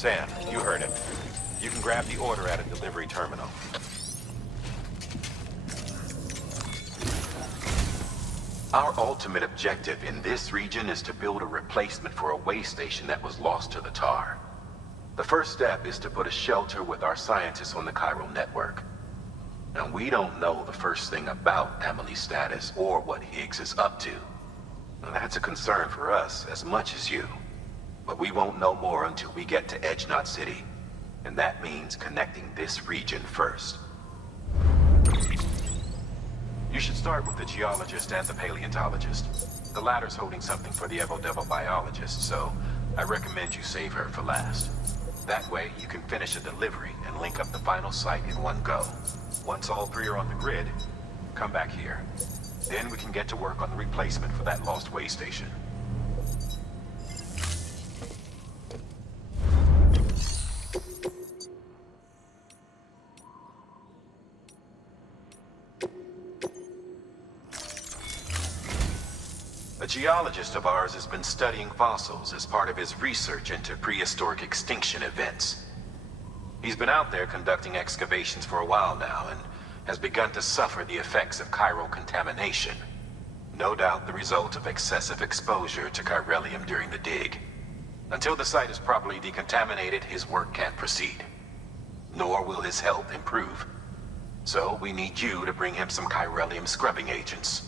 Sam, you heard him. You can grab the order at a delivery terminal. Our ultimate objective in this region is to build a replacement for a way station that was lost to the tar. The first step is to put a shelter with our scientists on the chiral network. Now, we don't know the first thing about Emily's status or what Higgs is up to. Now, that's a concern for us as much as you. But we won't know more until we get to Edge Knot City. And that means connecting this region first. You should start with the geologist and the paleontologist. The latter's holding something for the Evo-Devo biologist, so I recommend you save her for last. That way, you can finish a delivery and link up the final site in one go. Once all three are on the grid, come back here. Then we can get to work on the replacement for that lost way station. A geologist of ours has been studying fossils as part of his research into prehistoric extinction events. He's been out there conducting excavations for a while now and has begun to suffer the effects of chiral contamination. No doubt the result of excessive exposure to chiralium during the dig. Until the site is properly decontaminated, his work can't proceed. Nor will his health improve. So we need you to bring him some chiralium scrubbing agents.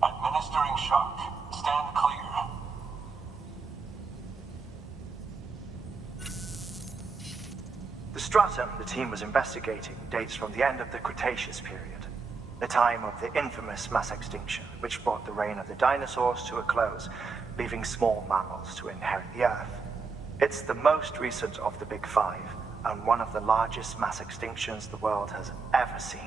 Administering shock. Stand clear. The stratum the team was investigating dates from the end of the Cretaceous period, the time of the infamous mass extinction, which brought the reign of the dinosaurs to a close, leaving small mammals to inherit the Earth. It's the most recent of the Big Five, and one of the largest mass extinctions the world has ever seen.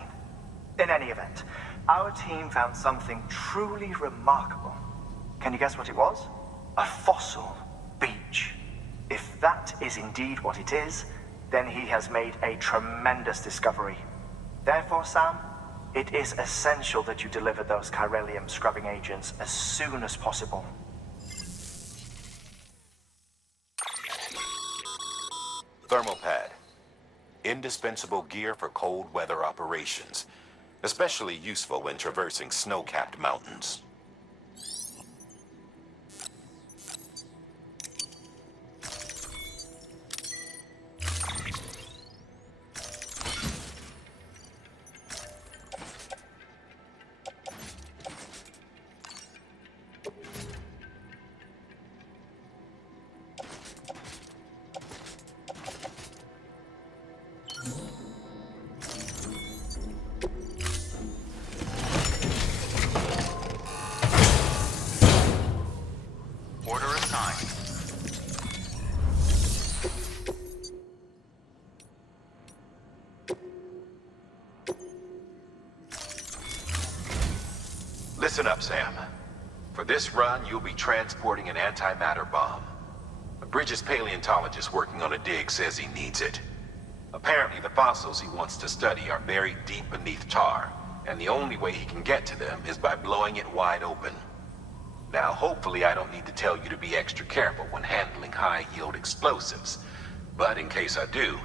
In any event, our team found something truly remarkable. Can you guess what it was? A fossil beach. If that is indeed what it is, then he has made a tremendous discovery. Therefore, Sam, it is essential that you deliver those chiralium scrubbing agents as soon as possible. Thermal pad. Indispensable gear for cold weather operations. Especially useful when traversing snow-capped mountains. Listen up, Sam. For this run, you'll be transporting an antimatter bomb. A Bridges paleontologist working on a dig says he needs it. Apparently, the fossils he wants to study are buried deep beneath tar, and the only way he can get to them is by blowing it wide open. Now, hopefully I don't need to tell you to be extra careful when handling high-yield explosives, but in case I do,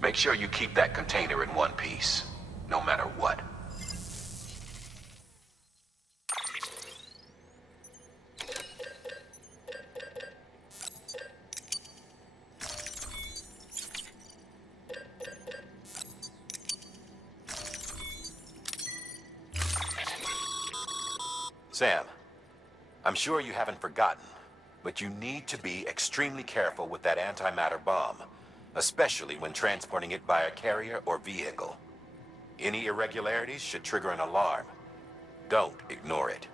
make sure you keep that container in one piece, no matter what. Sam, I'm sure you haven't forgotten, but you need to be extremely careful with that antimatter bomb, especially when transporting it via carrier or vehicle. Any irregularities should trigger an alarm. Don't ignore it.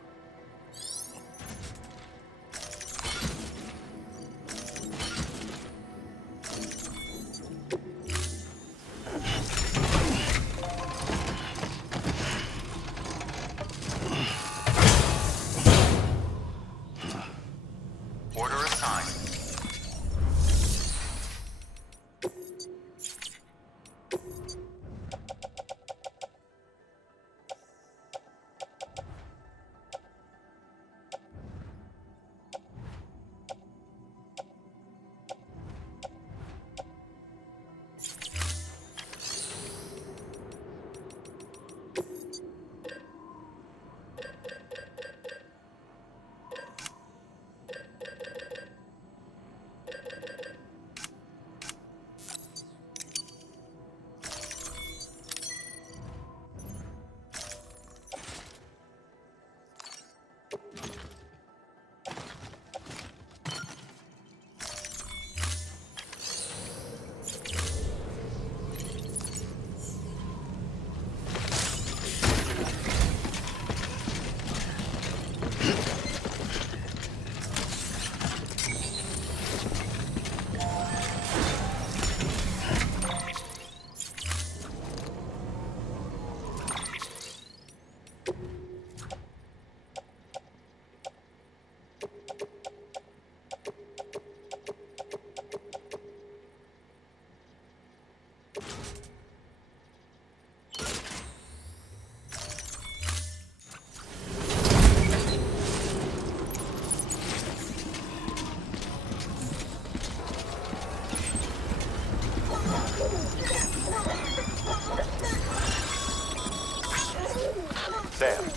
Sam,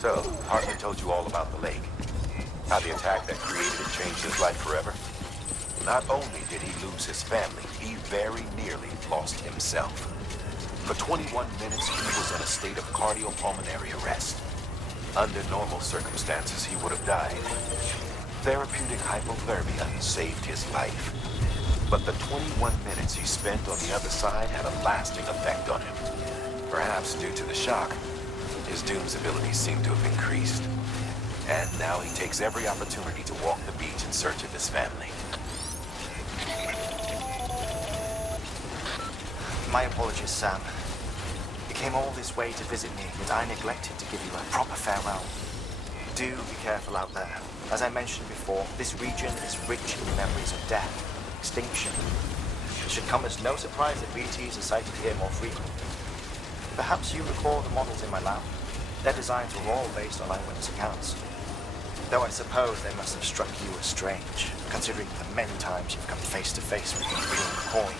so Hartman told you all about the lake. How the attack that created it changed his life forever. Not only did he lose his family, he very nearly lost himself. For 21 minutes, he was in a state of cardiopulmonary arrest. Under normal circumstances, he would have died. Therapeutic hypothermia saved his life. But the 21 minutes he spent on the other side had a lasting effect on him. Perhaps due to the shock, his Doom's abilities seem to have increased. And now he takes every opportunity to walk the beach in search of his family. My apologies, Sam. You came all this way to visit me, yet I neglected to give you a proper farewell. Do be careful out there. As I mentioned before, this region is rich in memories of death, extinction. It should come as no surprise that BTs are sighted here more frequently. Perhaps you recall the models in my lab? Their designs were all based on eyewitness accounts. Though I suppose they must have struck you as strange, considering the many times you've come face to face with the real coin.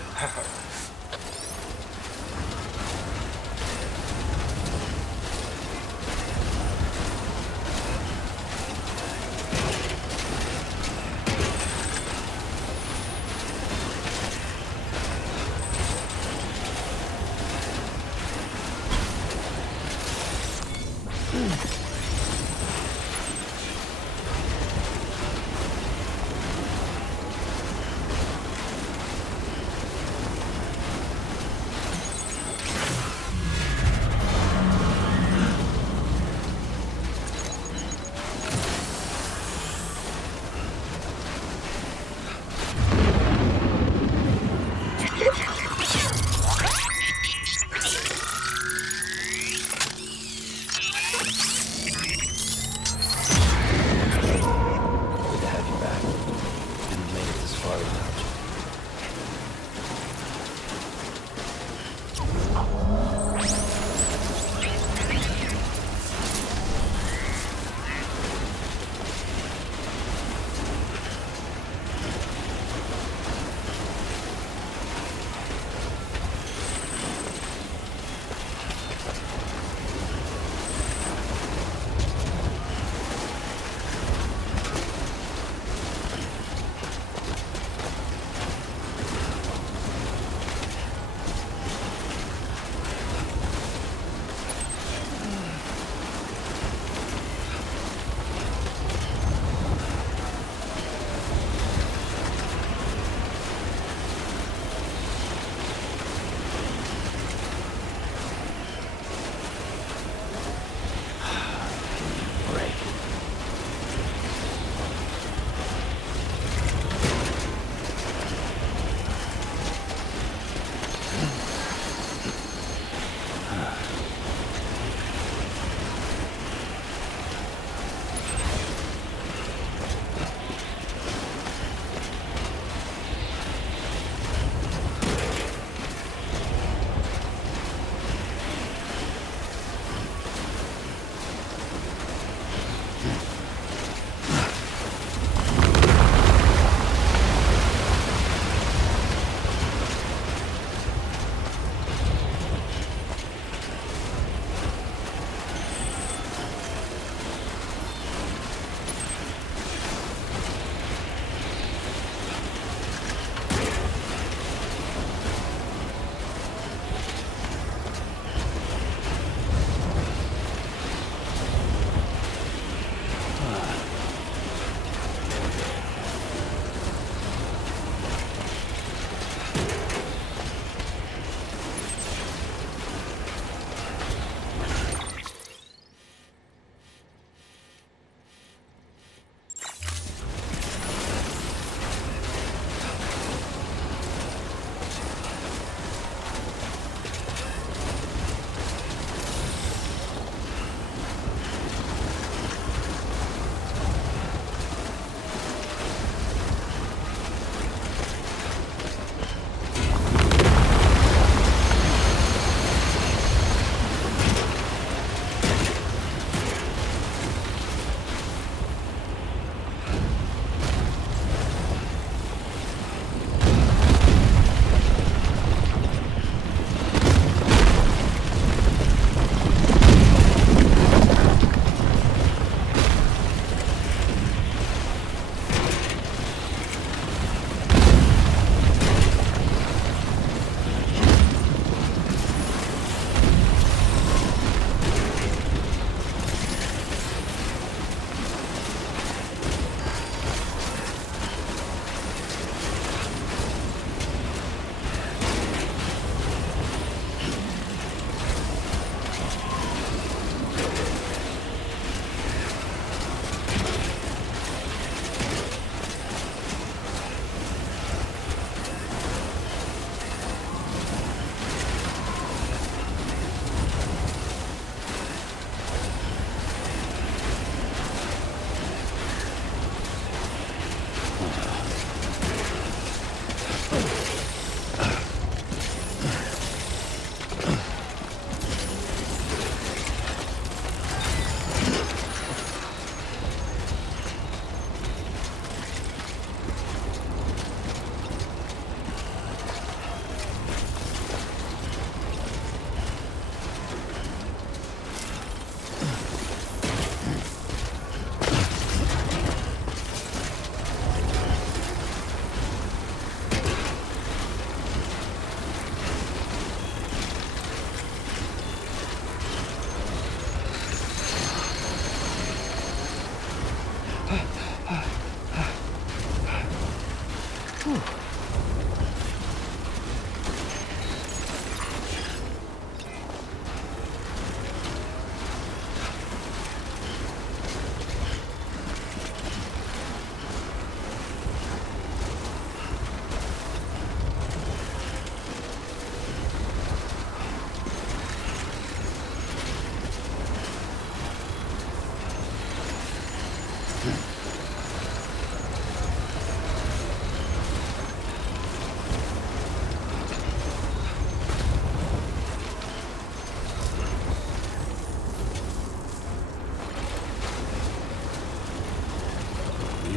You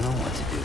know what to do.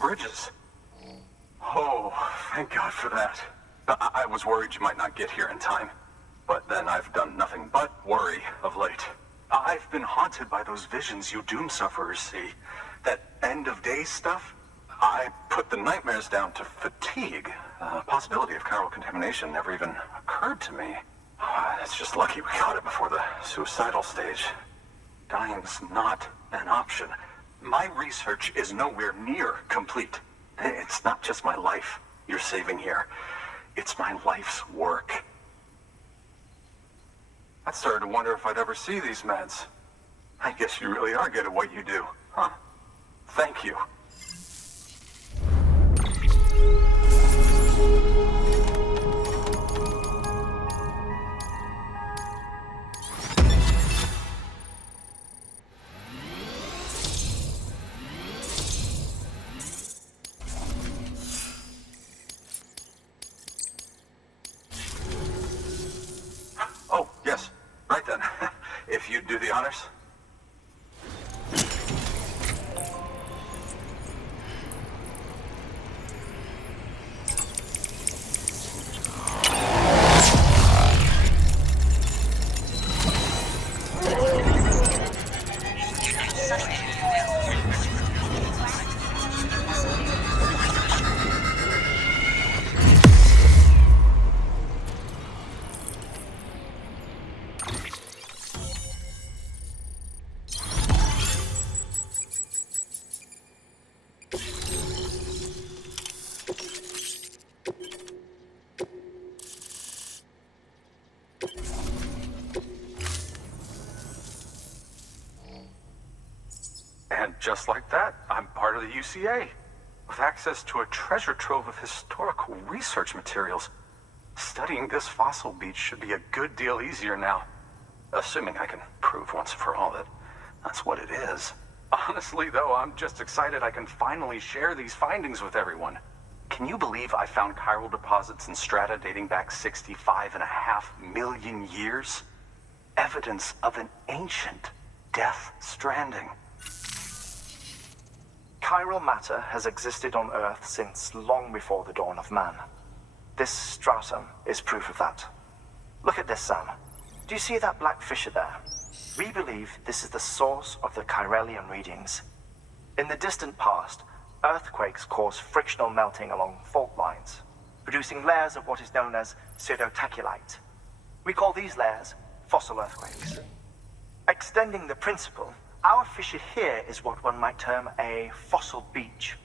Bridges. Oh, thank God for that. I was worried you might not get here in time. But then I've done nothing but worry of late. I've been haunted by those visions you doom sufferers see. That end of days stuff. I put the nightmares down to fatigue. The possibility of chiral contamination never even occurred to me. It's just lucky we caught it before the suicidal stage. Dying's not an option. My research is nowhere near complete. It's not just my life you're saving here. It's my life's work. I started to wonder if I'd ever see these meds. I guess you really are good at what you do, huh? Thank you. Oh, yes. Right then. If you'd do the honors. And just like that, I'm part of the UCA, with access to a treasure trove of historical research materials. Studying this fossil beach should be a good deal easier now. Assuming I can prove once for all that that's what it is. Honestly, though, I'm just excited I can finally share these findings with everyone. Can you believe I found chiral deposits in strata dating back 65.5 million years? Evidence of an ancient death stranding. Chiral matter has existed on Earth since long before the dawn of man. This stratum is proof of that. Look at this, Sam. Do you see that black fissure there? We believe this is the source of the Chiralian readings. In the distant past, earthquakes caused frictional melting along fault lines, producing layers of what is known as pseudotachylite. We call these layers fossil earthquakes. Extending the principle, our fissure here is what one might term a fossil beach.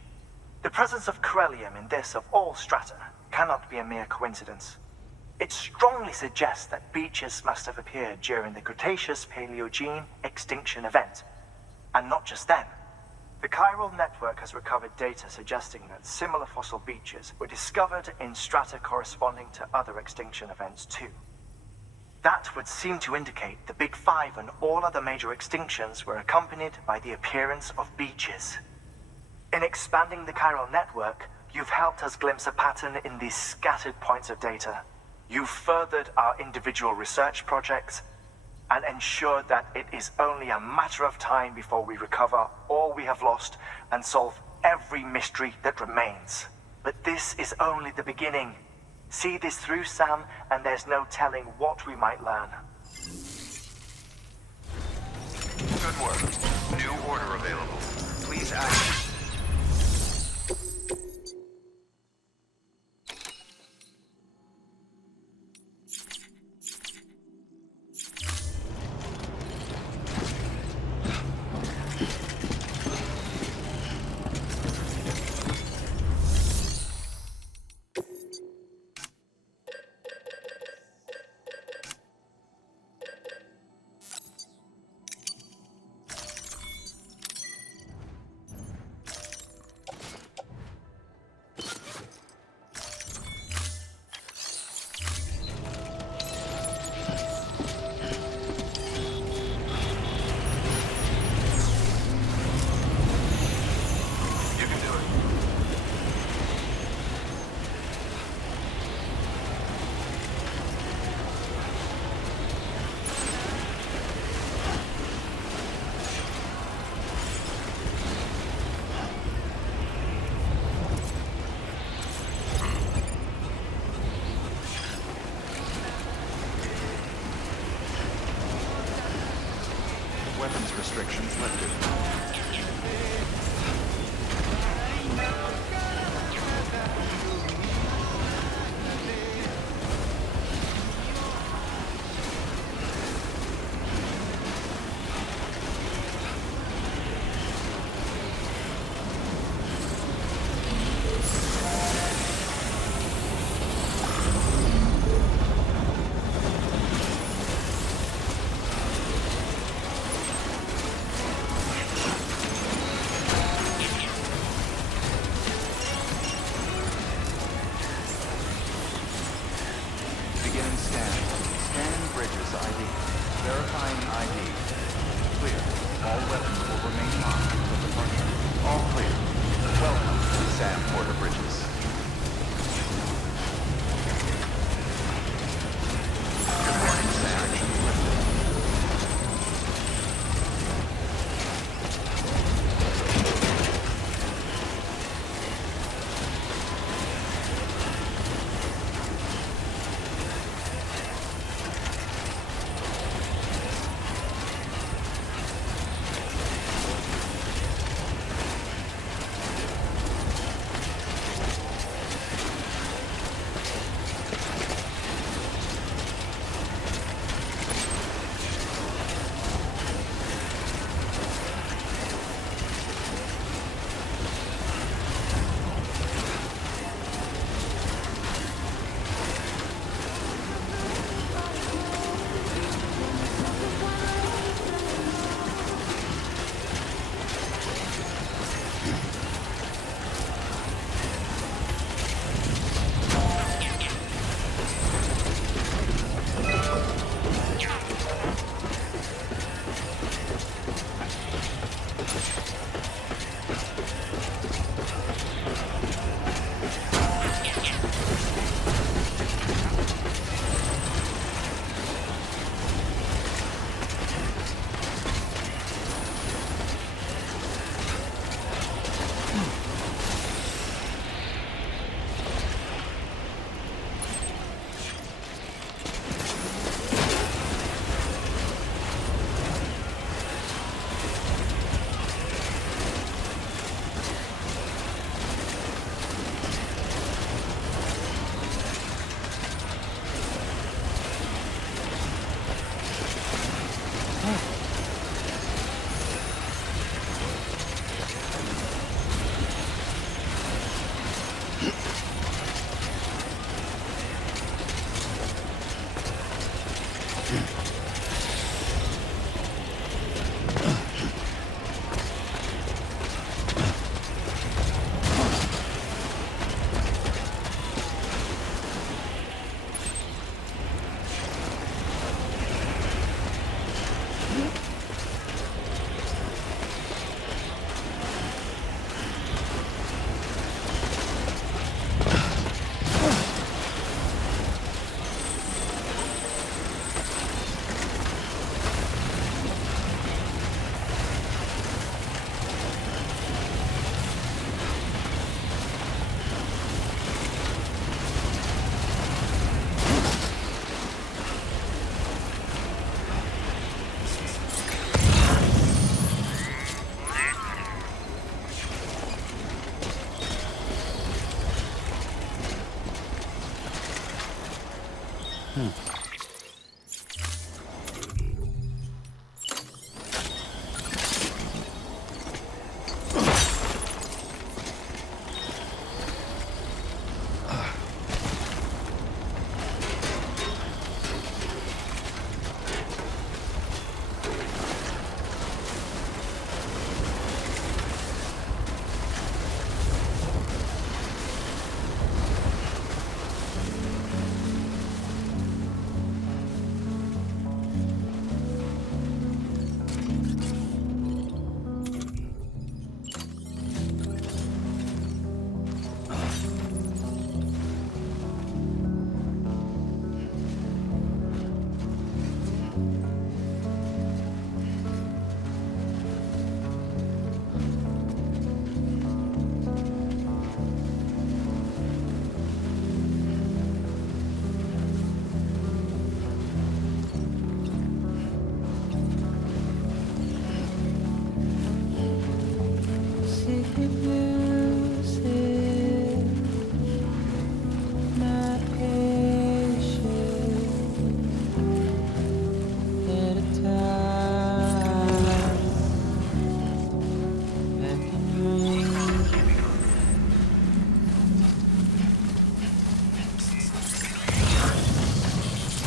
The presence of chiralium in this of all strata cannot be a mere coincidence. It strongly suggests that beaches must have appeared during the Cretaceous-Paleogene extinction event. And not just then. The chiral network has recovered data suggesting that similar fossil beaches were discovered in strata corresponding to other extinction events too. That would seem to indicate the Big Five and all other major extinctions were accompanied by the appearance of beaches. In expanding the chiral network, you've helped us glimpse a pattern in these scattered points of data. You've furthered our individual research projects and ensured that it is only a matter of time before we recover all we have lost and solve every mystery that remains. But this is only the beginning. See this through, Sam, and there's no telling what we might learn. Good work. New order available. Please act. Weapons restrictions lifted.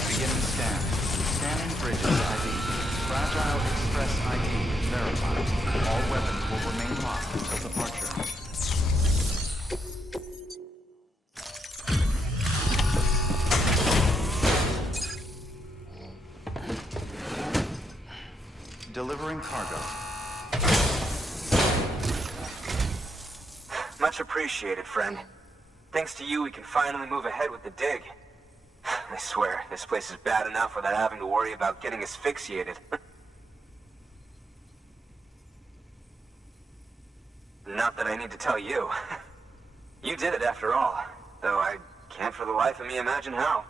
Beginning scan. Scanning bridges ID. Fragile Express ID verified. All weapons will remain locked until departure. Delivering cargo. Much appreciated, friend. Thanks to you, we can finally move ahead with the dig. I swear, this place is bad enough without having to worry about getting asphyxiated. Not that I need to tell you. You did it after all, though I can't for the life of me imagine how.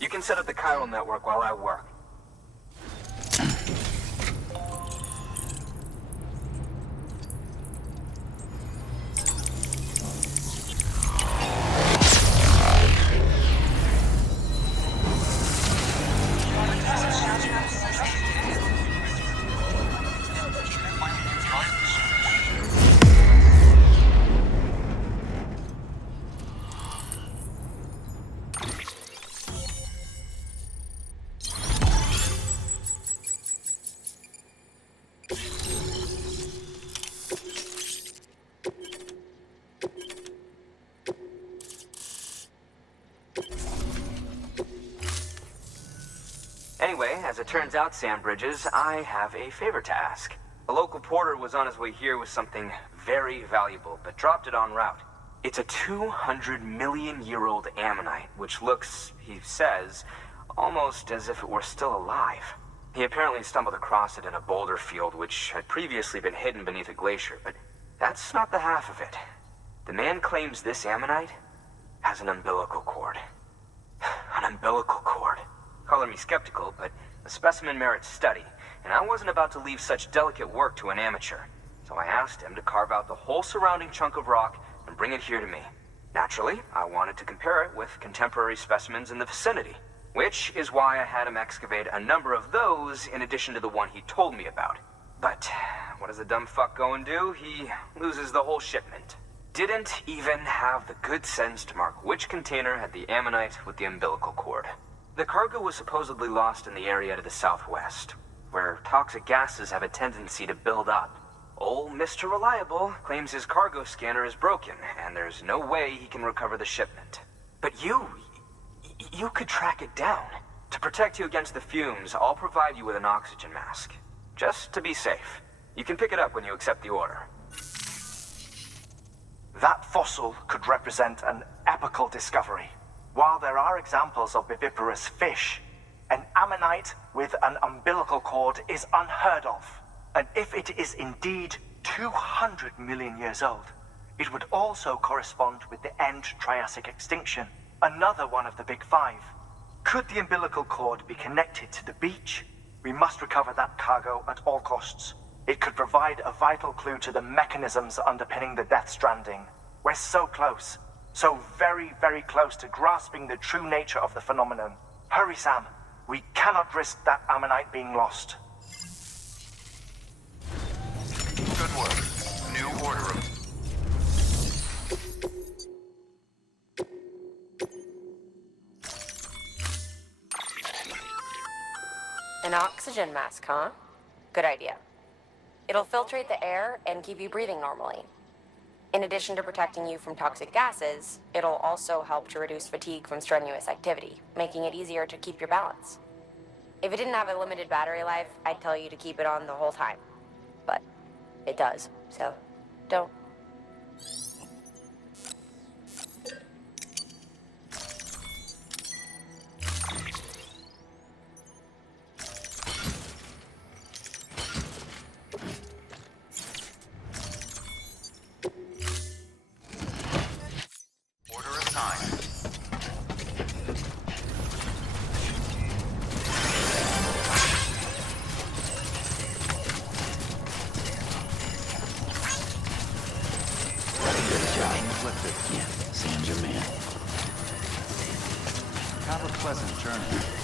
You can set up the chiral network while I work. Anyway, as it turns out, Sam Bridges, I have a favor to ask. A local porter was on his way here with something very valuable, but dropped it en route. It's a 200-million-year-old ammonite, which looks, he says, almost as if it were still alive. He apparently stumbled across it in a boulder field which had previously been hidden beneath a glacier, but that's not the half of it. The man claims this ammonite has an umbilical cord. An umbilical cord. Color me skeptical, but the specimen merits study, and I wasn't about to leave such delicate work to an amateur. So I asked him to carve out the whole surrounding chunk of rock and bring it here to me. Naturally, I wanted to compare it with contemporary specimens in the vicinity, which is why I had him excavate a number of those in addition to the one he told me about. But what does the dumb fuck go and do? He loses the whole shipment. Didn't even have the good sense to mark which container had the ammonite with the umbilical cord. The cargo was supposedly lost in the area to the southwest, where toxic gases have a tendency to build up. Old Mr. Reliable claims his cargo scanner is broken, and there's no way he can recover the shipment. But you could track it down. To protect you against the fumes, I'll provide you with an oxygen mask. Just to be safe. You can pick it up when you accept the order. That fossil could represent an epochal discovery. While there are examples of viviparous fish, An ammonite with an umbilical cord is unheard of. And if it is indeed 200 million years old, it would also correspond with the end Triassic extinction, another one of the big five. Could the umbilical cord be connected to the beach? We must recover that cargo at all costs. It could provide a vital clue to the mechanisms underpinning the Death Stranding. We're so close. So very, very close to grasping the true nature of the phenomenon. Hurry, Sam. We cannot risk that ammonite being lost. Good work. New order of... An oxygen mask, huh? Good idea. It'll filtrate the air and keep you breathing normally. In addition to protecting you from toxic gases, it'll also help to reduce fatigue from strenuous activity, making it easier to keep your balance. If it didn't have a limited battery life, I'd tell you to keep it on the whole time. But it does, so don't. Have a pleasant journey.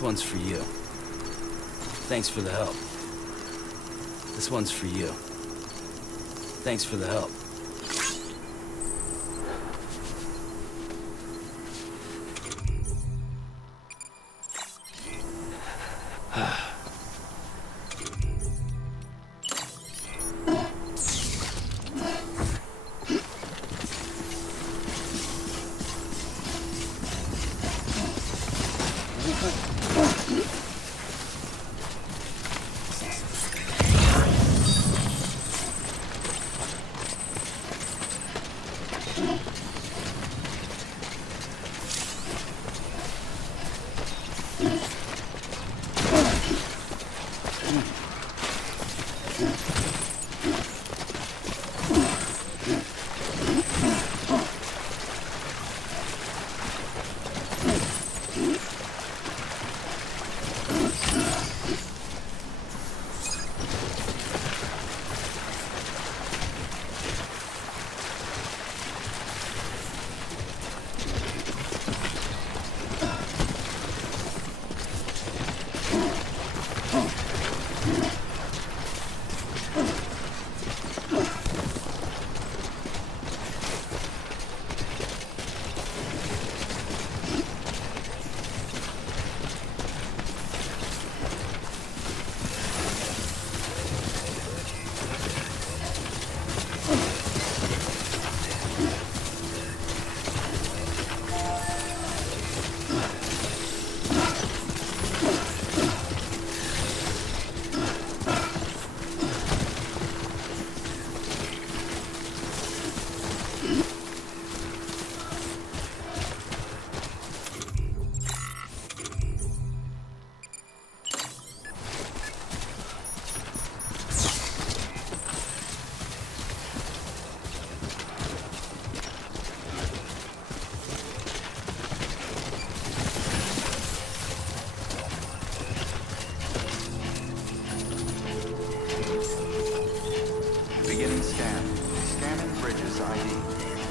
This one's for you. Thanks for the help. This one's for you. Thanks for the help.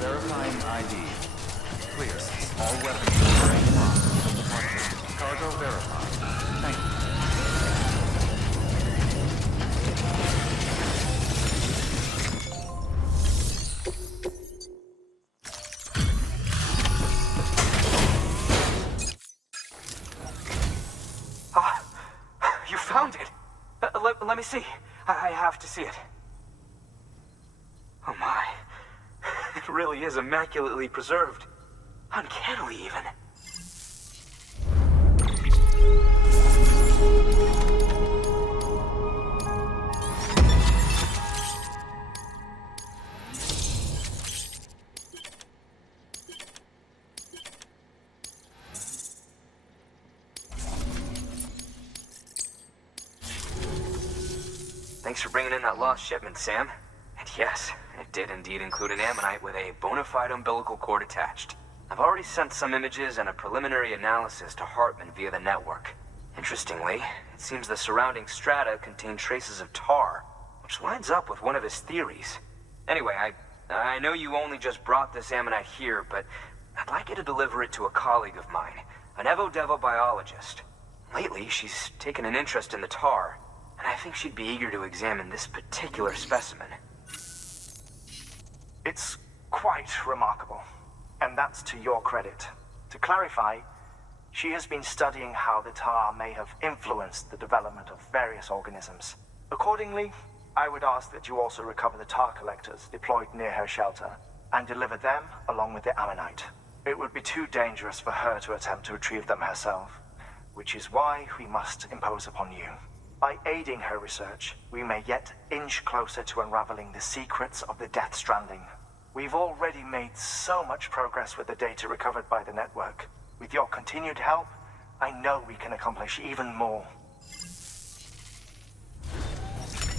Verifying ID. Clear. All weapons will remain locked until departure. Cargo verified. Thank you. You found it! Let me see. I have to see it. Oh my. It really is immaculately preserved. Uncannily, even. Thanks for bringing in that lost shipment, Sam. And yes, it did indeed include an ammonite with a bona fide umbilical cord attached. I've already sent some images and a preliminary analysis to Hartman via the network. Interestingly, it seems the surrounding strata contain traces of tar, which lines up with one of his theories. Anyway, I know you only just brought this ammonite here, but I'd like you to deliver it to a colleague of mine, an Evo-Devo biologist. Lately, she's taken an interest in the tar, and I think she'd be eager to examine this particular specimen. It's quite remarkable, and that's to your credit. To clarify, she has been studying how the tar may have influenced the development of various organisms. Accordingly, I would ask that you also recover the tar collectors deployed near her shelter and deliver them along with the ammonite. It would be too dangerous for her to attempt to retrieve them herself, which is why we must impose upon you. By aiding her research, we may yet inch closer to unraveling the secrets of the Death Stranding. We've already made so much progress with the data recovered by the network. With your continued help, I know we can accomplish even more.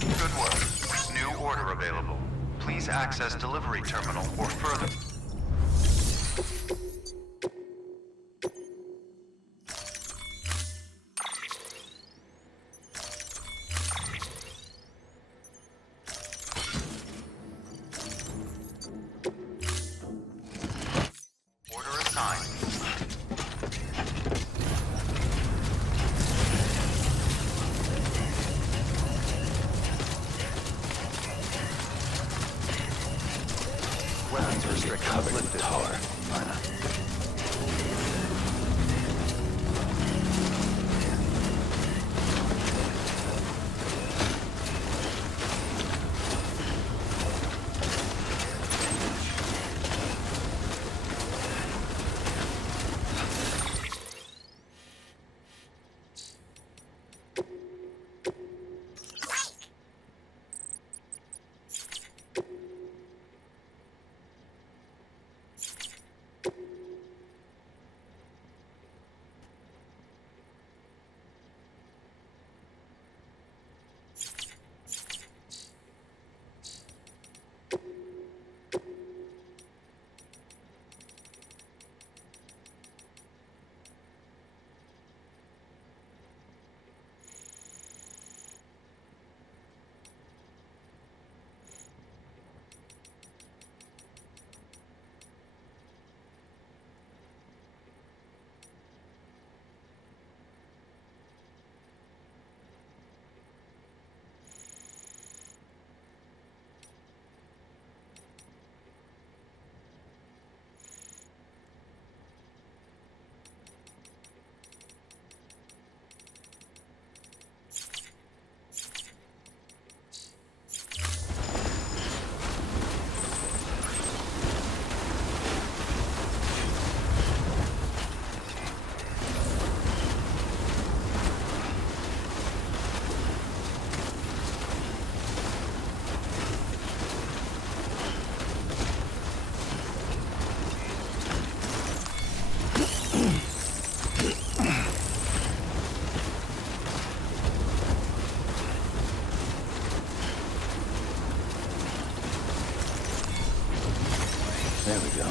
Good work. New order available. Please access delivery terminal or further. Weapons restricted. Covered with tar. There we go.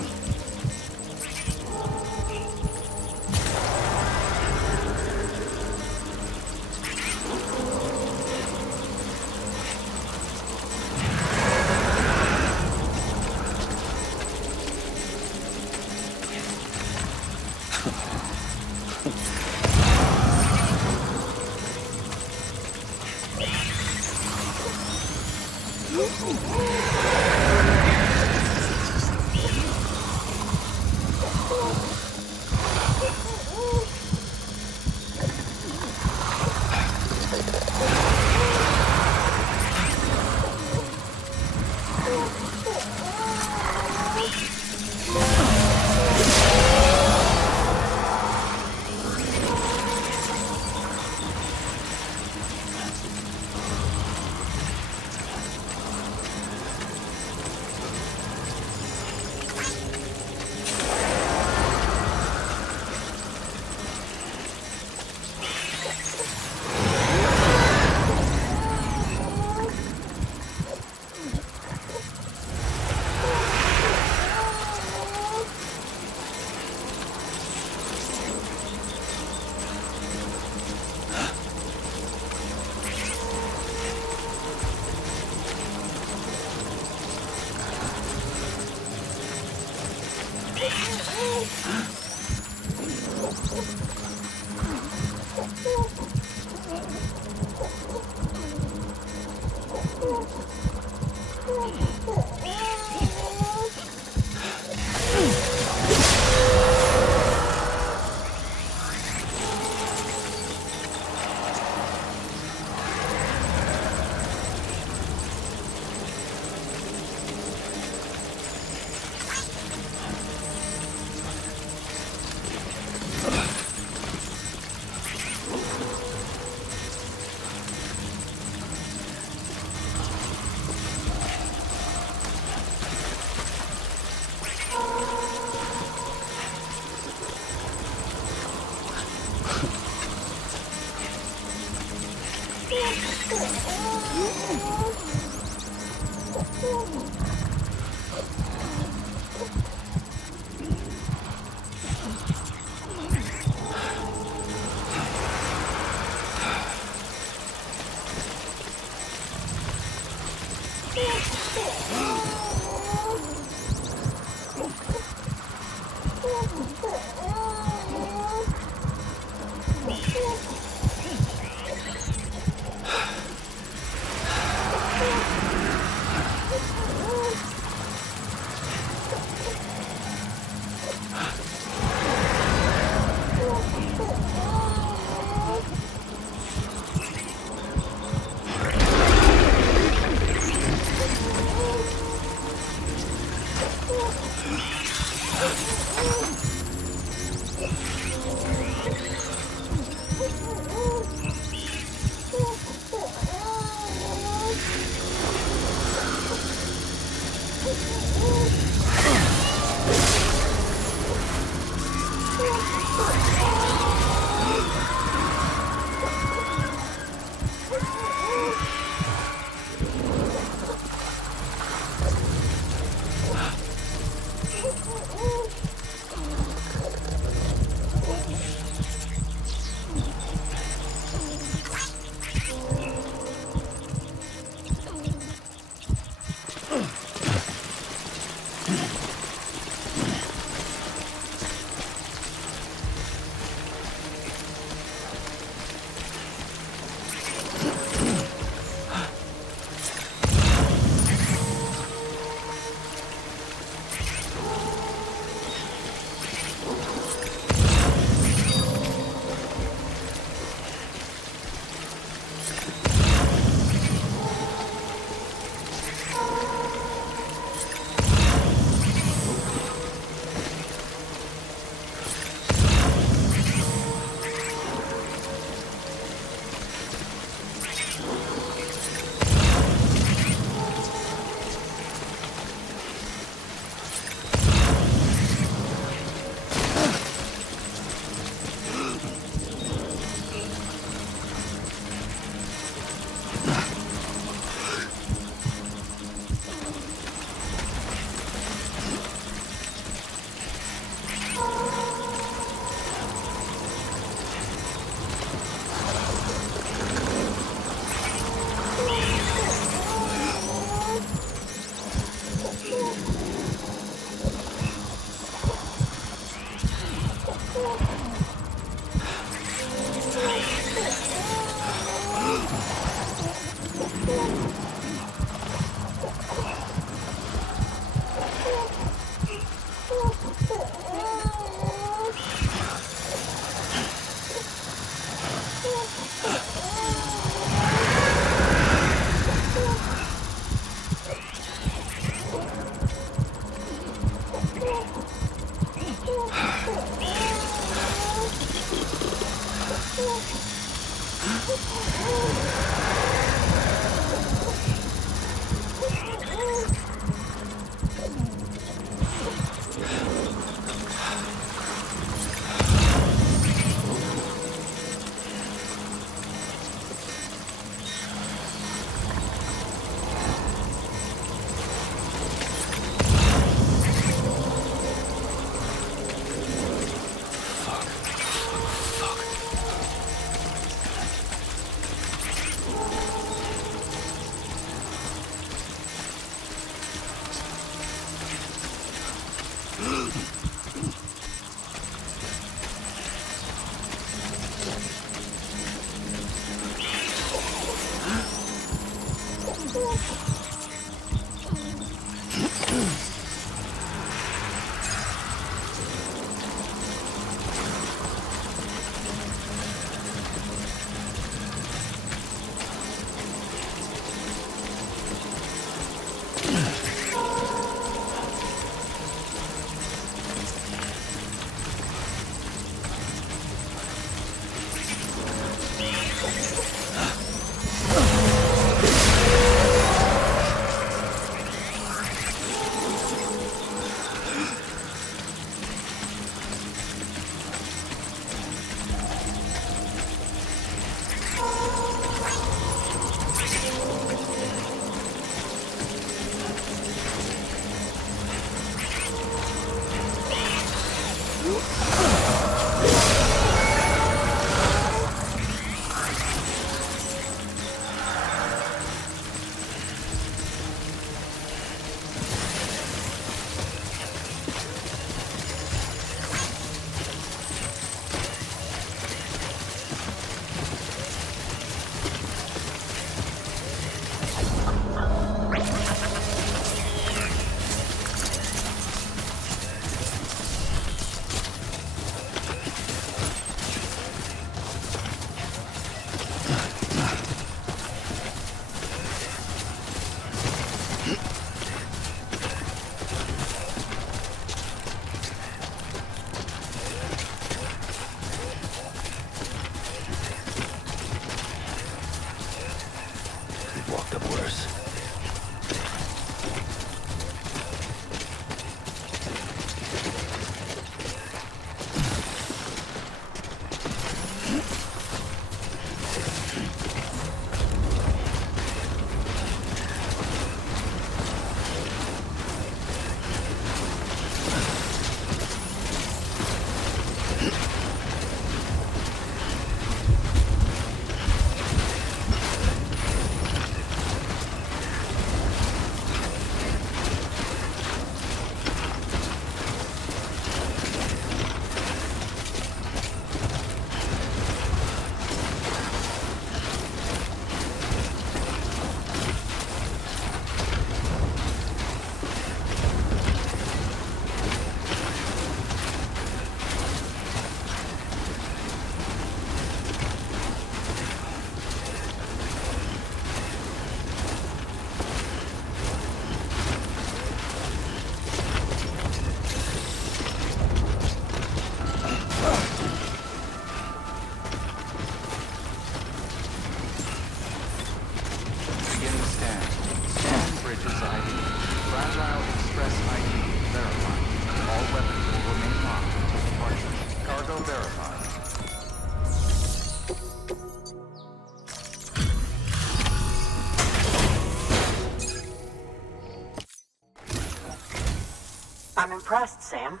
I'm impressed, Sam.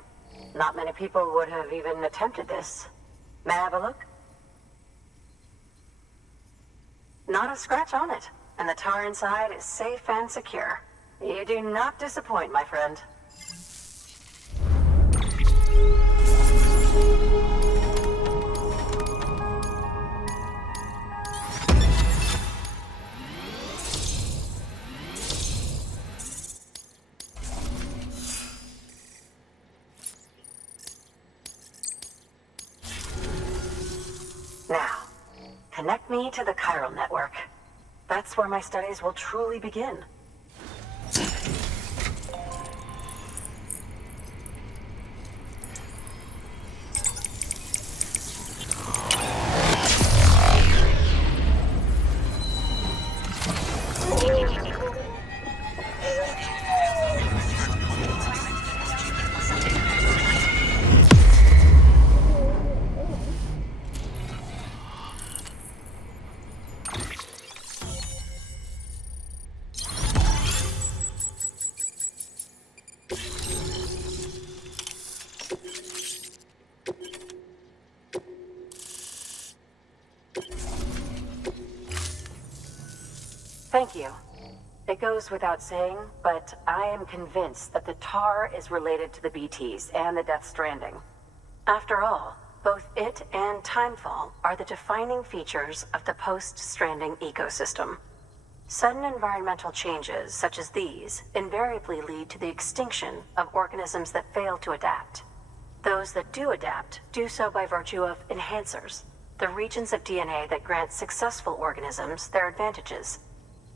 Not many people would have even attempted this. May I have a look? Not a scratch on it, and the tar inside is safe and secure. You do not disappoint, my friend. Now, connect me to the chiral network. That's where my studies will truly begin. Thank you. It goes without saying, but I am convinced that the tar is related to the BTs and the Death Stranding. After all, both it and Timefall are the defining features of the post-Stranding ecosystem. Sudden environmental changes, such as these, invariably lead to the extinction of organisms that fail to adapt. Those that do adapt do so by virtue of enhancers, the regions of DNA that grant successful organisms their advantages.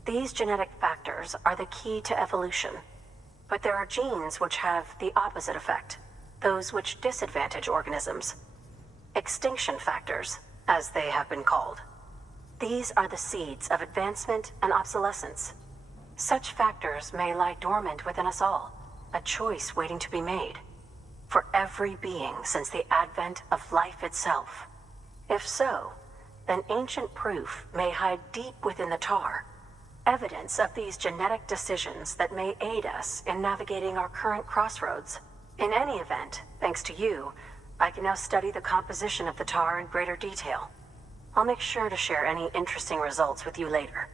These genetic factors are the key to evolution. But there are genes which have the opposite effect, those which disadvantage organisms. Extinction factors, as they have been called. These are the seeds of advancement and obsolescence. Such factors may lie dormant within us all, a choice waiting to be made. For every being since the advent of life itself. If so, then ancient proof may hide deep within the tar, evidence of these genetic decisions that may aid us in navigating our current crossroads. In any event, thanks to you, I can now study the composition of the tar in greater detail. I'll make sure to share any interesting results with you later.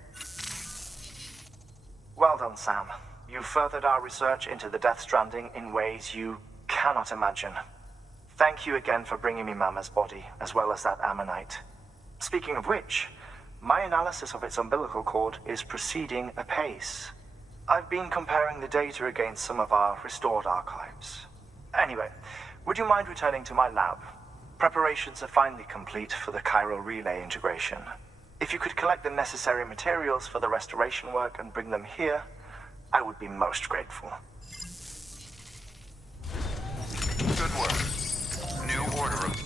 Well done, Sam. You furthered our research into the Death Stranding in ways you cannot imagine. Thank you again for bringing me Mama's body, as well as that ammonite. Speaking of which, my analysis of its umbilical cord is proceeding apace. I've been comparing the data against some of our restored archives. Anyway, would you mind returning to my lab? Preparations are finally complete for the chiral relay integration. If you could collect the necessary materials for the restoration work and bring them here, I would be most grateful. Good work. New order of...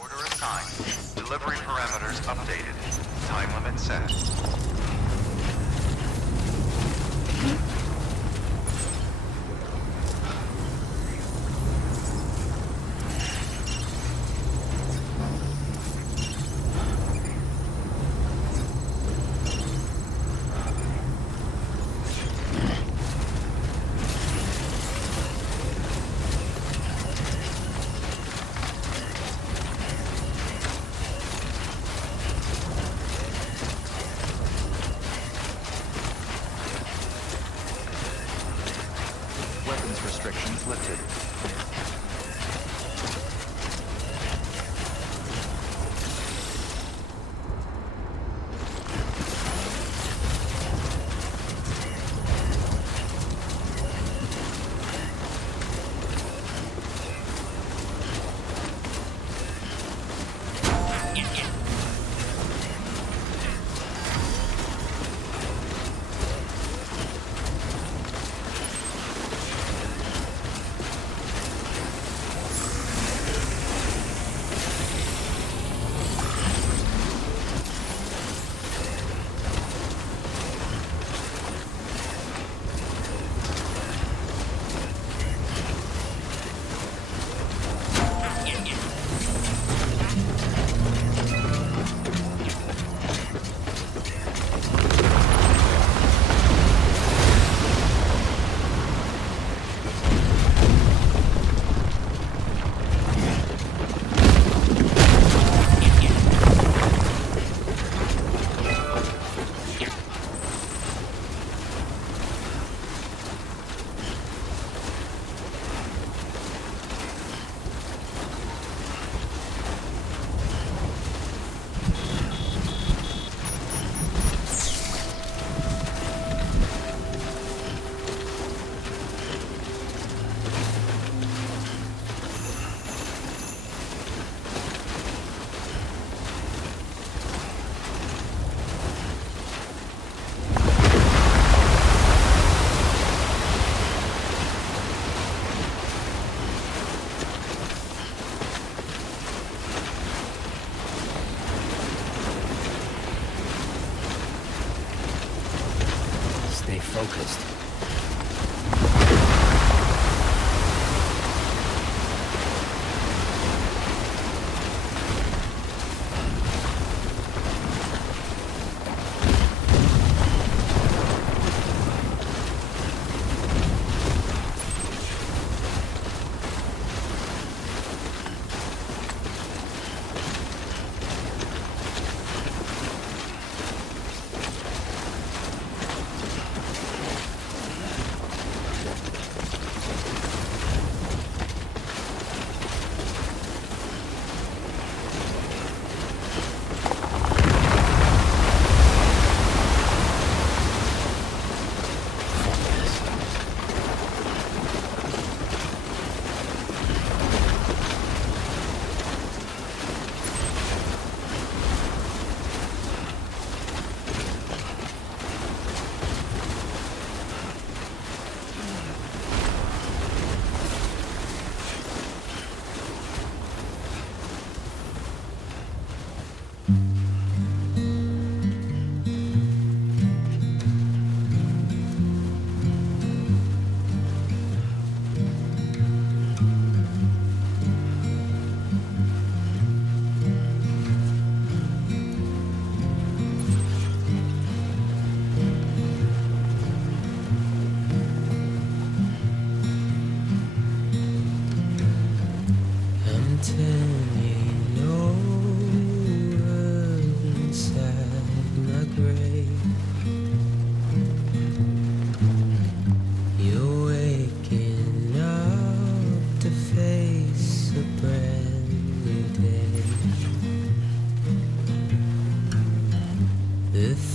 Order assigned. Delivery parameters updated. Time limit set. Weapons restrictions lifted. Stay focused.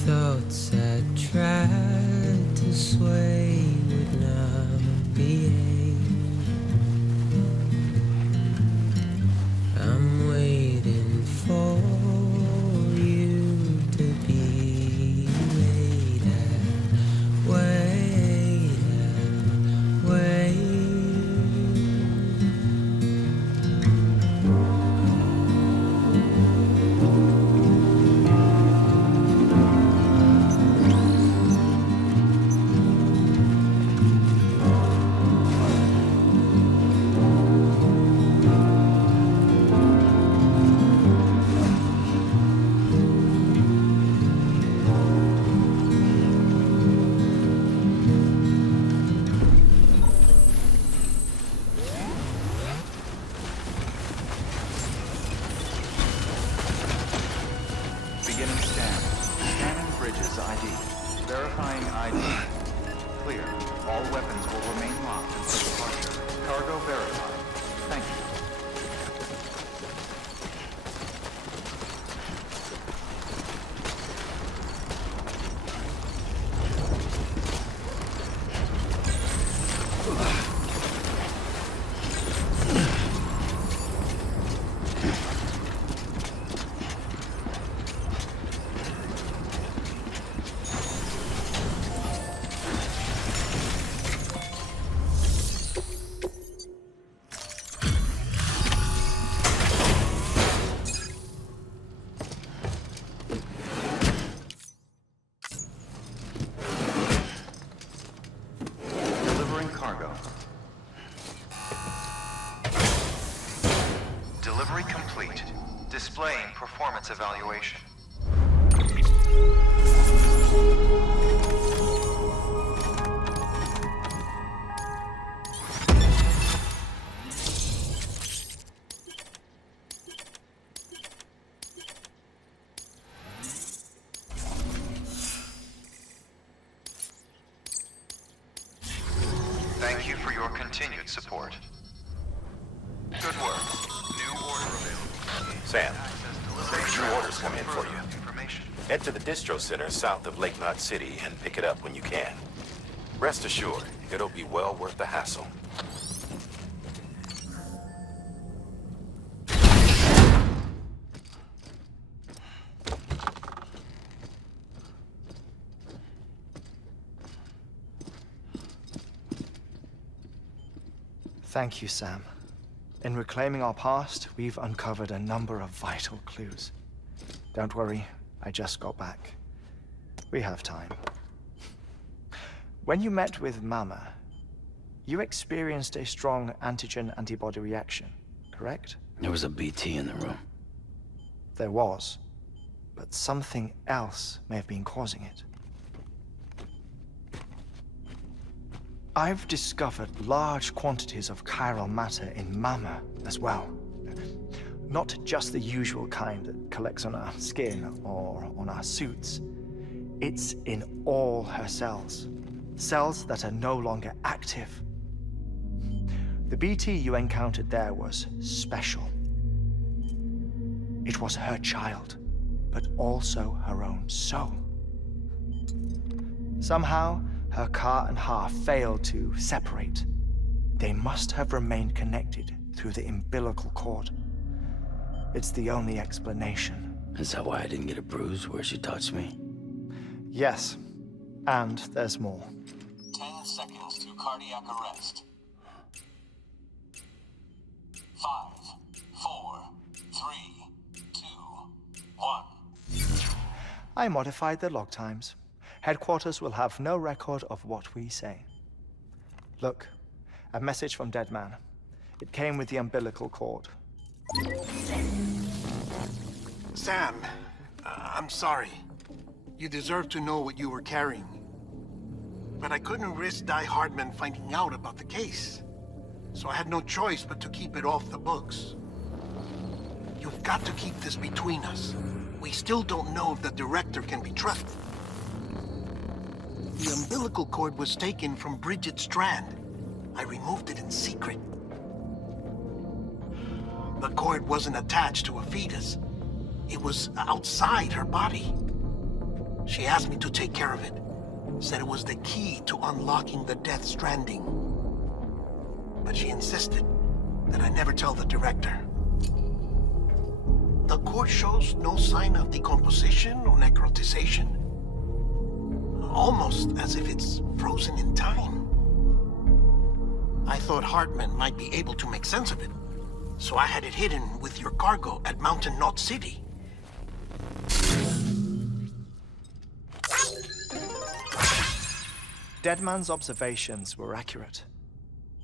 thoughts I tried to sway would not behave. I'm waiting for you to be later. Wait. Beginning scan. Scanning bridges ID. Verifying ID. Clear. All weapons will remain locked until departure. Cargo verified. Thank you. Delivering cargo. Delivery complete. Displaying performance evaluation. Thank you for your continued support. Good work. New order available. Sam, Access new orders come in for further you. Information. Head to the distro center south of Lake Knot City and pick it up when you can. Rest assured, it'll be well worth the hassle. Thank you, Sam. In reclaiming our past, we've uncovered a number of vital clues. Don't worry, I just got back. We have time. When you met with Mama, you experienced a strong antigen-antibody reaction, correct? There was a BT in the room. There was, but something else may have been causing it. I've discovered large quantities of chiral matter in Mama as well. Not just the usual kind that collects on our skin or on our suits. It's in all her cells. Cells that are no longer active. The BT you encountered there was special. It was her child, but also her own soul. Somehow, her car and half failed to separate. They must have remained connected through the umbilical cord. It's the only explanation. Is that why I didn't get a bruise where she touched me? Yes, and there's more. 10 seconds to cardiac arrest. 5, 4, 3, 2, 1. I modified the log times. Headquarters will have no record of what we say. Look, a message from Dead Man. It came with the umbilical cord. Sam, I'm sorry. You deserve to know what you were carrying. But I couldn't risk Die Hardman finding out about the case. So I had no choice but to keep it off the books. You've got to keep this between us. We still don't know if the director can be trusted. The umbilical cord was taken from Bridget Strand. I removed it in secret. The cord wasn't attached to a fetus. It was outside her body. She asked me to take care of it. Said it was the key to unlocking the Death Stranding. But she insisted that I never tell the director. The core shows no sign of decomposition or necrotization. Almost as if it's frozen in time. I thought Hartman might be able to make sense of it, so I had it hidden with your cargo at Mountain Knot City. Deadman's observations were accurate.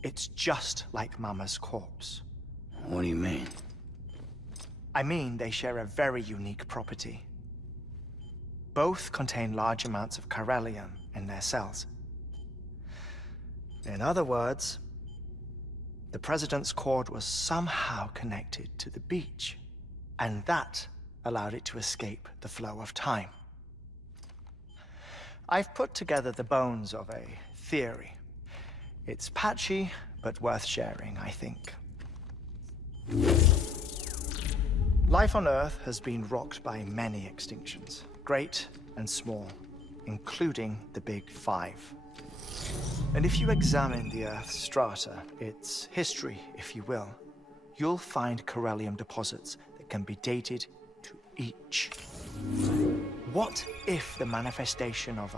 It's just like Mama's corpse. What do you mean? I mean, they share a very unique property. Both contain large amounts of chiralium in their cells. In other words, the President's cord was somehow connected to the beach, and that allowed it to escape the flow of time. I've put together the bones of a theory. It's patchy, but worth sharing, I think. Life on Earth has been rocked by many extinctions, great and small, including the Big Five. And if you examine the Earth's strata, its history, if you will, you'll find chiralium deposits that can be dated to each. What if the manifestation of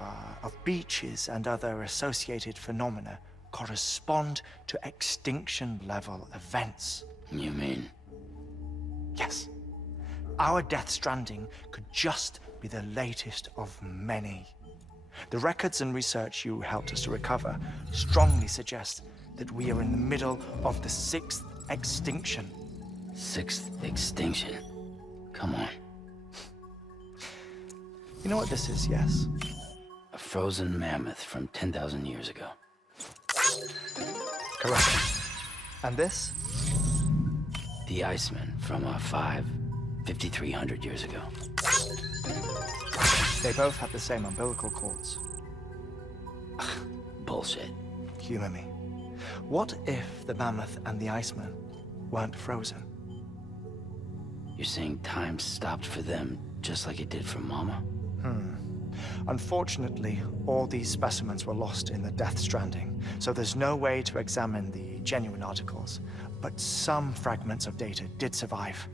beaches and other associated phenomena correspond to extinction-level events? You mean? Yes. Our Death Stranding could just be the latest of many. The records and research you helped us to recover strongly suggest that we are in the middle of the 6th extinction. 6th extinction? Come on. You know what this is, yes? A frozen mammoth from 10,000 years ago. Correct. And this? The Iceman from 5,300 years ago. They both have the same umbilical cords. Bullshit. Humor me. What if the mammoth and the Iceman weren't frozen? You're saying time stopped for them just like it did for Mama? Unfortunately, all these specimens were lost in the Death Stranding, so there's no way to examine the genuine articles, but some fragments of data did survive.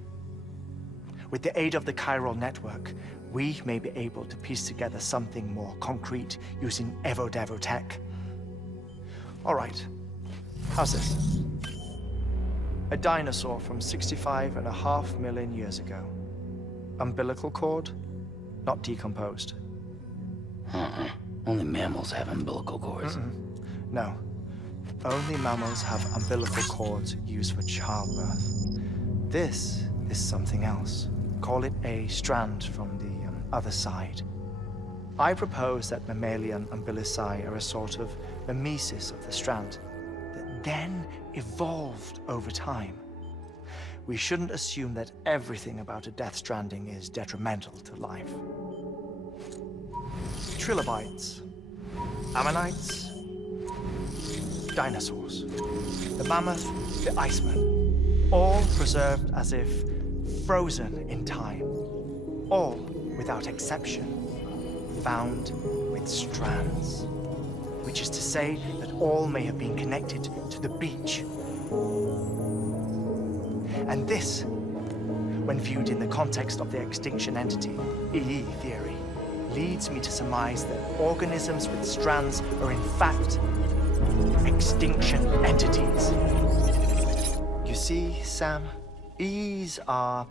With the aid of the chiral network, we may be able to piece together something more concrete using Evo-Devo tech. All right, how's this? A dinosaur from 65.5 million years ago. Umbilical cord, not decomposed. Only mammals have umbilical cords. No. Only mammals have umbilical cords used for childbirth. This is something else. Call it a strand from the other side. I propose that mammalian umbilici are a sort of mimesis of the strand that then evolved over time. We shouldn't assume that everything about a Death Stranding is detrimental to life. Trilobites, ammonites, dinosaurs, the mammoth, the Iceman, all preserved as if frozen in time, all, without exception, found with strands, which is to say that all may have been connected to the beach. And this, when viewed in the context of the extinction entity, EE theory, leads me to surmise that organisms with strands are in fact extinction entities. You see, Sam, EEs are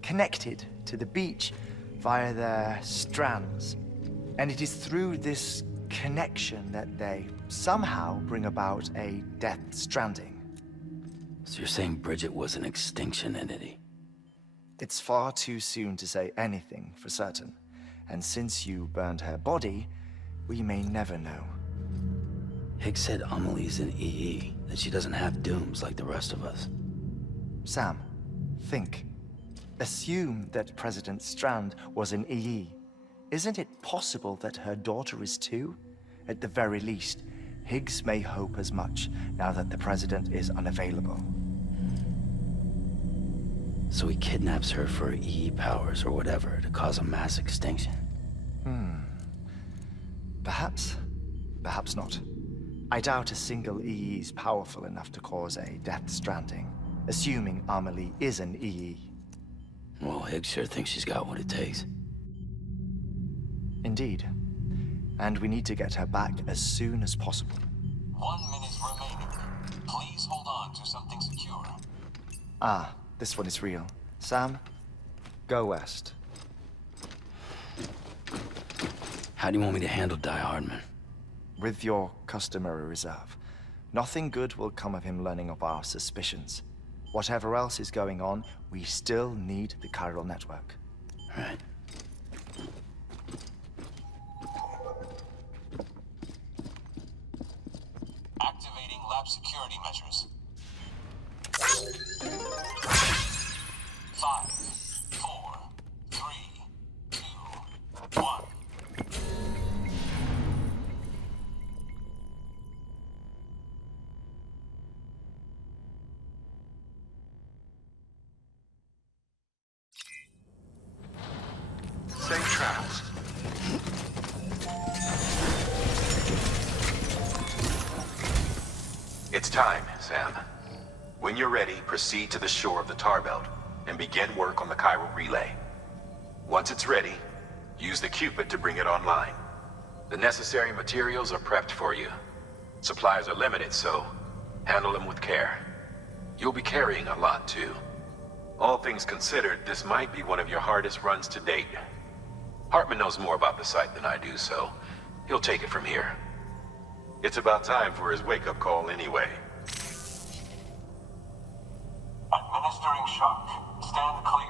connected to the beach via their strands, and it is through this connection that they somehow bring about a Death Stranding. So you're saying Bridget was an extinction entity? It's far too soon to say anything for certain. And since you burned her body, we may never know. Higgs said Amelie's an EE, that she doesn't have dooms like the rest of us. Sam, think. Assume that President Strand was an EE. Isn't it possible that her daughter is too? At the very least, Higgs may hope as much now that the President is unavailable. So he kidnaps her for EE powers or whatever to cause a mass extinction. Perhaps. Perhaps not. I doubt a single EE is powerful enough to cause a death stranding, assuming Amelie is an EE. Well, Higgs sure thinks she's got what it takes. Indeed. And we need to get her back as soon as possible. 1 minute remaining. Please hold on to something secure. Ah, this one is real. Sam, go west. How do you want me to handle Die Hardman? With your customary reserve. Nothing good will come of him learning of our suspicions. Whatever else is going on, we still need the chiral network. Right. Activating lab security measures. 5, 4, 3, 2, 1. Safe travels. It's time, Sam. When you're ready, proceed to the shore of the tar belt and begin work on the chiral relay. Once it's ready, use the Cupid to bring it online. The necessary materials are prepped for you. Supplies are limited, so handle them with care. You'll be carrying a lot, too. All things considered, this might be one of your hardest runs to date. Hartman knows more about the site than I do, so he'll take it from here. It's about time for his wake-up call anyway. Administering shock. Stand clear.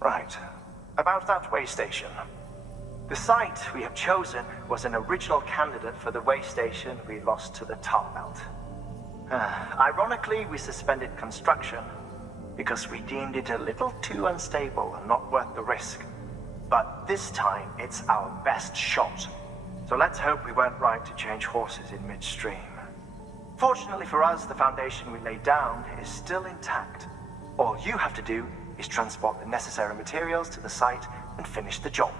Right. About that way station. The site we have chosen was an original candidate for the way station we lost to the tar belt. Ironically, we suspended construction because we deemed it a little too unstable and not worth the risk. But this time, it's our best shot. So let's hope we weren't right to change horses in midstream. Fortunately for us, the foundation we laid down is still intact. All you have to do is transport the necessary materials to the site and finish the job.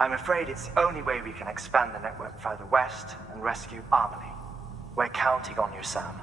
I'm afraid it's the only way we can expand the network further west and rescue Amelie. We're counting on you, Sam.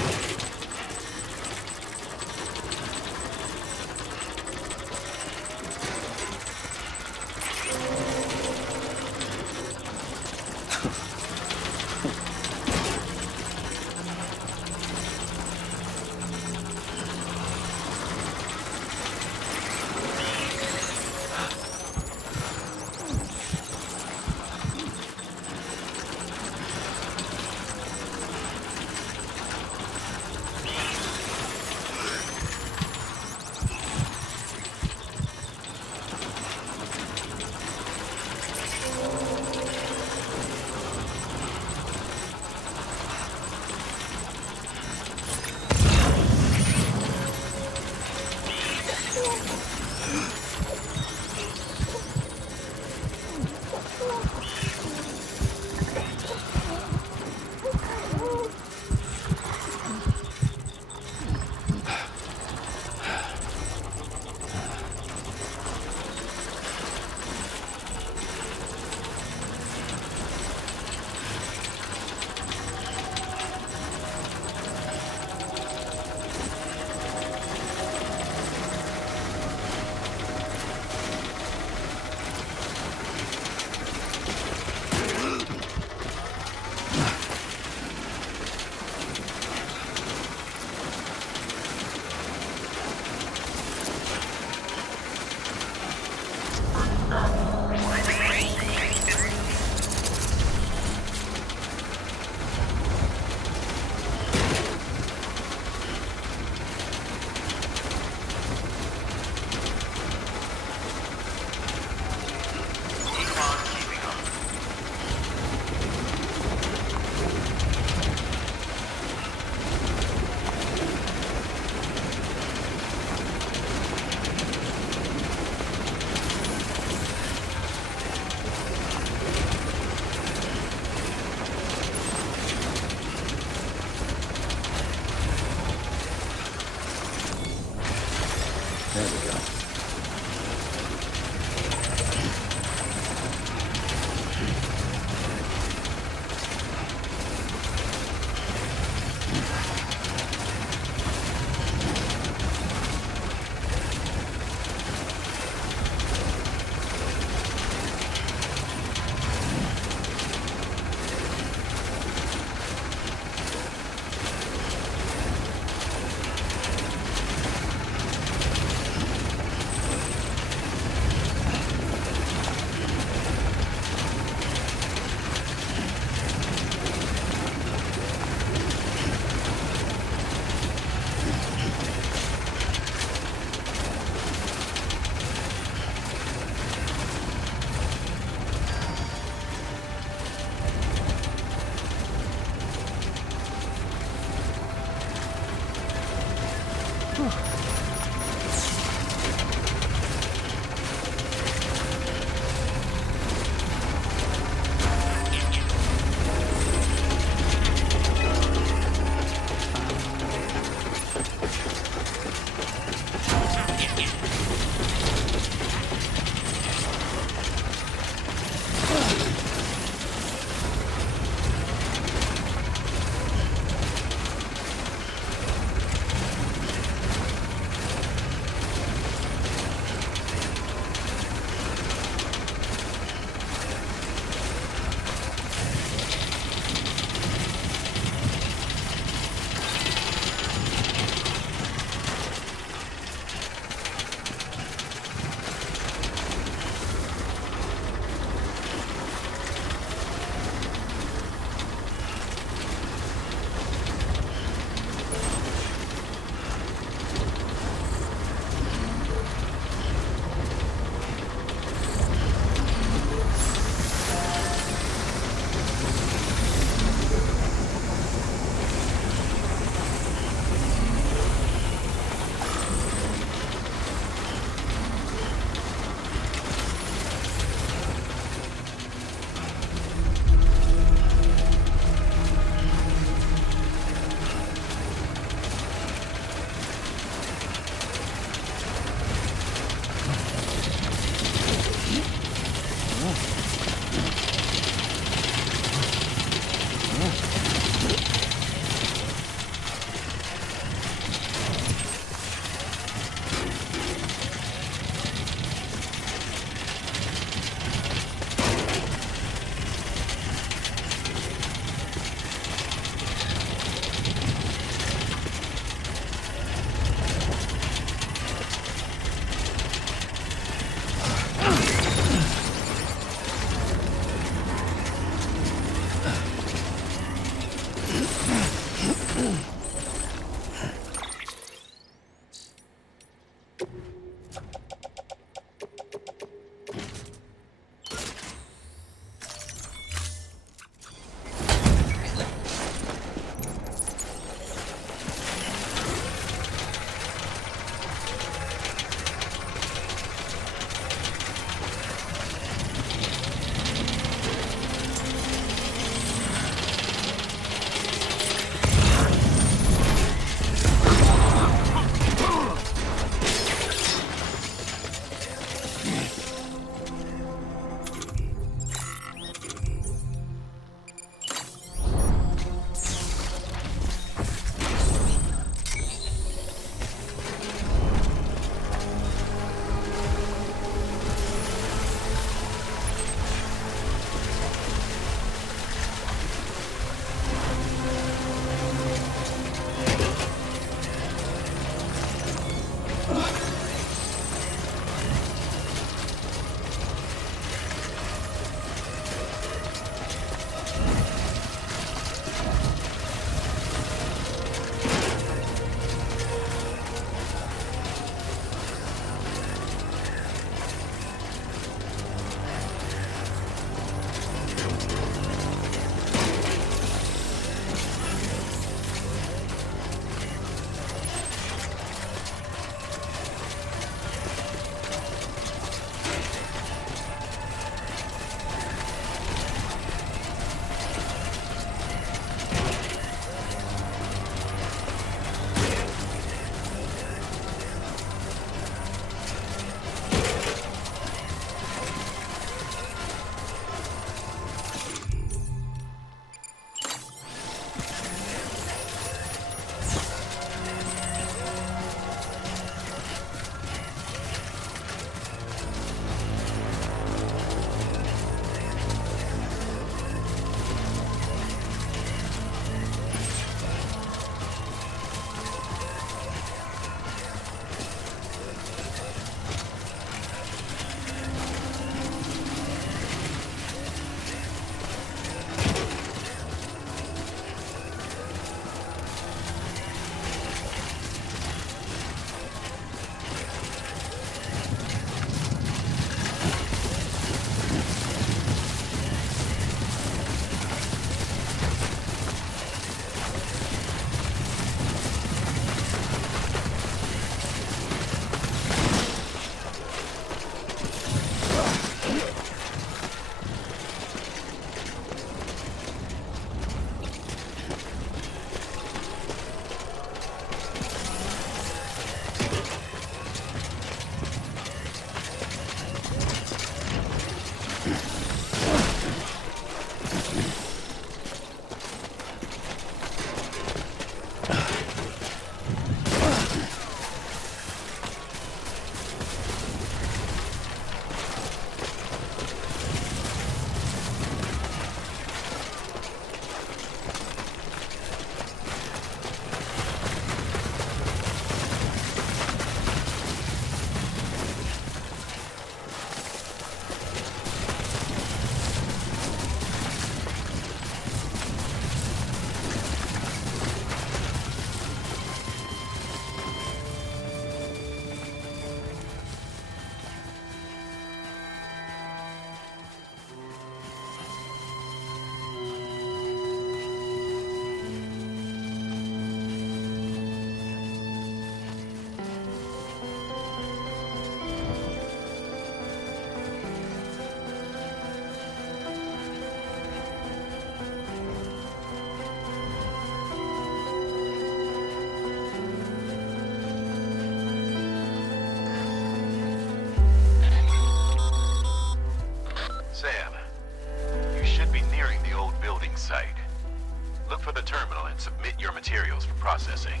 Look for the terminal and submit your materials for processing.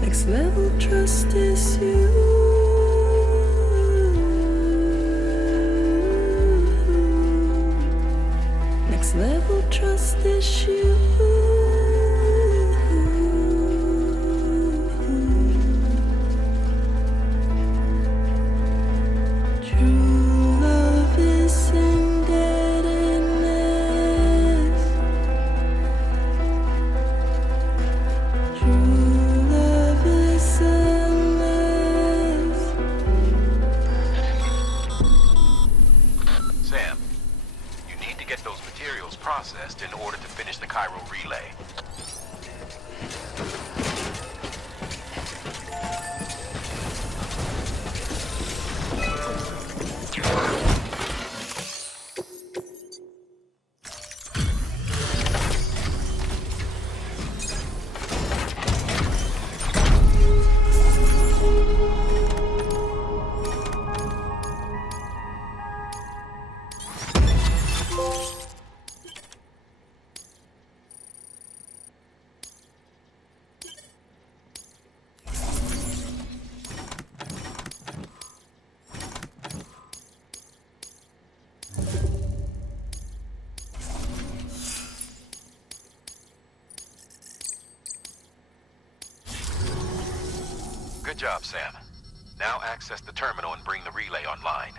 Next level trust is you. Next level trust is you. True love is indebtedness. True love is endless. Sam, you need to get those materials processed in order to finish the Cairo relay. Good job, Sam. Now access the terminal and bring the relay online.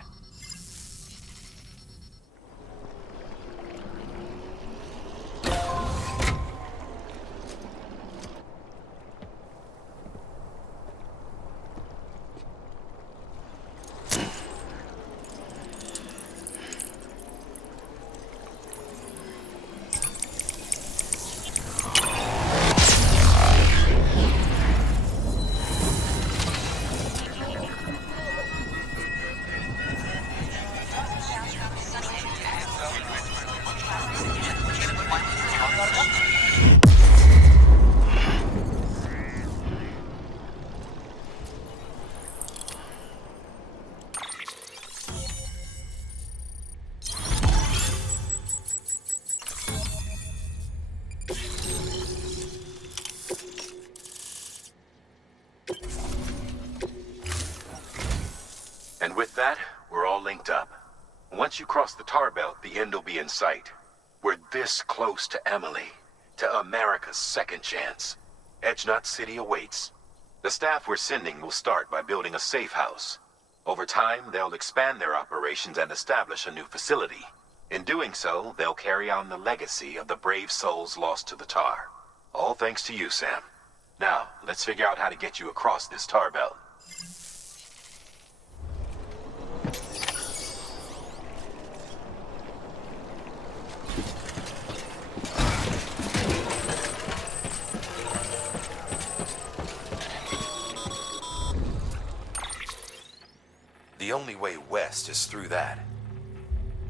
And with that, we're all linked up. Once you cross the tar belt, the end will be in sight. We're this close to Emily, to America's second chance. Edgenut City awaits. The staff we're sending will start by building a safe house. Over time, they'll expand their operations and establish a new facility. In doing so, they'll carry on the legacy of the brave souls lost to the tar. All thanks to you, Sam. Now, let's figure out how to get you across this tar belt. The only way west is through that.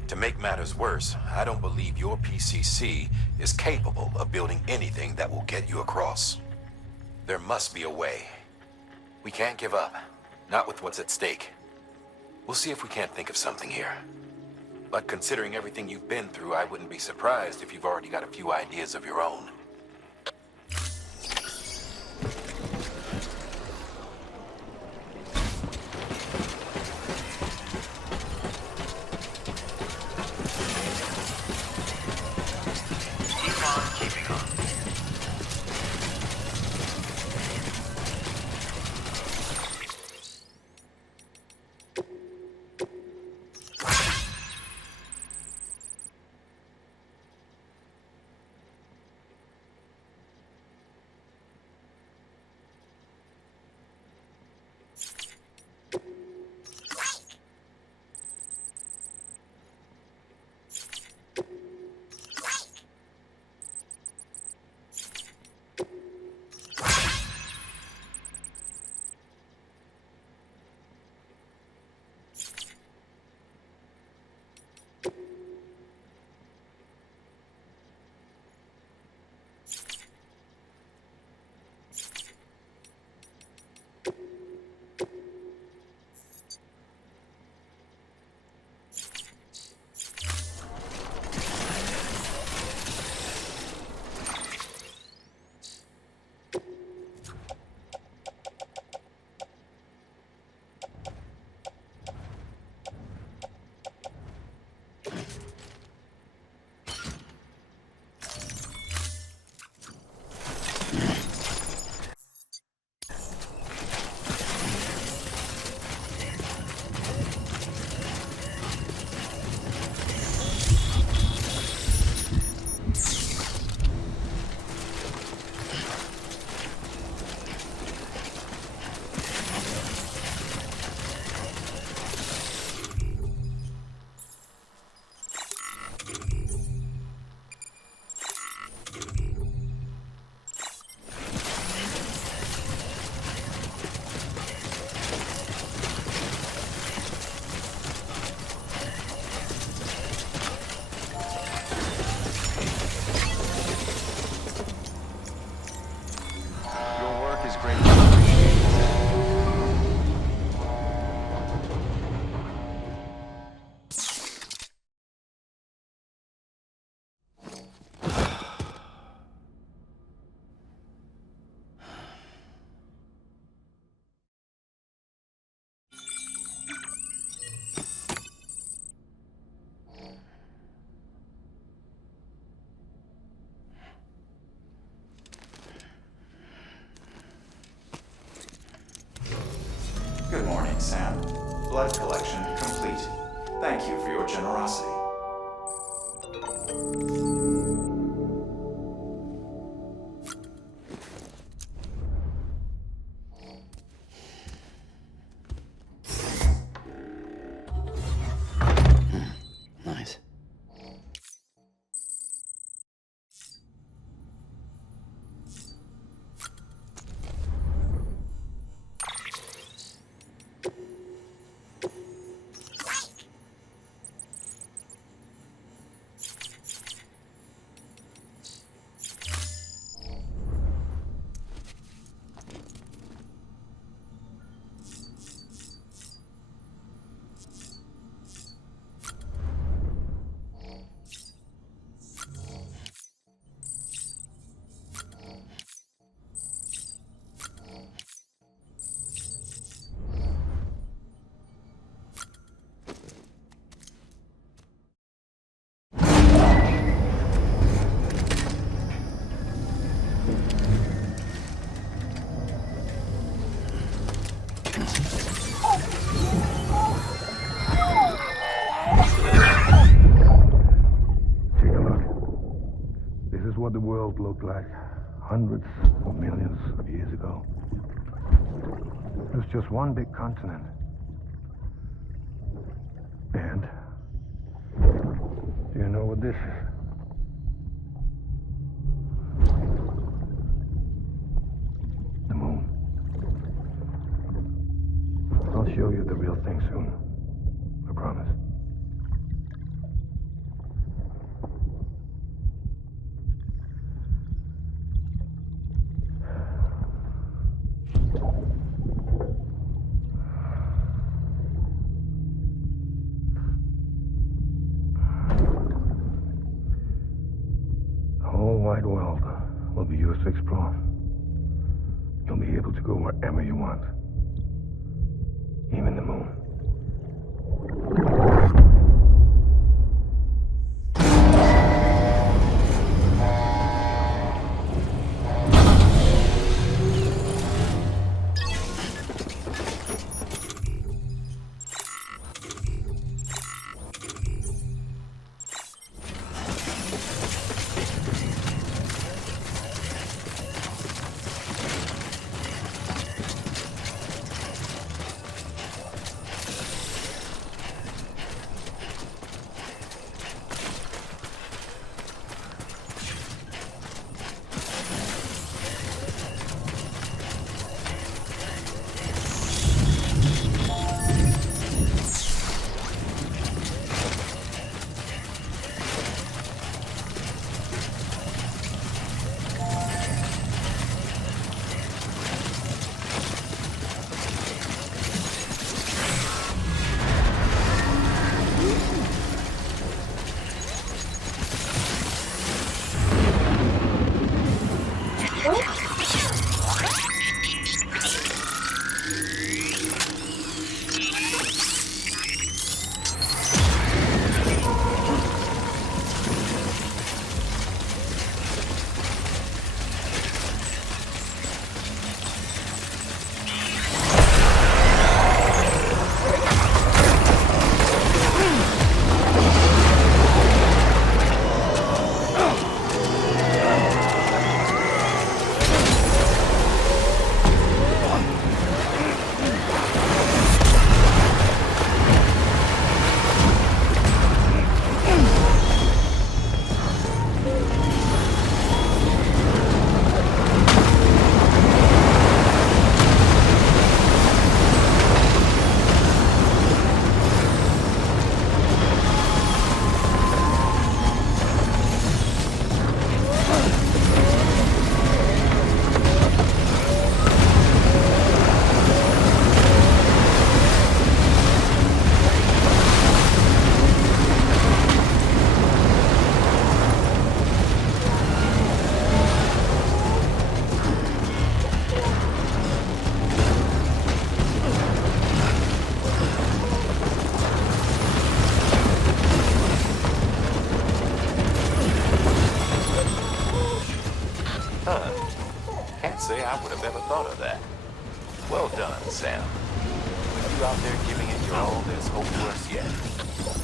To make matters worse, I don't believe your PCC is capable of building anything that will get you across. There must be a way. We can't give up, not with what's at stake. We'll see if we can't think of something here. But considering everything you've been through, I wouldn't be surprised if you've already got a few ideas of your own. Thank you for your generosity. Nice. What the world looked like hundreds or millions of years ago. It was just one big continent. And do you know what this is? The moon. I'll show you the real thing soon. I promise. Wide world will be yours to explore. You'll be able to go wherever you want. Even the moon. Say I would have ever thought of that. Well done, Sam. You out there giving it your all, there's hope for us yet.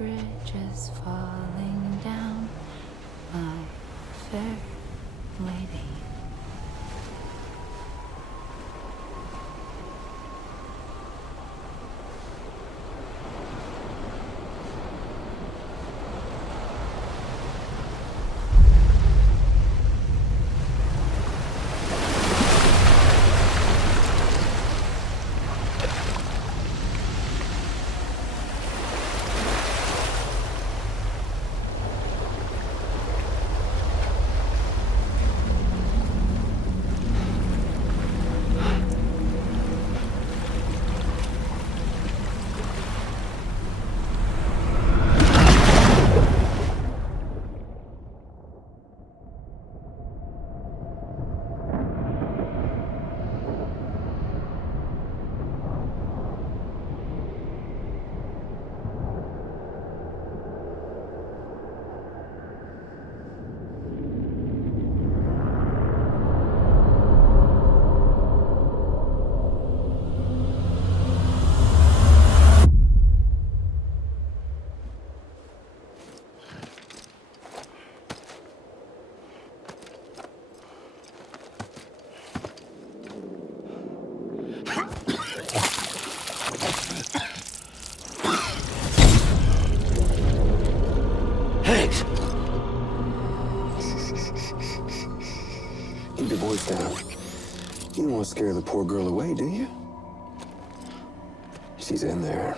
bridge is falling down, my fair lady. Keep your voice down. You don't want to scare the poor girl away, do you? She's in there.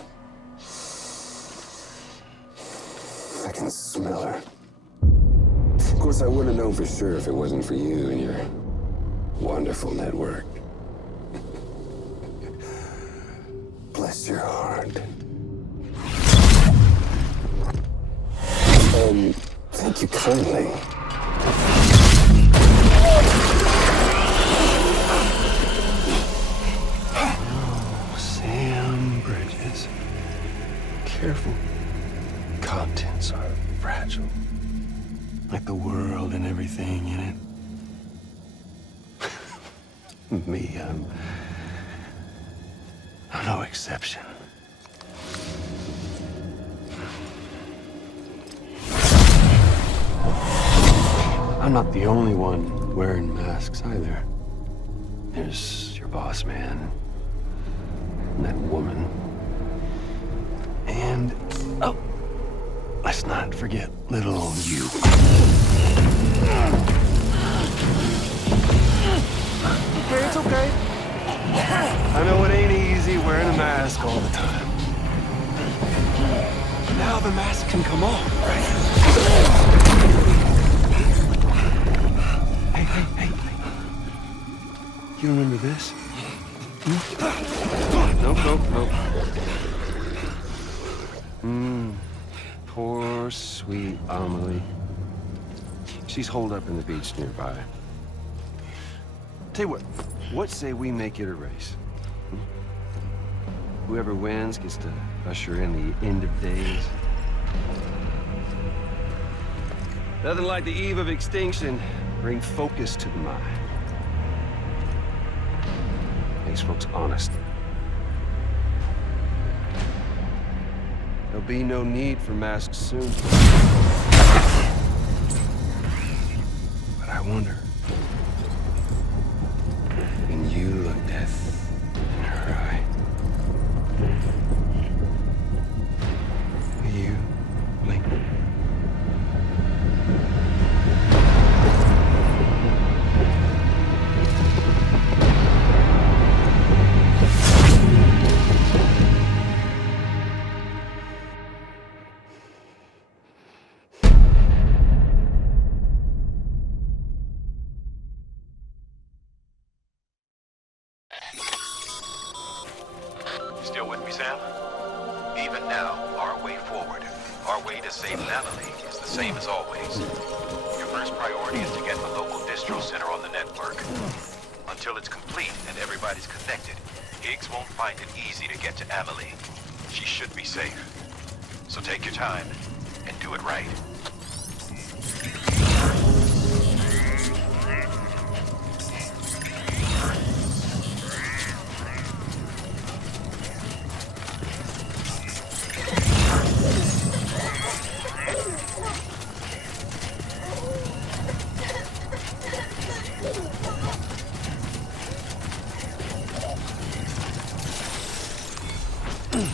I can smell her. Of course, I wouldn't have known for sure if it wasn't for you and your wonderful network. Bless your heart. Thank you kindly. Oh, Sam Bridges. Careful. Contents are fragile. Like the world and everything in it. Me, I'm no exception. I'm not the only one wearing masks either. There's your boss man, and that woman, and, oh, let's not forget little old you. Okay, it's okay. I know it ain't easy wearing a mask all the time. But now the mask can come off, right? Hey. You remember this? Nope. Poor, sweet Amelie. She's holed up in the beach nearby. Tell you what say we make it a race? Whoever wins gets to usher in the end of days. Nothing like the eve of extinction. Bring focus to the mind. Makes folks honest. There'll be no need for masks soon. But I wonder, when you look death in her eye, will you blink? Still with me, Sam? Even now, our way forward, our way to save Amelie is the same as always. Your first priority is to get the local distro center on the network. Until it's complete and everybody's connected, Higgs won't find it easy to get to Amelie. She should be safe. So take your time and do it right. What's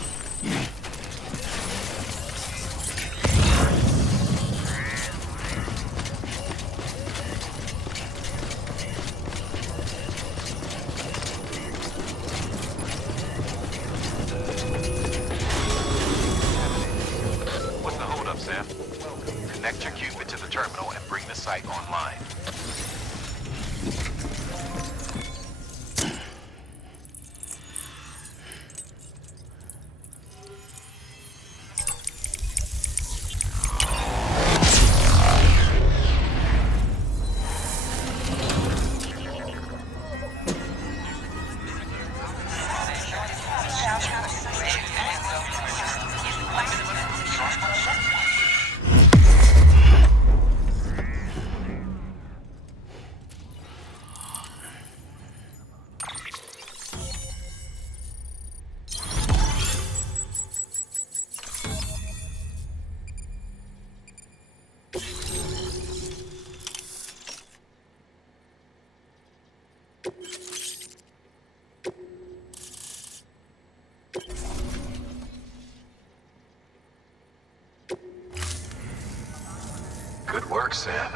the holdup, Sam? Connect your Cupid to the terminal and bring the site online. Good work, Sam.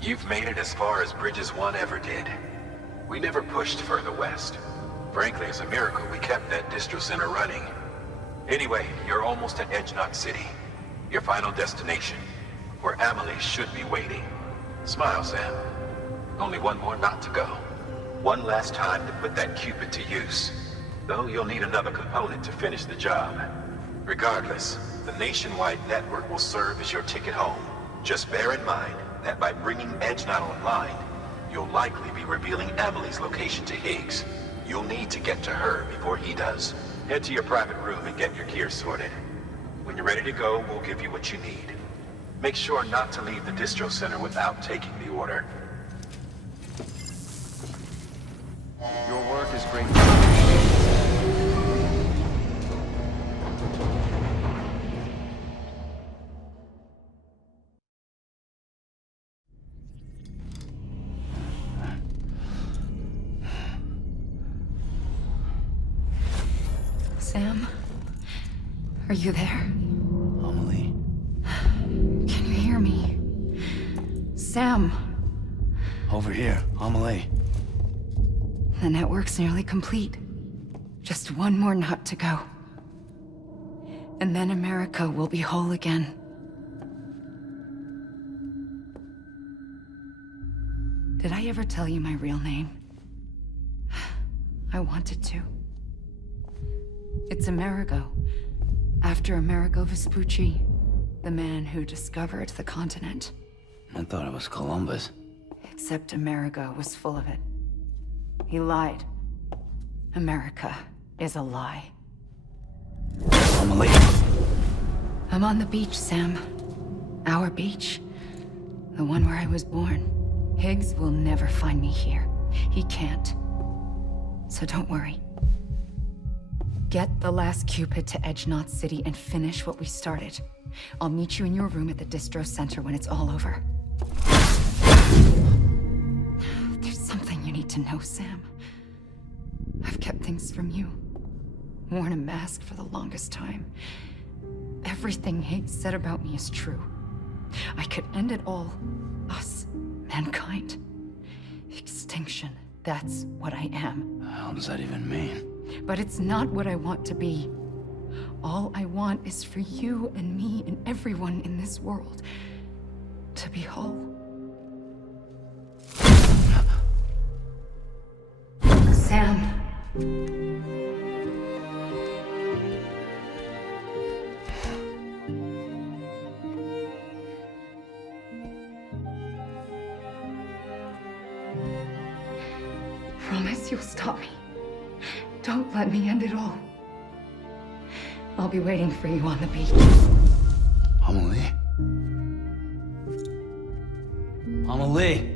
You've made it as far as Bridges 1 ever did. We never pushed further west. Frankly, it's a miracle we kept that distro center running. Anyway, you're almost at Edge Knot City, your final destination, where Amelie should be waiting. Smile, Sam. Only one more knot to go. One last time to put that Cupid to use. Though you'll need another component to finish the job. Regardless, the nationwide network will serve as your ticket home. Just bear in mind that by bringing Edge Knot online, you'll likely be revealing Amelie's location to Higgs. You'll need to get to her before he does. Head to your private room and get your gear sorted. When you're ready to go, we'll give you what you need. Make sure not to leave the distro center without taking the order. Your work is great. Sam? Are you there? Amelie. Can you hear me? Sam! Over here, Amelie. The network's nearly complete. Just one more knot to go. And then America will be whole again. Did I ever tell you my real name? I wanted to. It's Amerigo, after Amerigo Vespucci, the man who discovered the continent. I thought it was Columbus. Except Amerigo was full of it. He lied. America is a lie. Amelie. I'm on the beach, Sam. Our beach. The one where I was born. Higgs will never find me here. He can't. So don't worry. Get the last Cupid to Edge Knot City and finish what we started. I'll meet you in your room at the distro center when it's all over. There's something you need to know, Sam. I've kept things from you. Worn a mask for the longest time. Everything Higgs said about me is true. I could end it all. Us, mankind. Extinction. That's what I am. The hell does that even mean? But it's not what I want to be. All I want is for you and me and everyone in this world to be whole. Sam. Promise you'll stop me. Don't let me end it all. I'll be waiting for you on the beach. Amelie? Amelie?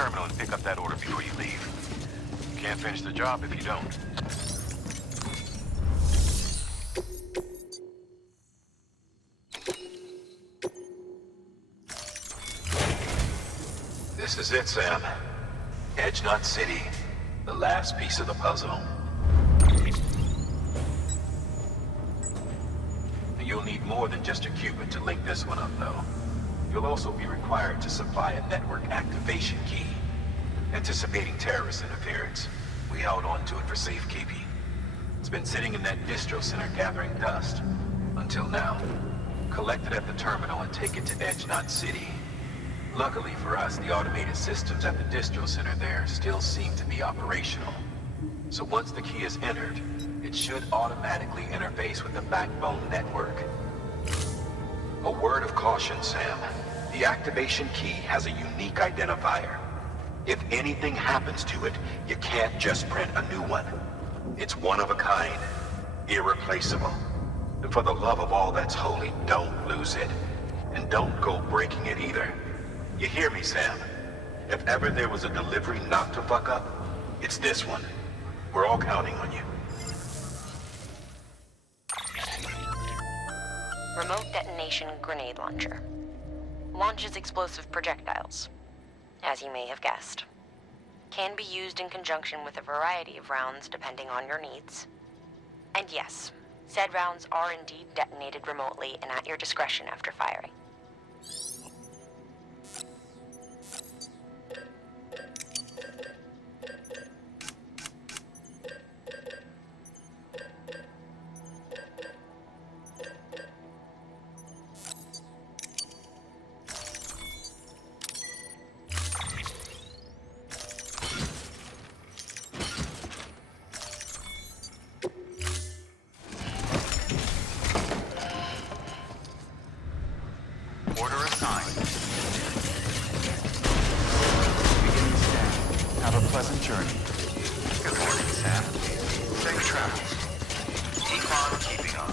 terminal and pick up that order before you leave. You can't finish the job if you don't. This is it, Sam. Edge Knot City. The last piece of the puzzle. You'll need more than just a qubit to link this one up, though. You'll also be required to supply a network activation key. Anticipating terrorist interference, we held on to it for safekeeping. It's been sitting in that distro center gathering dust. Until now. Collect it at the terminal and take it to Edge Knot City. Luckily for us, the automated systems at the distro center there still seem to be operational. So once the key is entered, it should automatically interface with the backbone network. A word of caution, Sam. The activation key has a unique identifier. If anything happens to it, you can't just print a new one. It's one of a kind, irreplaceable. And for the love of all that's holy, don't lose it. And don't go breaking it either. You hear me, Sam? If ever there was a delivery not to fuck up, it's this one. We're all counting on you. Remote detonation grenade launcher. Launches explosive projectiles. As you may have guessed. Can be used in conjunction with a variety of rounds depending on your needs. And yes, said rounds are indeed detonated remotely and at your discretion after firing. Order assigned. Beginning scan. Have a pleasant journey. Good morning, Sam. Safe travels. Keep on keeping on.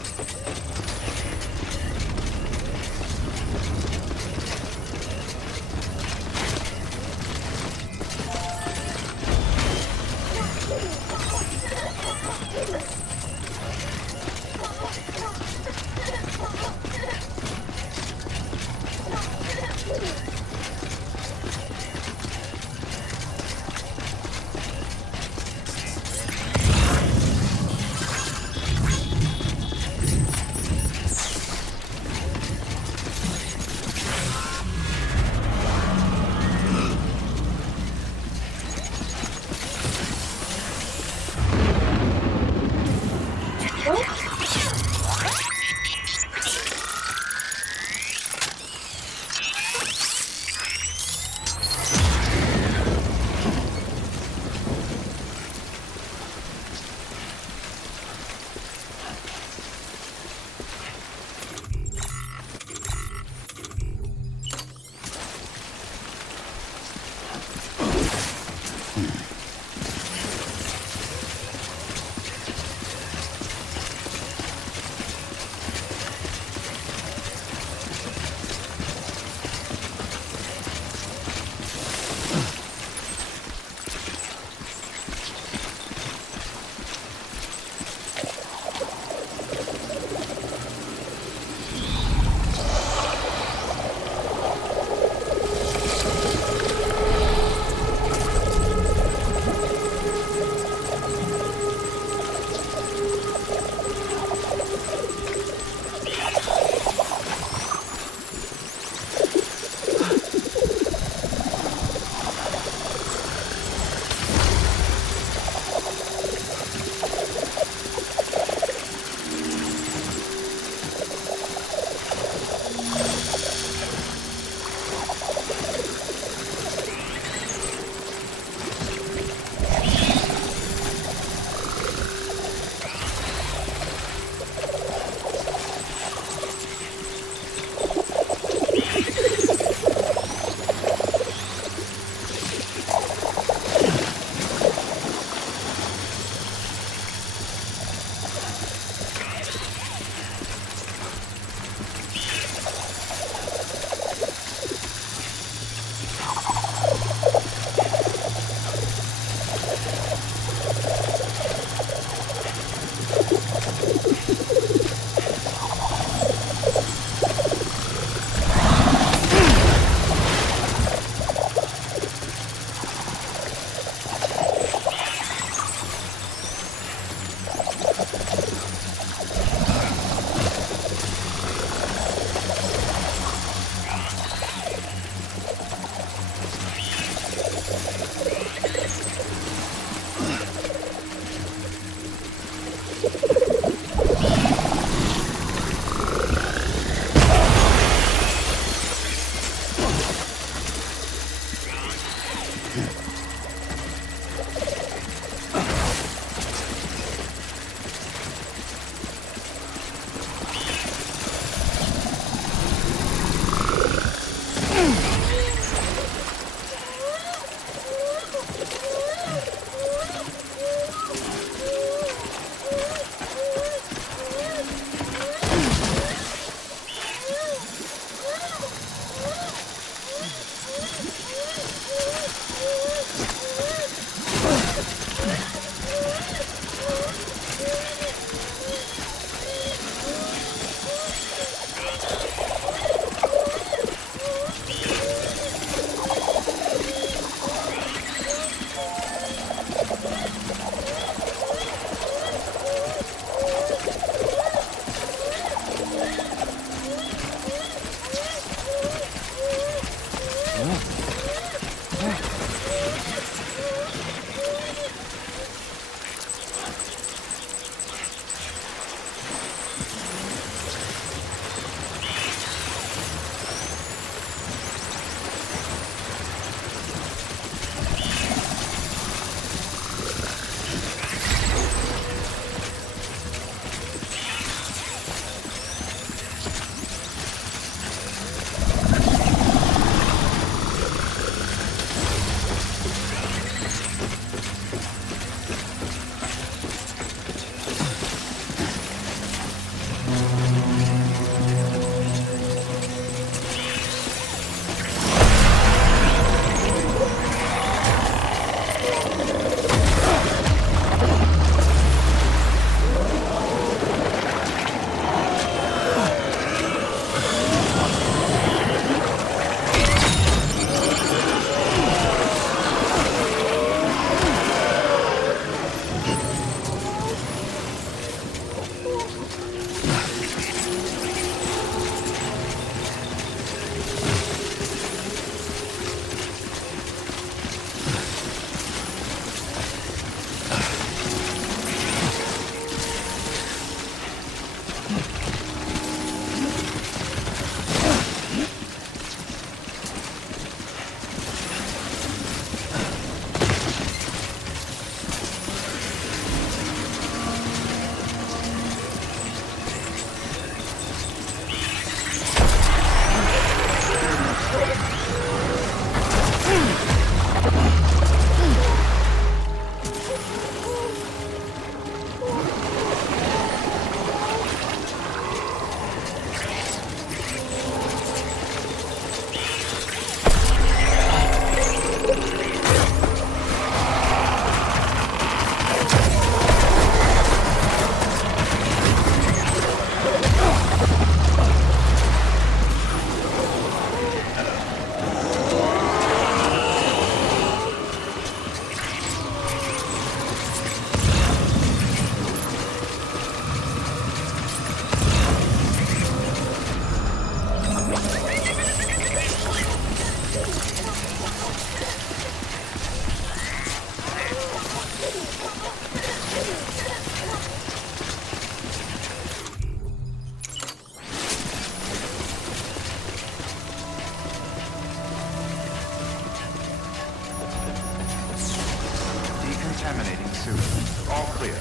Decontaminating suit. All clear.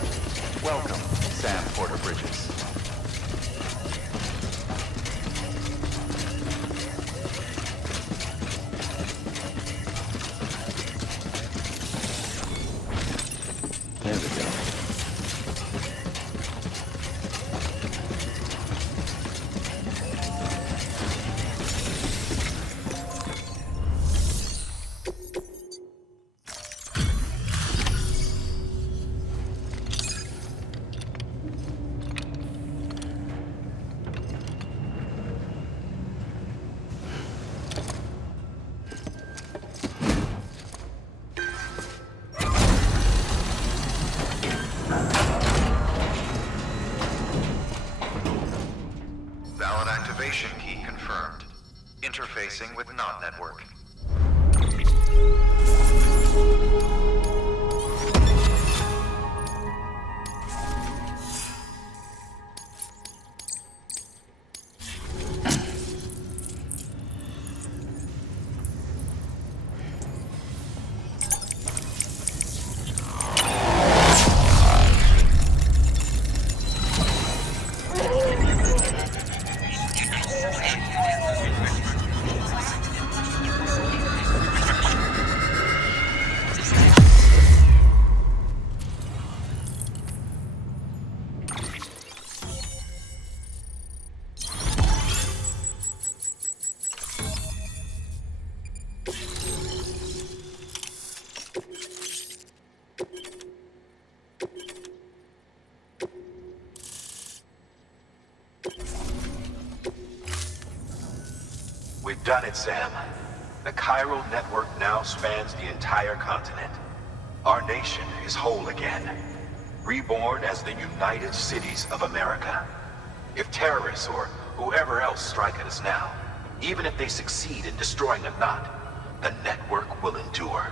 Welcome, Sam Porter Bridges. There we go. interfacing with NOT network. We've done it, Sam. The chiral network now spans the entire continent. Our nation is whole again, reborn as the United Cities of America. If terrorists or whoever else strike at us now, even if they succeed in destroying the knot, the network will endure.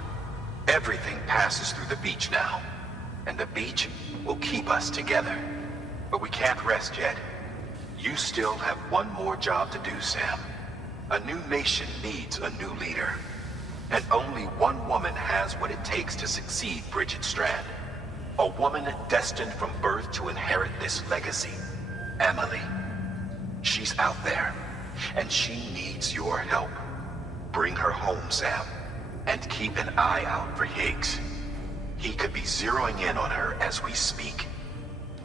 Everything passes through the beach now, and the beach will keep us together. But we can't rest yet. You still have one more job to do, Sam. A new nation needs a new leader. And only one woman has what it takes to succeed Bridget Strand. A woman destined from birth to inherit this legacy. Emily. She's out there, and she needs your help. Bring her home, Sam, and keep an eye out for Higgs. He could be zeroing in on her as we speak.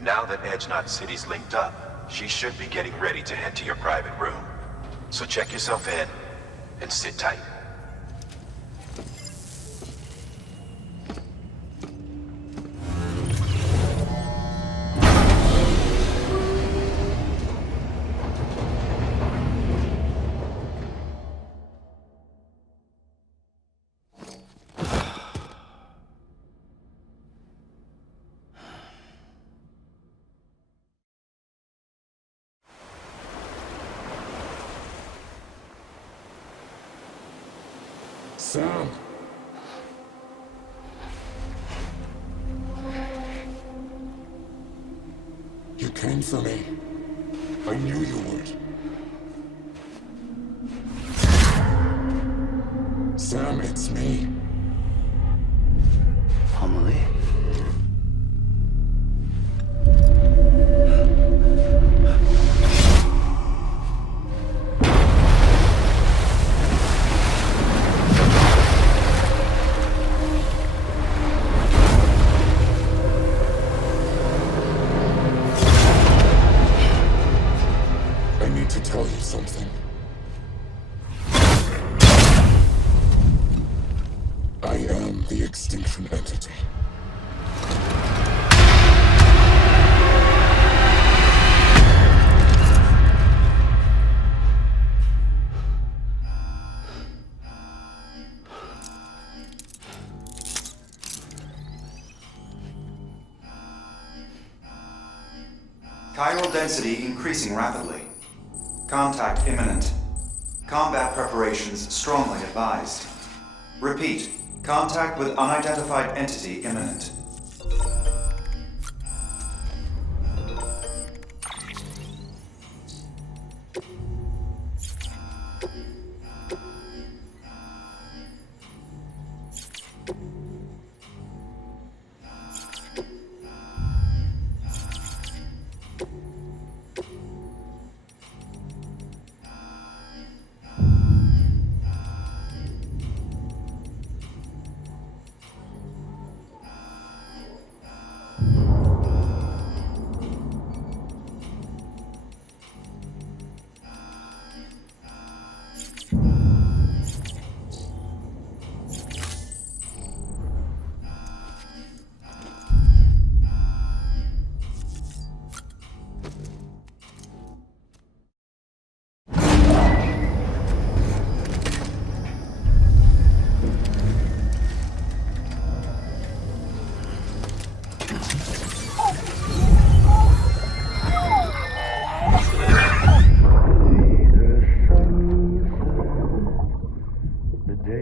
Now that Edge Knot City's linked up, she should be getting ready to head to your private room. So check yourself in, and sit tight. Sam! You came for me. I knew you would. Sam, it's me. Amelie? Tell you something. I am the extinction entity. Chiral density increasing rapidly. Contact imminent. Combat preparations strongly advised. Repeat, contact with unidentified entity imminent.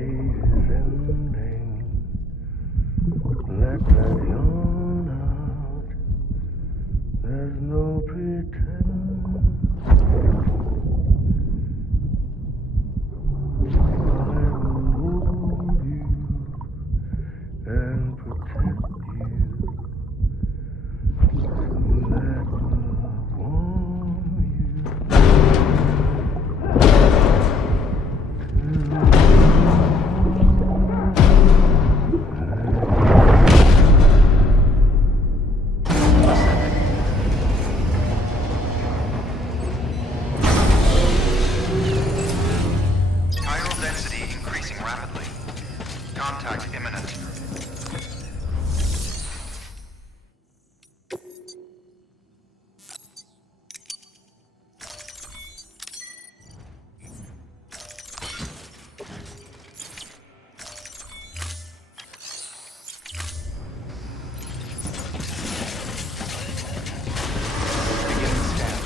is ending. Let that yawn out. There's no pretend. I will hold you and protect you. Let love warm you. Chiral density increasing rapidly. Contact imminent. Beginning scan.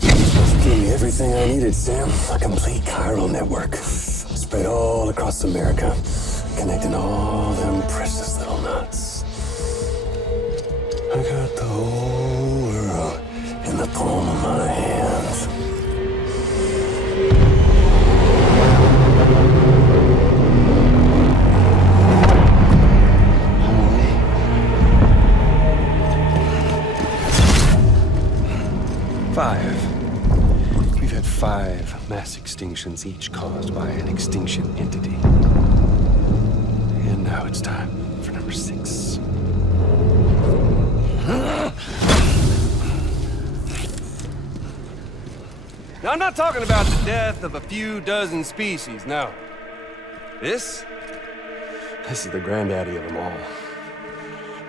Just gave me everything I needed, Sam. A complete chiral network. Spread all across America. Connecting all them precious little nuts. I got the whole world in the palm of my hands. We've had 5 mass extinctions, each caused by an extinction entity. And now it's time for number 6. Now, I'm not talking about the death of a few dozen species, no. This is the granddaddy of them all.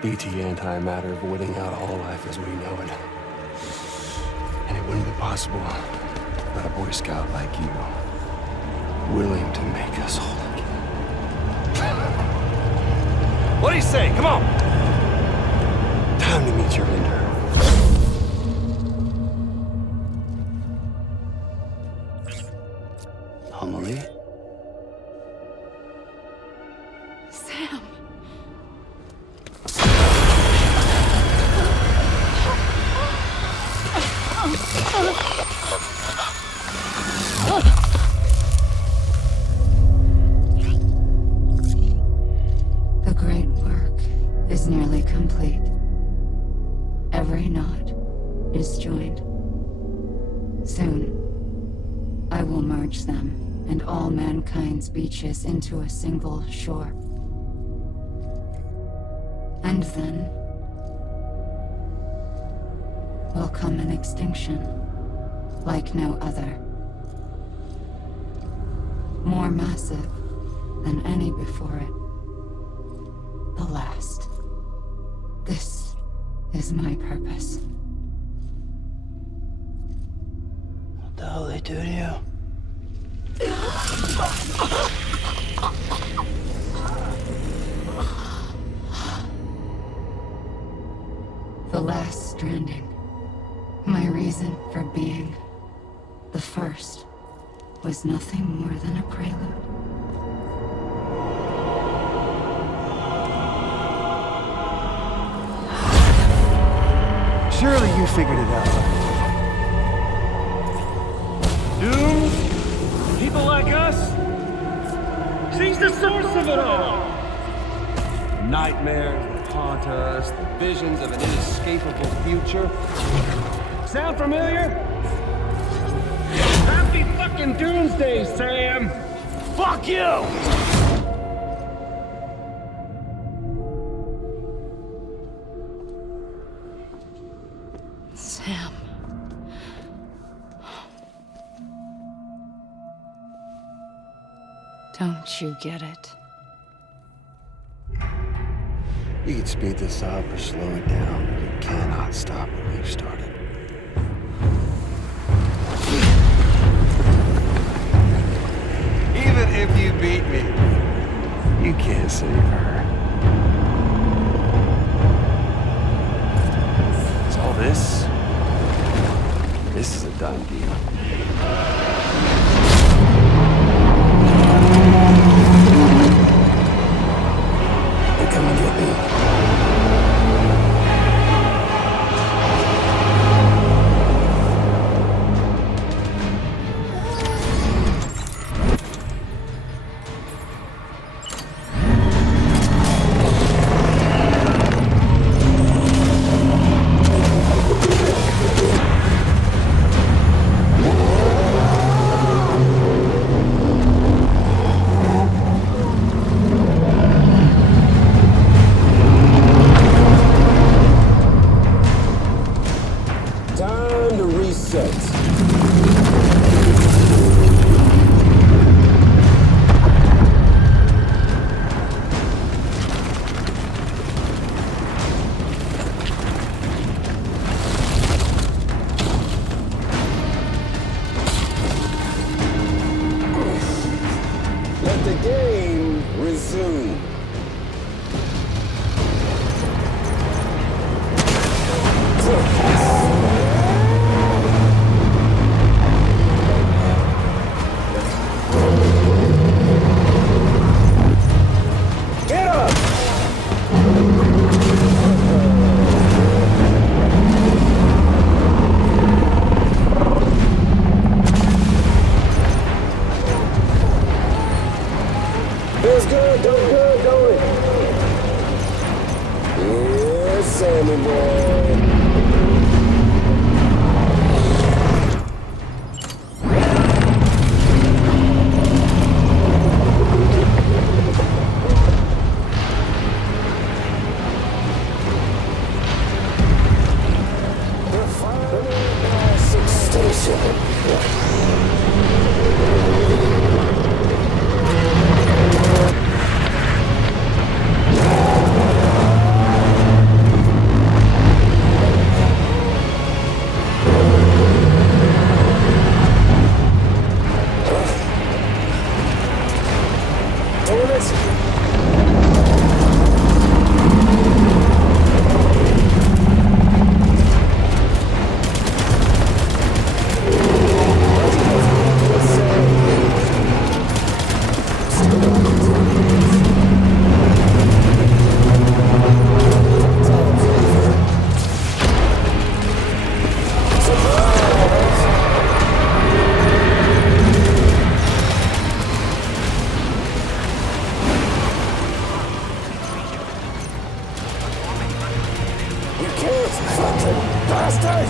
BT antimatter voiding out all life as we know it. And it wouldn't be possible without a Boy Scout like you, willing to make us whole again. What do you say? Come on! Time to meet your ender. Homily? Sam. The great work is nearly complete. Every knot is joined. Soon, I will merge them and all mankind's beaches into a single shore. And then will come an extinction like no other. More massive than any before it. The last. This is my purpose. What the hell they do to you? The last stranding. My reason for being. The first was nothing more than a prelude. Surely you figured it out. Doomed? People like us? She's the source of it all! Nightmares that haunt us, the visions of an inescapable future. Sound familiar? Happy fucking Doomsday, Sam! Fuck you! Sam. Don't you get it? You can speed this up or slow it down, but you cannot stop what we've started. Even if you beat me, you can't save her. So all this is a done deal. They come and get me. Time to reset. Let the game resume. Get up! Feels good, don't it? Yes, Sammy boy. The final mass extinction. Damn it! You can't, fucking bastard!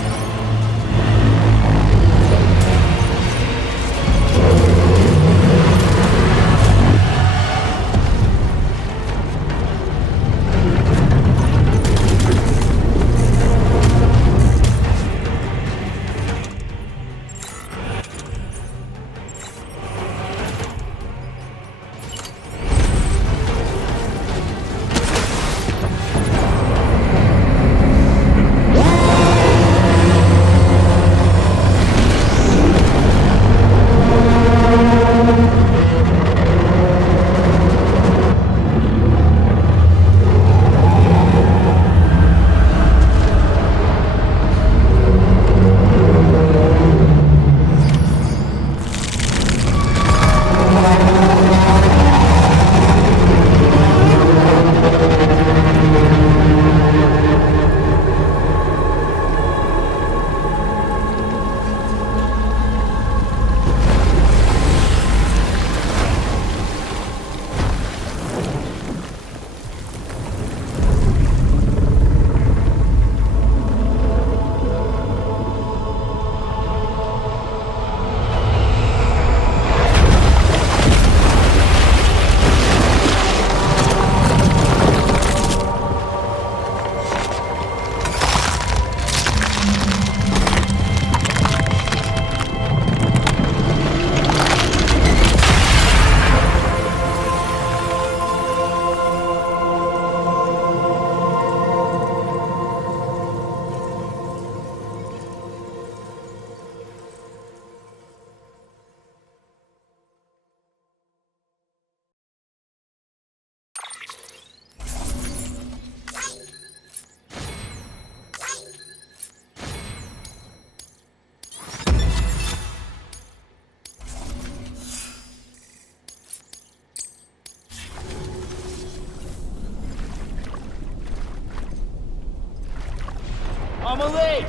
late!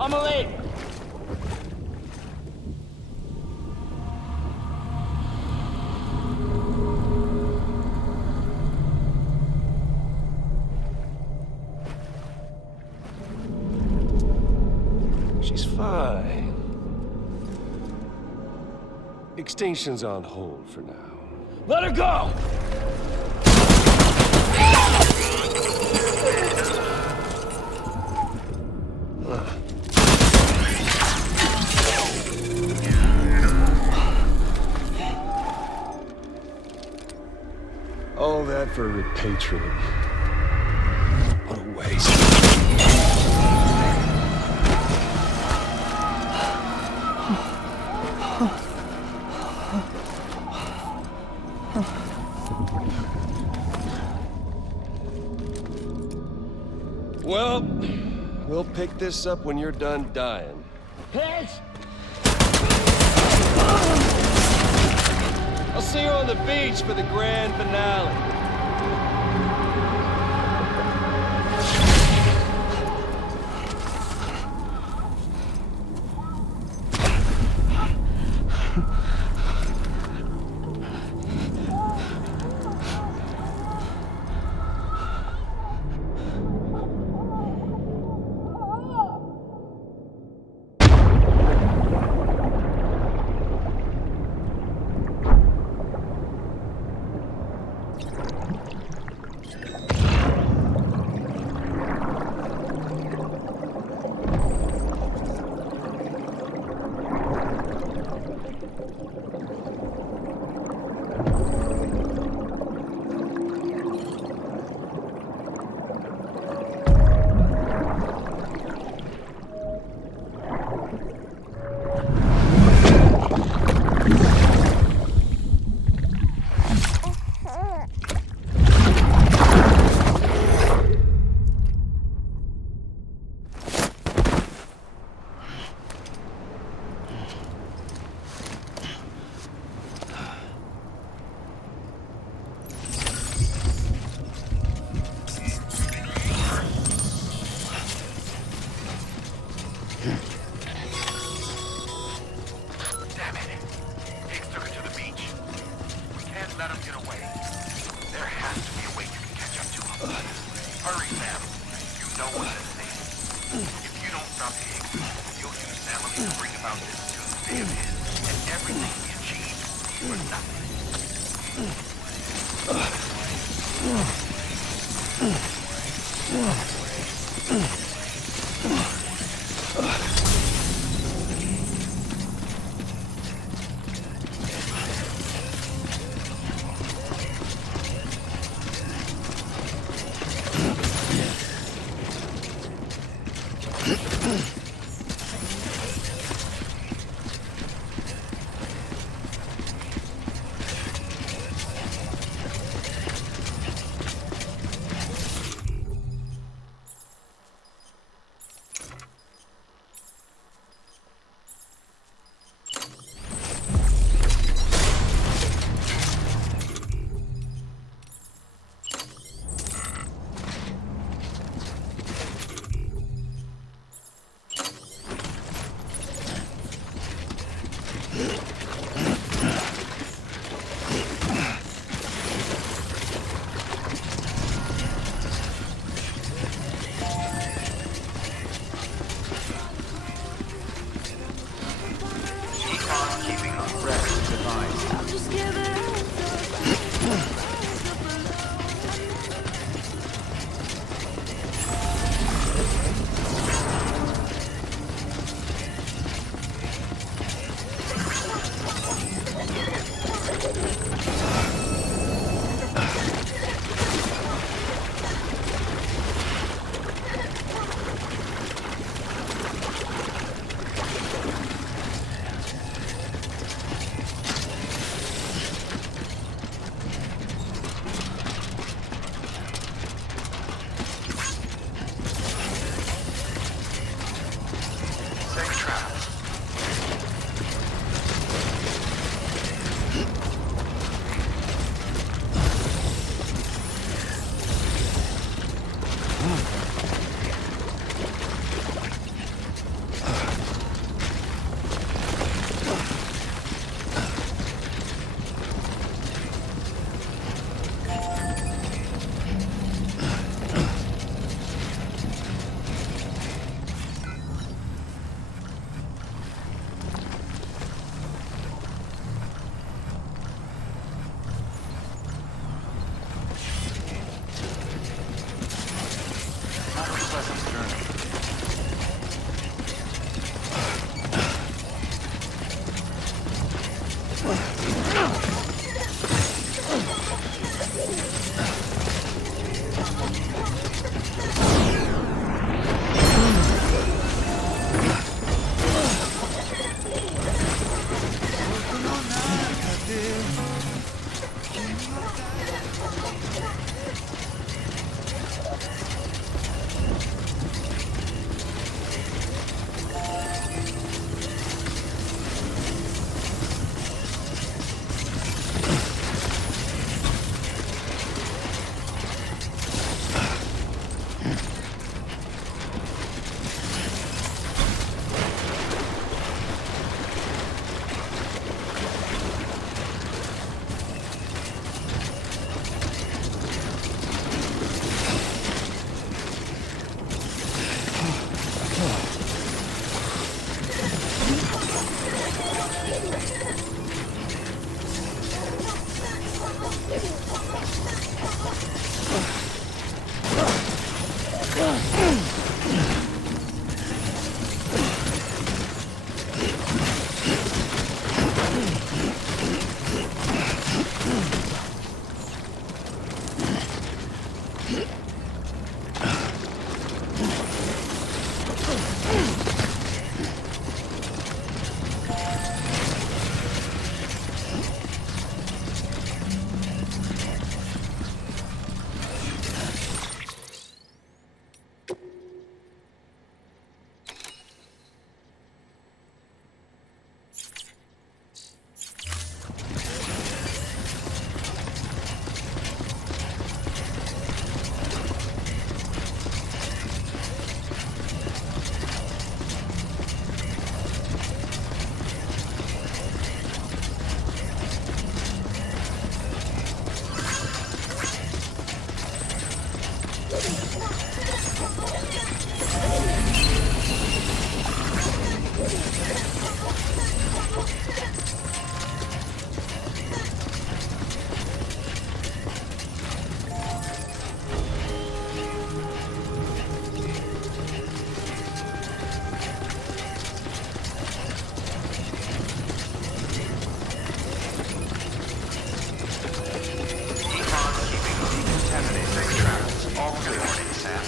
I'm late! She's fine. Extinction's on hold for now. Let her go! All that for repatriate. What a waste. Well, we'll pick this up when you're done dying. Heads! I'll see you on the beach for the grand finale.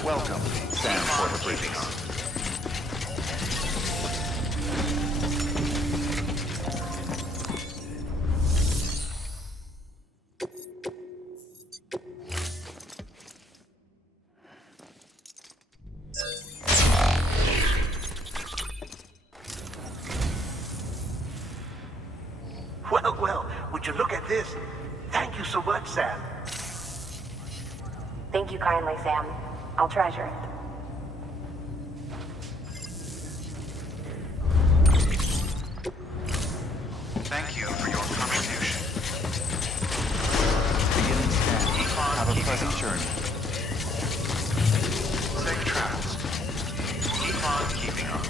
Welcome, Sam Porter-Bridges. Well, would you look at this? Thank you so much, Sam. Thank you kindly, Sam. I'll treasure it. Thank you for your contribution. Beginning scan. Have a pleasant journey. Safe travels. Keep on keeping on.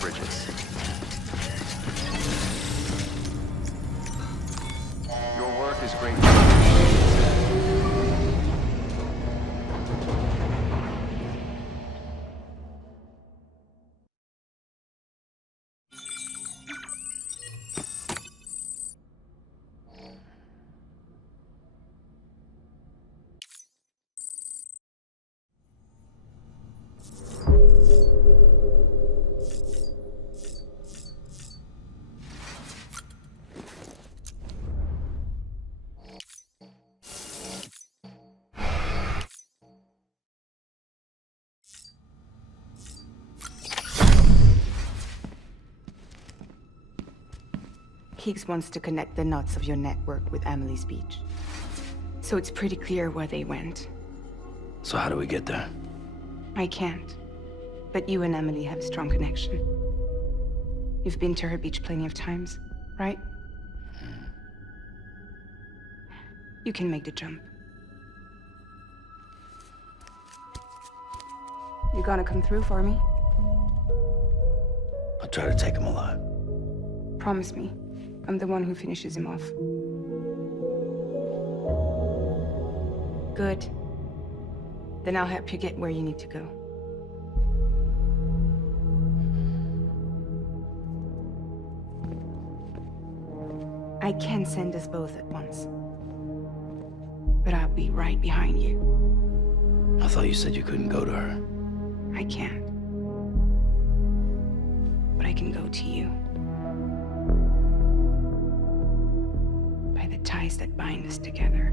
Bridges. Your work is great. Higgs wants to connect the knots of your network with Amelie's beach. So it's pretty clear where they went. So how do we get there? I can't. But you and Emily have a strong connection. You've been to her beach plenty of times, right? You can make the jump. You gonna come through for me? I'll try to take him alive. Promise me. I'm the one who finishes him off. Good. Then I'll help you get where you need to go. I can send us both at once. But I'll be right behind you. I thought you said you couldn't go to her. I can't. But I can go to you. By the ties that bind us together.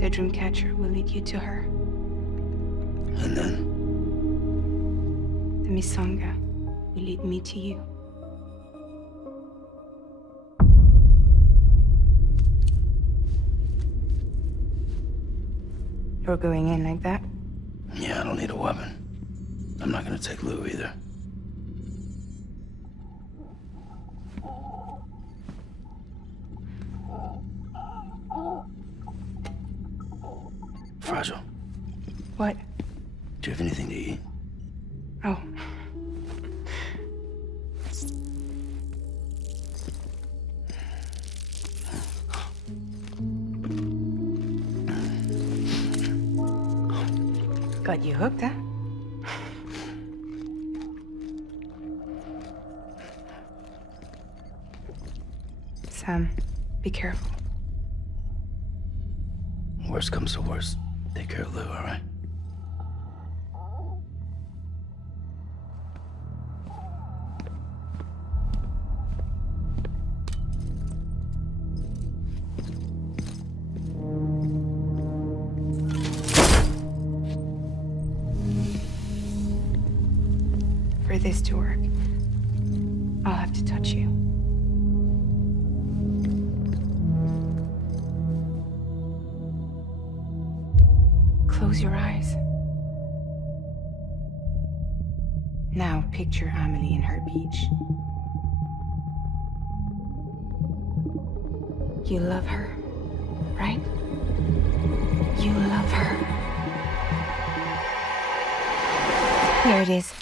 The Dreamcatcher will lead you to her. And then? The Misanga will lead me to you. You're going in like that? Yeah, I don't need a weapon. I'm not gonna take Lou either. Fragile. What? Do you have anything to eat? Oh. Got you hooked, huh? Sam, be careful. Worst comes to worst. Take care of Lou, all right? For this to work, I'll have to touch you. Close your eyes. Now picture Amelie in her beach. You love her, right? You love her. Here it is.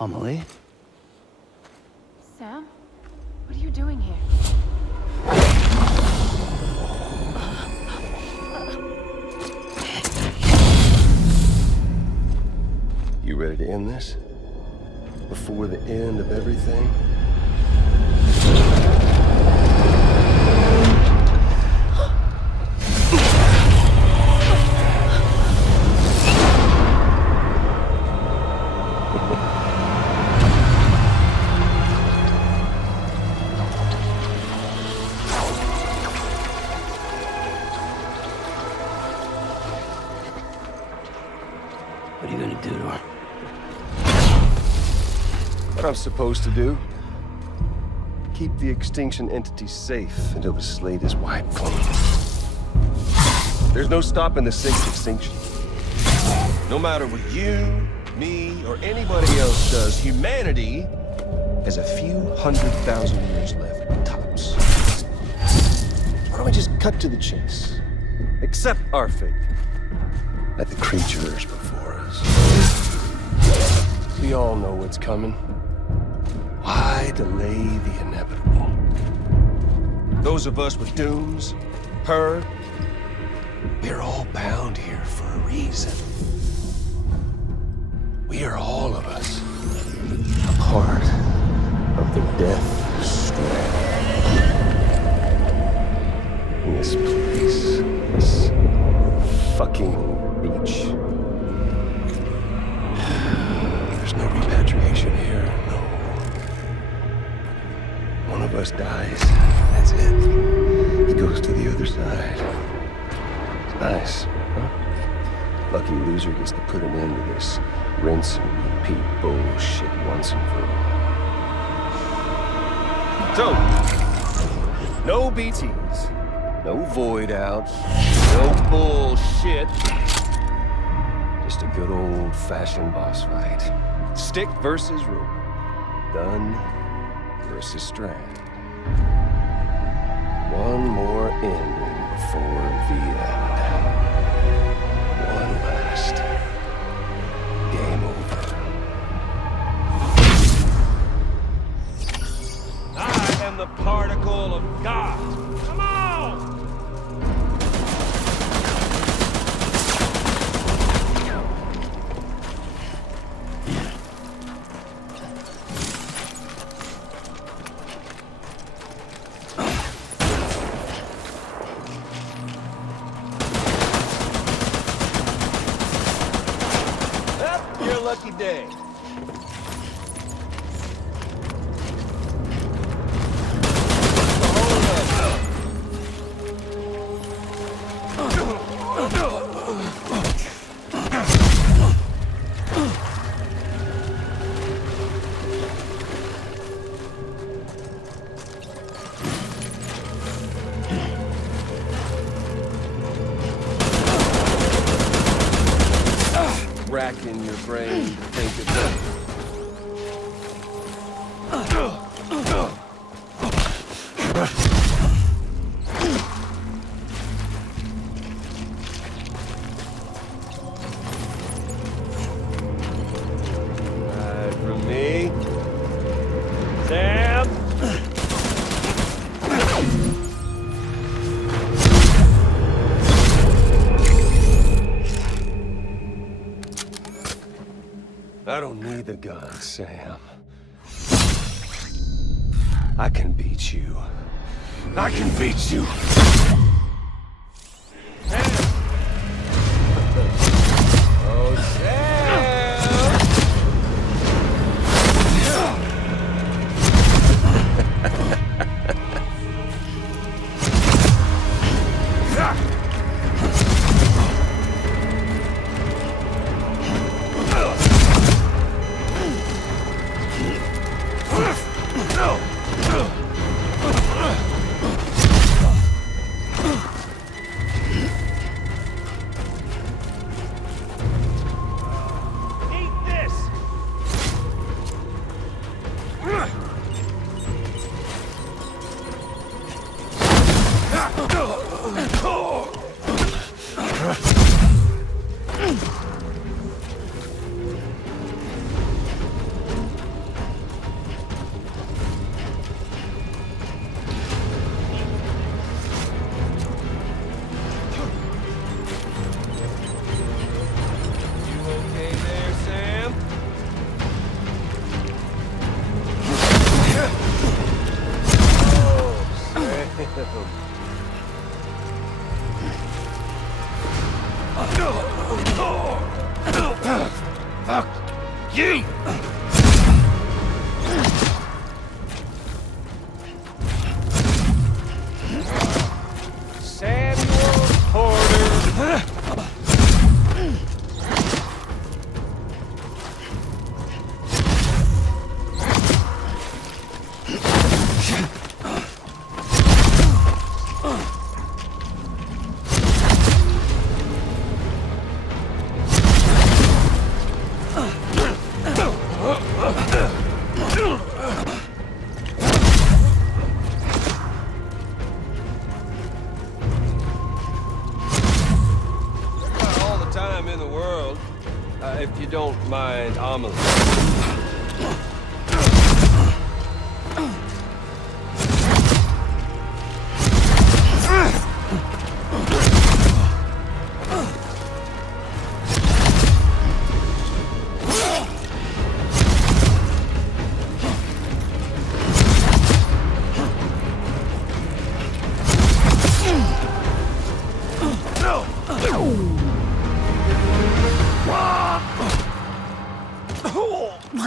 Amelie? Sam? What are you doing here? You ready to end this? Before the end of everything? What are you gonna do to her? What I'm supposed to do? Keep the extinction entity safe until the slate is wiped clean. There's no stopping the safe extinction. No matter what you, me, or anybody else does, humanity has a few 100,000 years left, tops. Why don't we just cut to the chase? Accept our fate. Let the creatures before us. We all know what's coming. Why delay the inevitable? Those of us with dooms, her, We're all bound here for a reason. We are all of us a part of the Death Strand. In this place, this fucking beach. There's no repatriation here, no. One of us dies, that's it. He goes to the other side. It's nice, huh? Lucky loser gets to put an end to this rinse and repeat bullshit once and for all. So, no BTs, no void outs, no bullshit. Just a good old-fashioned boss fight. Stick versus rope. Gun versus strand. One more ending before the end. One last game over. I am the particle of God. Come on! Your lucky day. Racking your brain to think about it. Right from me. Sam. I don't need the gun, Sam. I can beat you. I can beat you. Oh, Sam! Fuck you! Samuel Porter. In the world, if you don't mind omelet.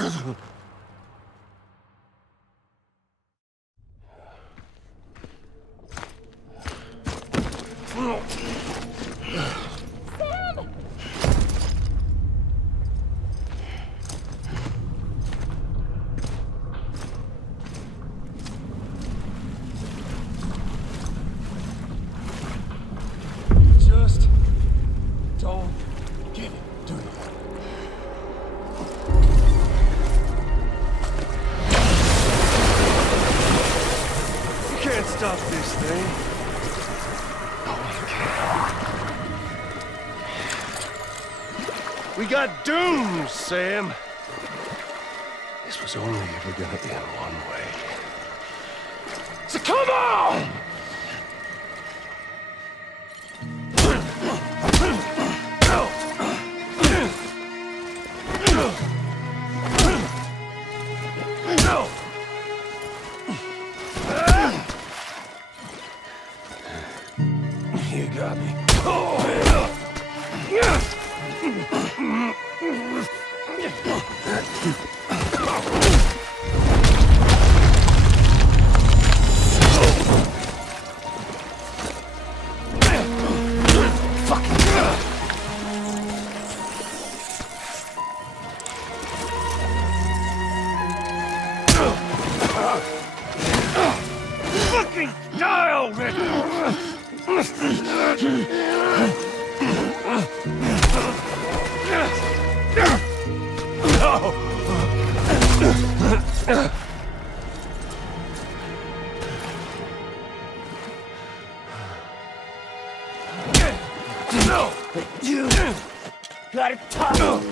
Just don't get it, do you? You can't stop this thing. We got doomed, Sam. This was only ever gonna end one way. So come on! You got me. Fucking die already! No! You gotta talk!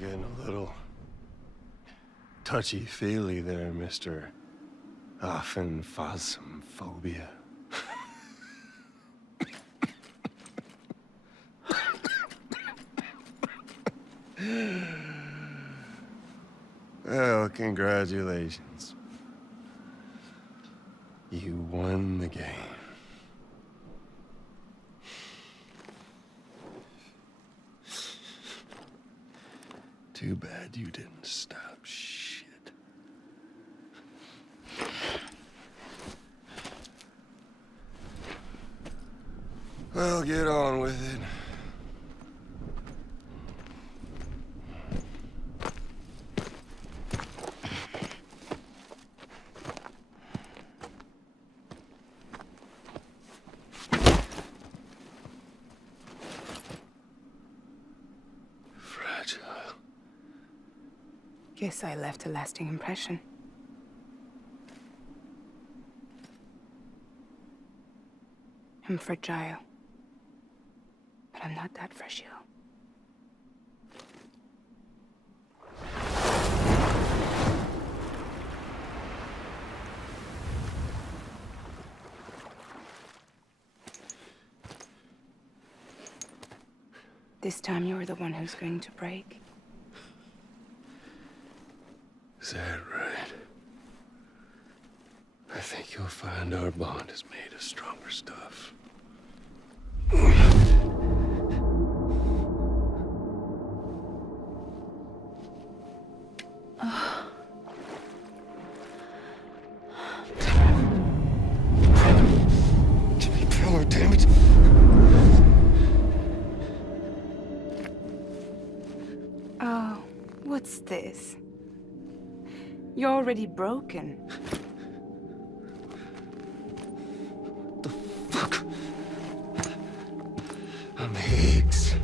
Getting a little touchy-feely there, Mr. Phasmophobia. Well, congratulations. You won the game. Too bad you didn't stop shit. Well, get on with it. Guess I left a lasting impression. I'm fragile. But I'm not that fragile. This time you're the one who's going to break. Is that right? I think you'll find our bond is made of stronger stuff. Jimmy Pillar, damn it! Oh, what's this? You're already broken. Higgs.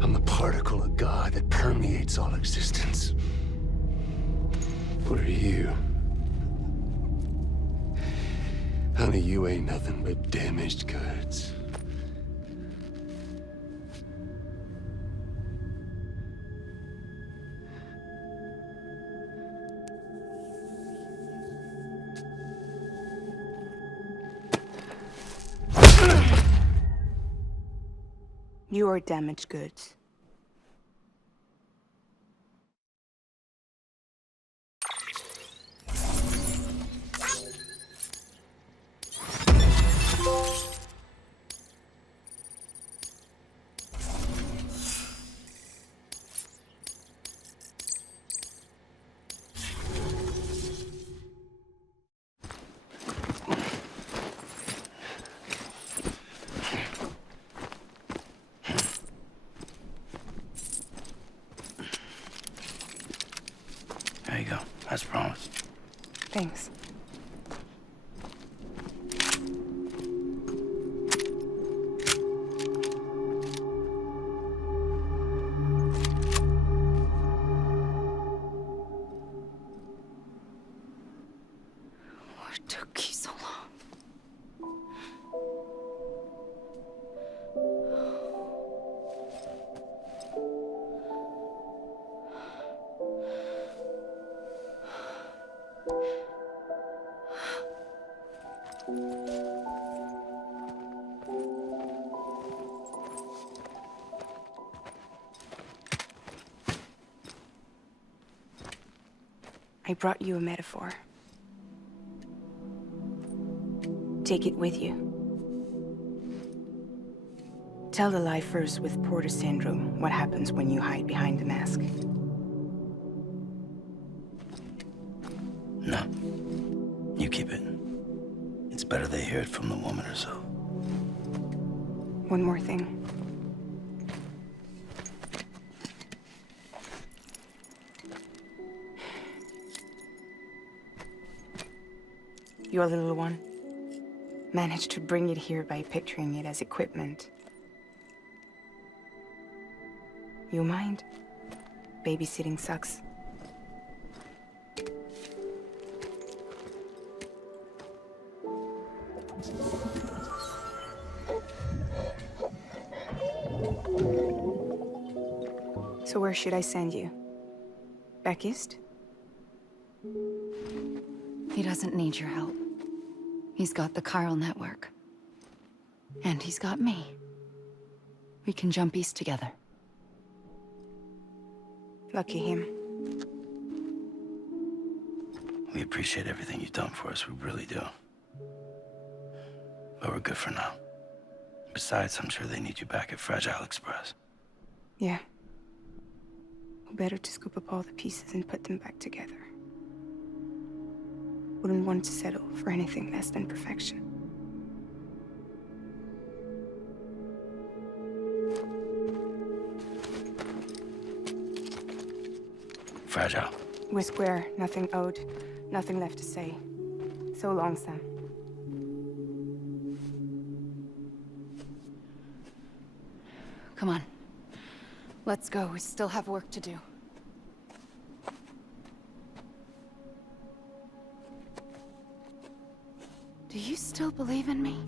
I'm the particle of God that permeates all existence. What are you? Honey, you ain't nothing but damaged goods. You are damaged goods. There you go, as promised. Thanks. What took you so long? I brought you a metaphor. Take it with you. Tell the lifers with Porter syndrome what happens when you hide behind the mask. No. You keep it. It's better they hear it from the woman herself. One more thing. Your little one managed to bring it here by picturing it as equipment. You mind? Babysitting sucks. So where should I send you? Back east? He doesn't need your help. He's got the chiral network. And he's got me. We can jump east together. Lucky him. We appreciate everything you've done for us, we really do. But we're good for now. Besides, I'm sure they need you back at Fragile Express. Yeah. Better to scoop up all the pieces and put them back together. Wouldn't want to settle for anything less than perfection. Fragile. We're square, nothing owed, nothing left to say. So long, Sam. Come on. Let's go. We still have work to do. Do you still believe in me?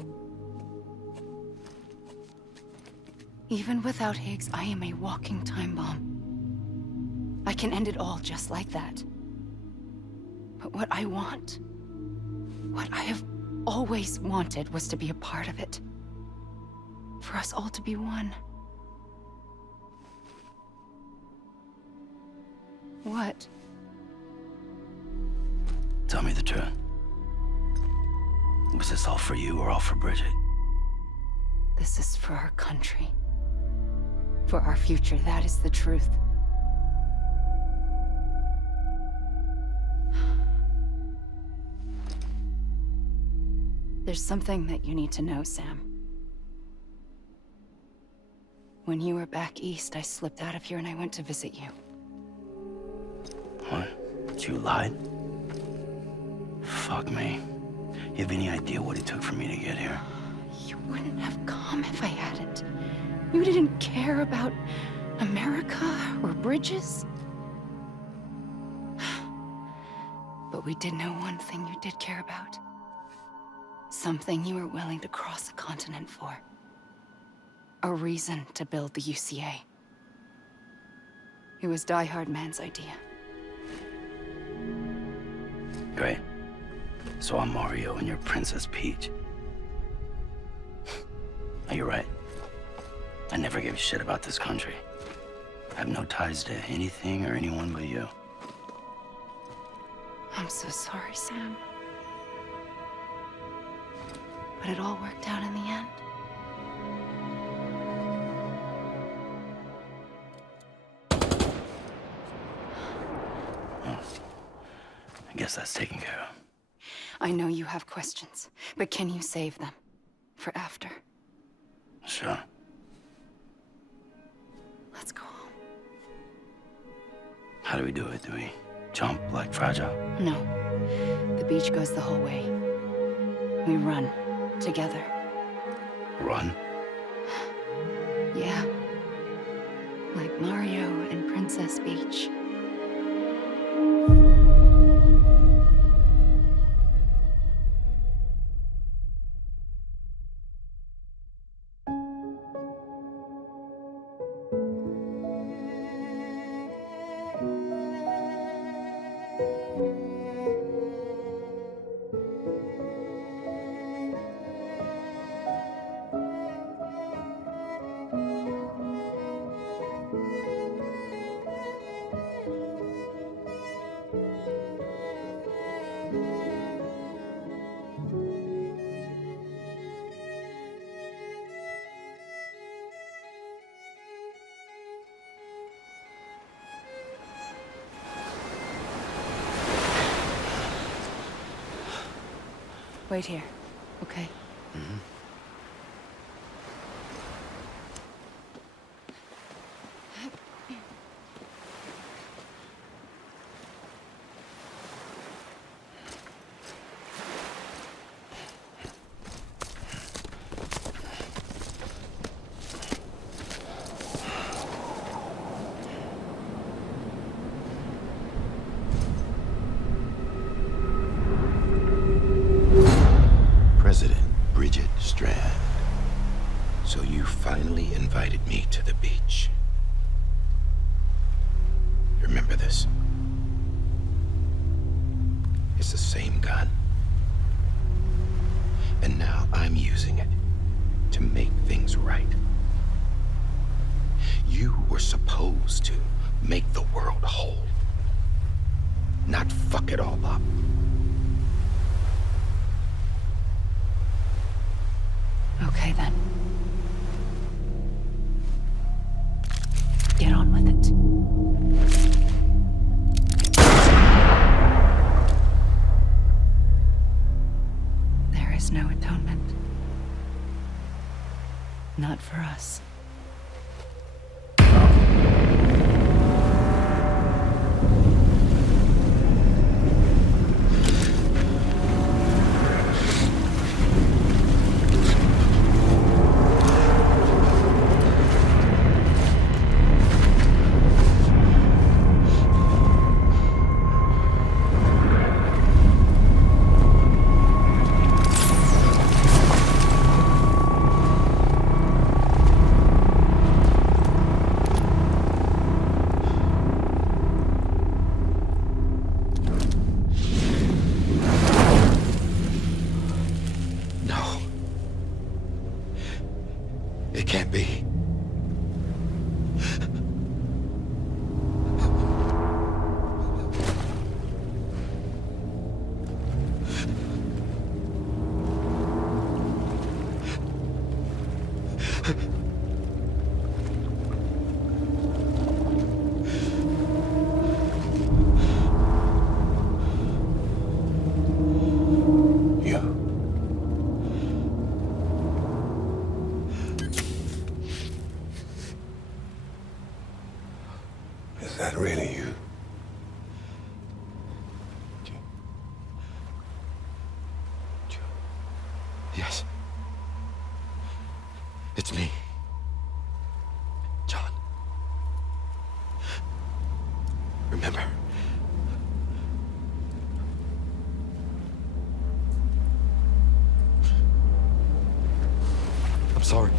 Even without Higgs, I am a walking time bomb. I can end it all just like that. But what I want, what I have always wanted, was to be a part of it. For us all to be one. What? Tell me the truth. Was this all for you or all for Bridget? This is for our country. For our future, that is the truth. There's something that you need to know, Sam. When you were back east, I slipped out of here and I went to visit you. What? You lied? Fuck me. You have any idea what it took for me to get here? You wouldn't have come if I hadn't. You didn't care about America or bridges? But we did know one thing you did care about. Something you were willing to cross a continent for. A reason to build the UCA. It was Die Hard Man's idea. Great. So I'm Mario and you're Princess Peach. Now, you're right. I never gave a shit about this country. I have no ties to anything or anyone but you. I'm so sorry, Sam. But it all worked out in the end. I guess that's taken care of. I know you have questions, but can you save them? For after? Sure. Let's go home. How do we do it? Do we jump like Fragile? No. The beach goes the whole way. We run. Together. Run? Yeah. Like Mario and Princess Peach. Wait here, okay? Mm-hmm. So you finally invited me to the beach. Remember this? It's the same gun. And now I'm using it to make things right. You were supposed to make the world whole, not fuck it all up. Okay, then. Get on with it. There is no atonement. Not for us. It can't be. Is that really you? Yes. It's me. remember. I'm sorry.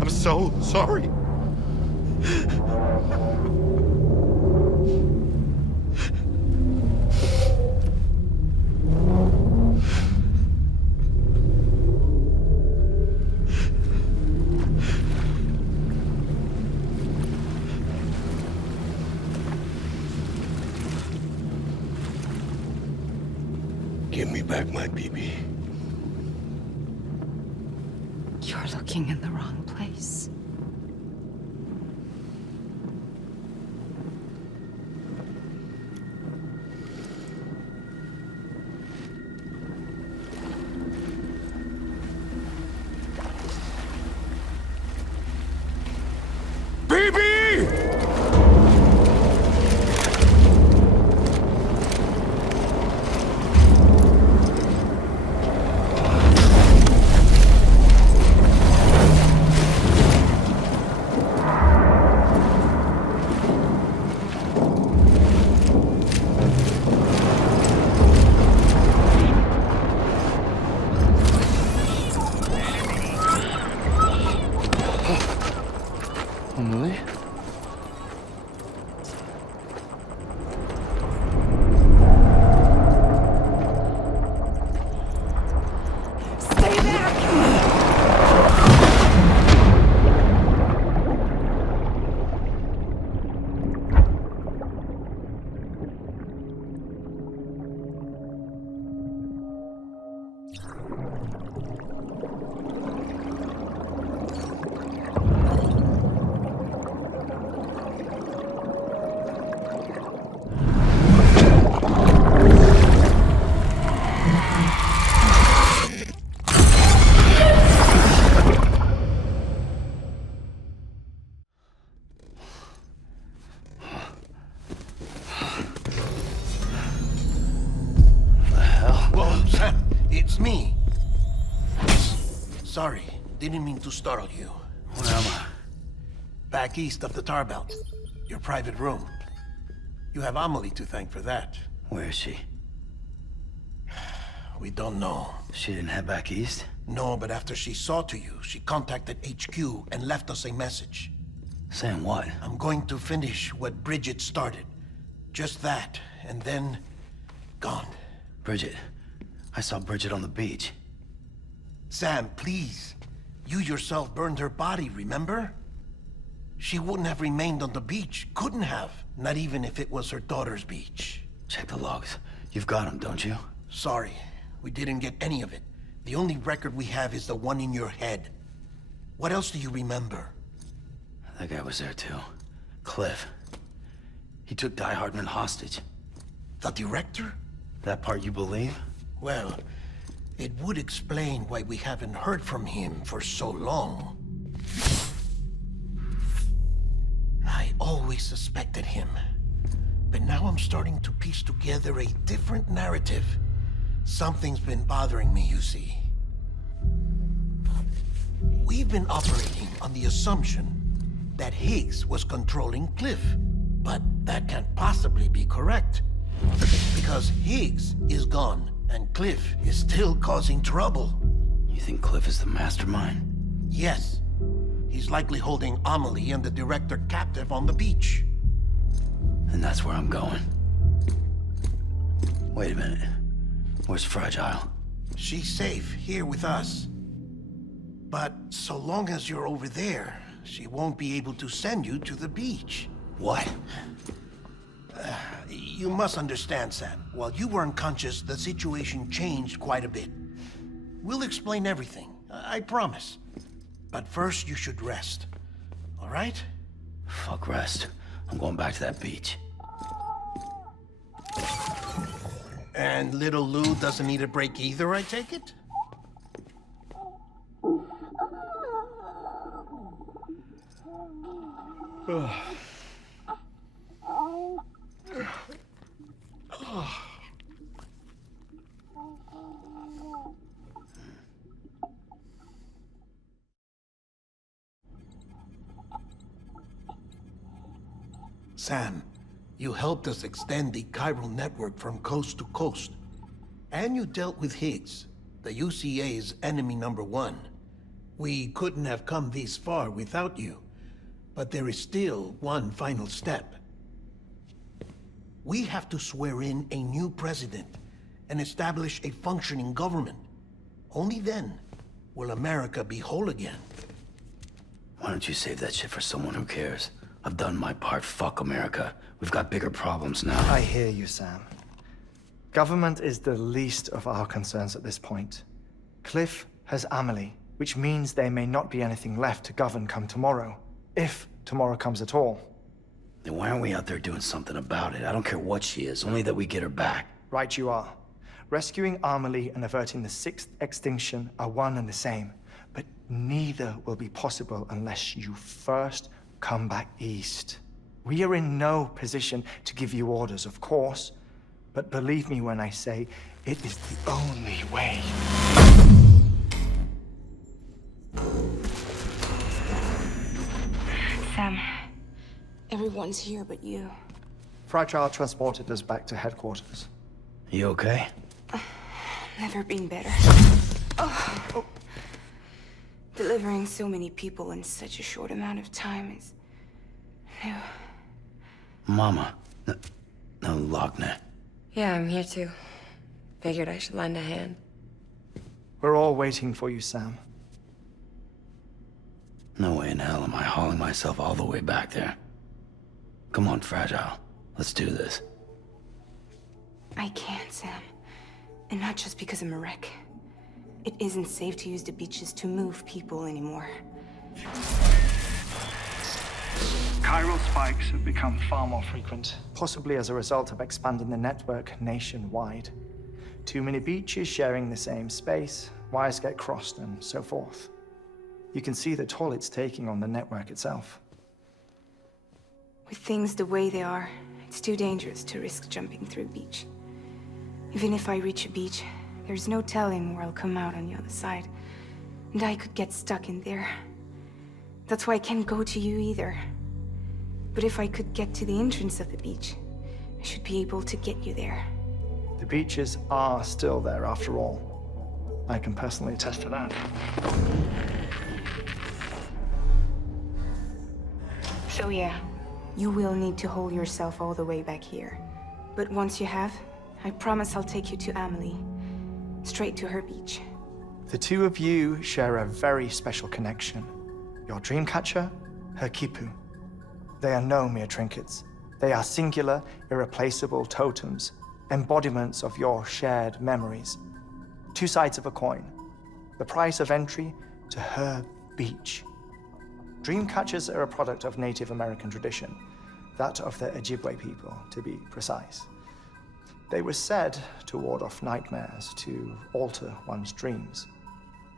I'm so sorry. Give me back my BB. You're looking in the wrong place. Emily? It's me. Sorry, didn't mean to startle you. Where am I? Back east of the tar belt. Your private room. You have Amelie to thank for that. Where is she? We don't know. She didn't head back east? No, but after she saw to you, she contacted HQ and left us a message. Saying what? I'm going to finish what Bridget started. Just that, and then... gone. Bridget. I saw Bridget on the beach. Sam, please. You yourself burned her body, remember? She wouldn't have remained on the beach. Couldn't have. Not even if it was her daughter's beach. Check the logs. You've got them, don't you? Sorry. We didn't get any of it. The only record we have is the one in your head. What else do you remember? That guy was there too. Cliff. He took Die Hardman hostage. The director? That part you believe? Well, it would explain why we haven't heard from him for so long. I always suspected him. But now I'm starting to piece together a different narrative. Something's been bothering me, you see. We've been operating on the assumption that Higgs was controlling Cliff. But that can't possibly be correct. Because Higgs is gone, and Cliff is still causing trouble. You think Cliff is the mastermind? Yes. He's likely holding Amelie and the director captive on the beach. And that's where I'm going. Wait a minute. Where's Fragile? She's safe here with us. But so long as you're over there, she won't be able to send you to the beach. What? You must understand, Sam. While you were unconscious, the situation changed quite a bit. We'll explain everything, I promise. But first, you should rest. All right? Fuck rest. I'm going back to that beach. And little Lou doesn't need a break either, I take it? Sam, you helped us extend the chiral network from coast to coast. And you dealt with Higgs, the UCA's enemy #1. We couldn't have come this far without you. But there is still one final step. We have to swear in a new president and establish a functioning government. Only then will America be whole again. Why don't you save that shit for someone who cares? I've done my part. Fuck America. We've got bigger problems now. I hear you, Sam. Government is the least of our concerns at this point. Cliff has Amelie, which means there may not be anything left to govern come tomorrow. If tomorrow comes at all. Then why aren't we out there doing something about it? I don't care what she is, only that we get her back. Right you are. Rescuing Amelie and averting the 6th extinction are one and the same. But neither will be possible unless you first come back east. We are in no position to give you orders, of course. But believe me when I say, it is the only way. Sam, everyone's here but you. Fragile transported us back to headquarters. You okay? Never been better. Oh. Delivering so many people in such a short amount of time is new. Mama. No, Lochner. Yeah, I'm here too. Figured I should lend a hand. We're all waiting for you, Sam. No way in hell am I hauling myself all the way back there. Come on, Fragile. Let's do this. I can't, Sam. And not just because I'm a wreck. It isn't safe to use the beaches to move people anymore. Chiral spikes have become far more frequent, possibly as a result of expanding the network nationwide. Too many beaches sharing the same space, wires get crossed, and so forth. You can see the toll it's taking on the network itself. With things the way they are, it's too dangerous to risk jumping through a beach. Even if I reach a beach, there's no telling where I'll come out on the other side. And I could get stuck in there. That's why I can't go to you either. But if I could get to the entrance of the beach, I should be able to get you there. The beaches are still there after all. I can personally attest to that. So yeah, you will need to hold yourself all the way back here. But once you have, I promise I'll take you to Amelie. Straight to her beach. The two of you share a very special connection. Your dreamcatcher, her Kipu. They are no mere trinkets. They are singular, irreplaceable totems, embodiments of your shared memories. Two sides of a coin. The price of entry to her beach. Dreamcatchers are a product of Native American tradition, that of the Ojibwe people, to be precise. They were said to ward off nightmares, to alter one's dreams.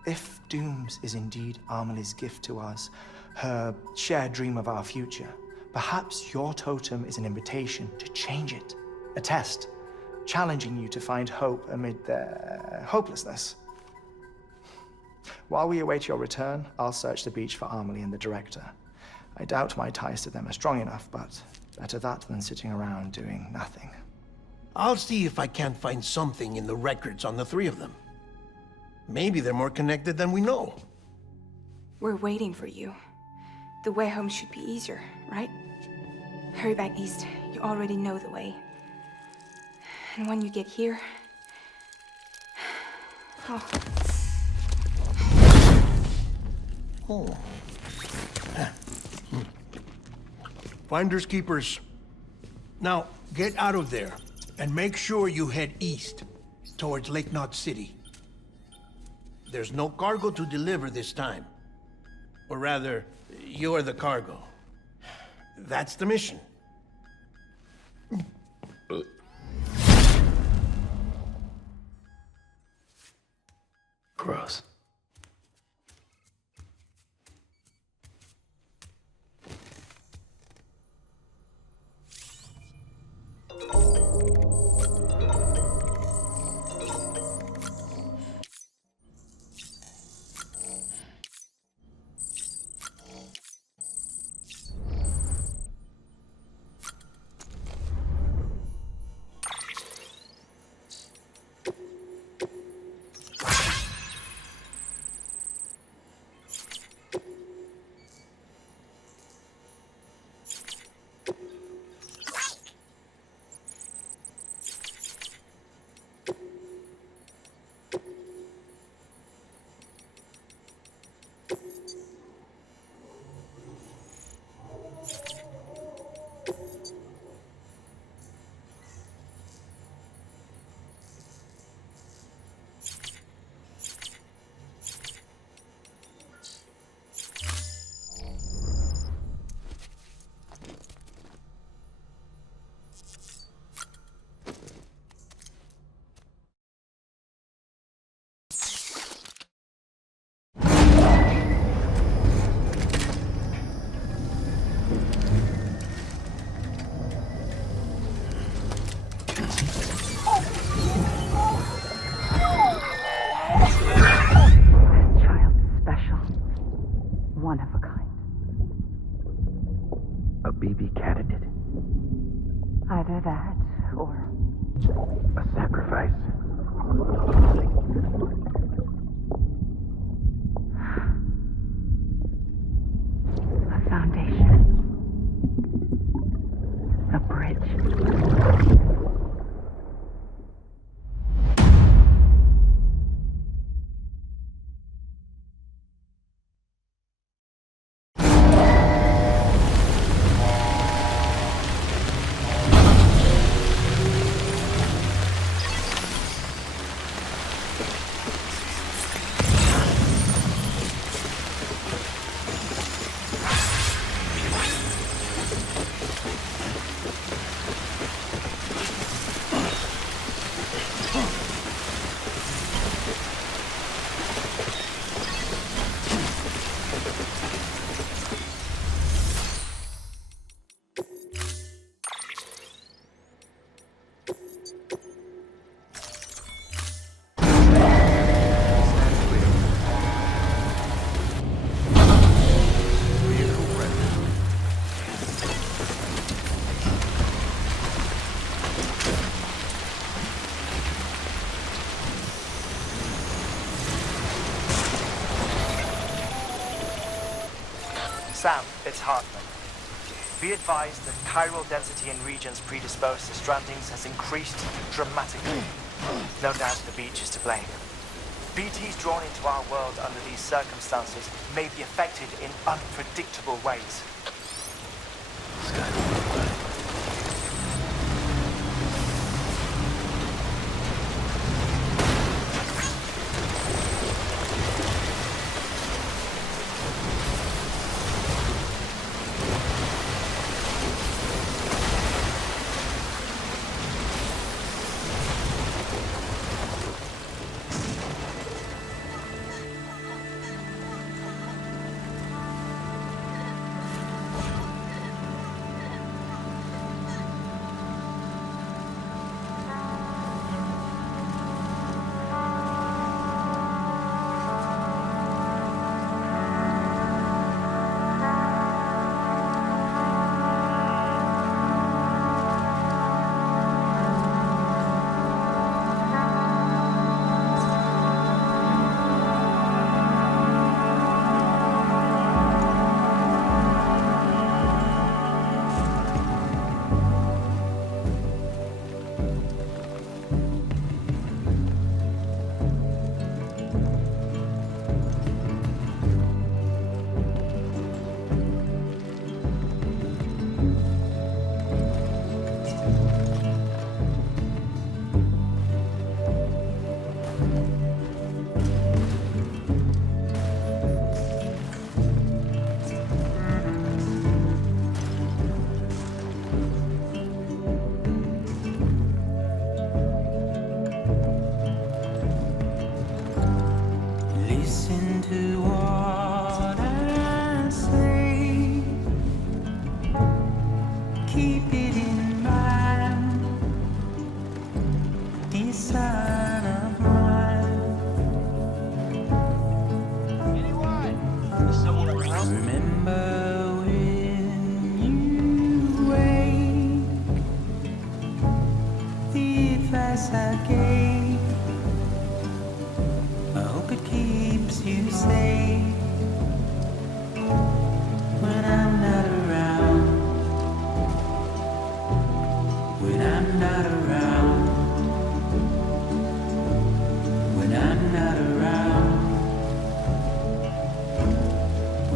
If Dooms is indeed Amelie's gift to us, her shared dream of our future, perhaps your totem is an invitation to change it. A test, challenging you to find hope amid their hopelessness. While we await your return, I'll search the beach for Amelie and the director. I doubt my ties to them are strong enough, but better that than sitting around doing nothing. I'll see if I can't find something in the records on the three of them. Maybe they're more connected than we know. We're waiting for you. The way home should be easier, right? Hurry back east. You already know the way. And when you get here... Oh. Finders keepers. Now, get out of there, and make sure you head east, towards Lake Knot City. There's no cargo to deliver this time. Or rather, you're the cargo. That's the mission. Gross. one of a kind. A BB candidate? Either that, or a sacrifice? a foundation. A bridge. Sam, it's Hartman. Be advised that chiral density in regions predisposed to strandings has increased dramatically. No doubt the beach is to blame. BTs drawn into our world under these circumstances may be affected in unpredictable ways.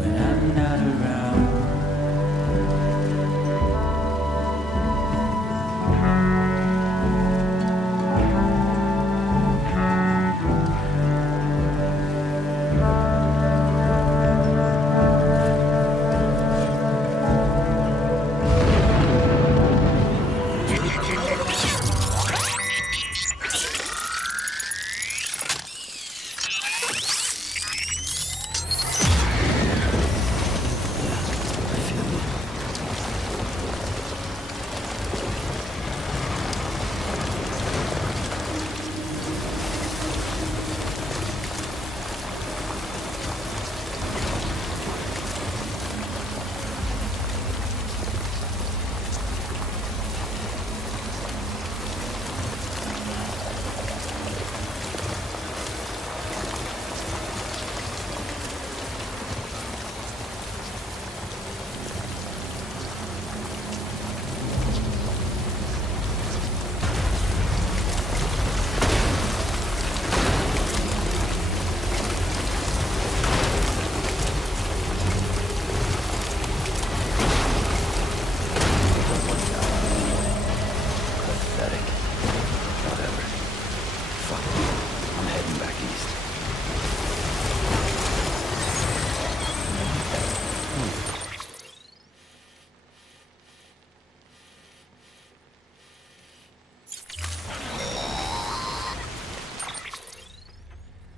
When I'm not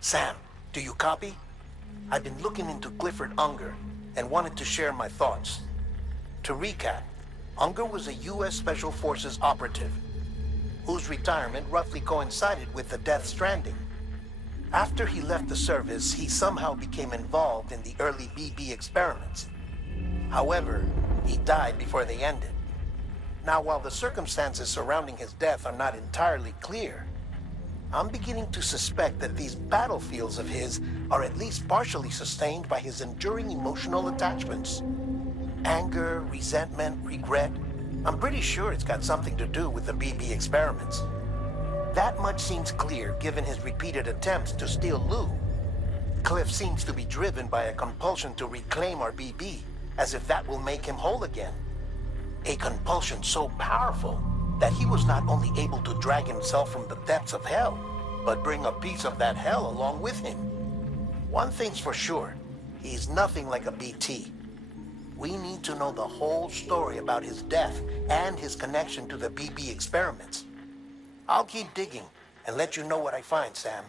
Sam, do you copy? I've been looking into Clifford Unger and wanted to share my thoughts. To recap, Unger was a U.S. Special Forces operative whose retirement roughly coincided with the Death Stranding. After he left the service, he somehow became involved in the early BB experiments. However, he died before they ended. Now, while the circumstances surrounding his death are not entirely clear, I'm beginning to suspect that these battlefields of his are at least partially sustained by his enduring emotional attachments. Anger, resentment, regret. I'm pretty sure it's got something to do with the BB experiments. That much seems clear given his repeated attempts to steal Lou. Cliff seems to be driven by a compulsion to reclaim our BB, as if that will make him whole again. A compulsion so powerful that he was not only able to drag himself from the depths of hell, but bring a piece of that hell along with him. One thing's for sure, he's nothing like a BT. We need to know the whole story about his death and his connection to the BB experiments. I'll keep digging and let you know what I find, Sam.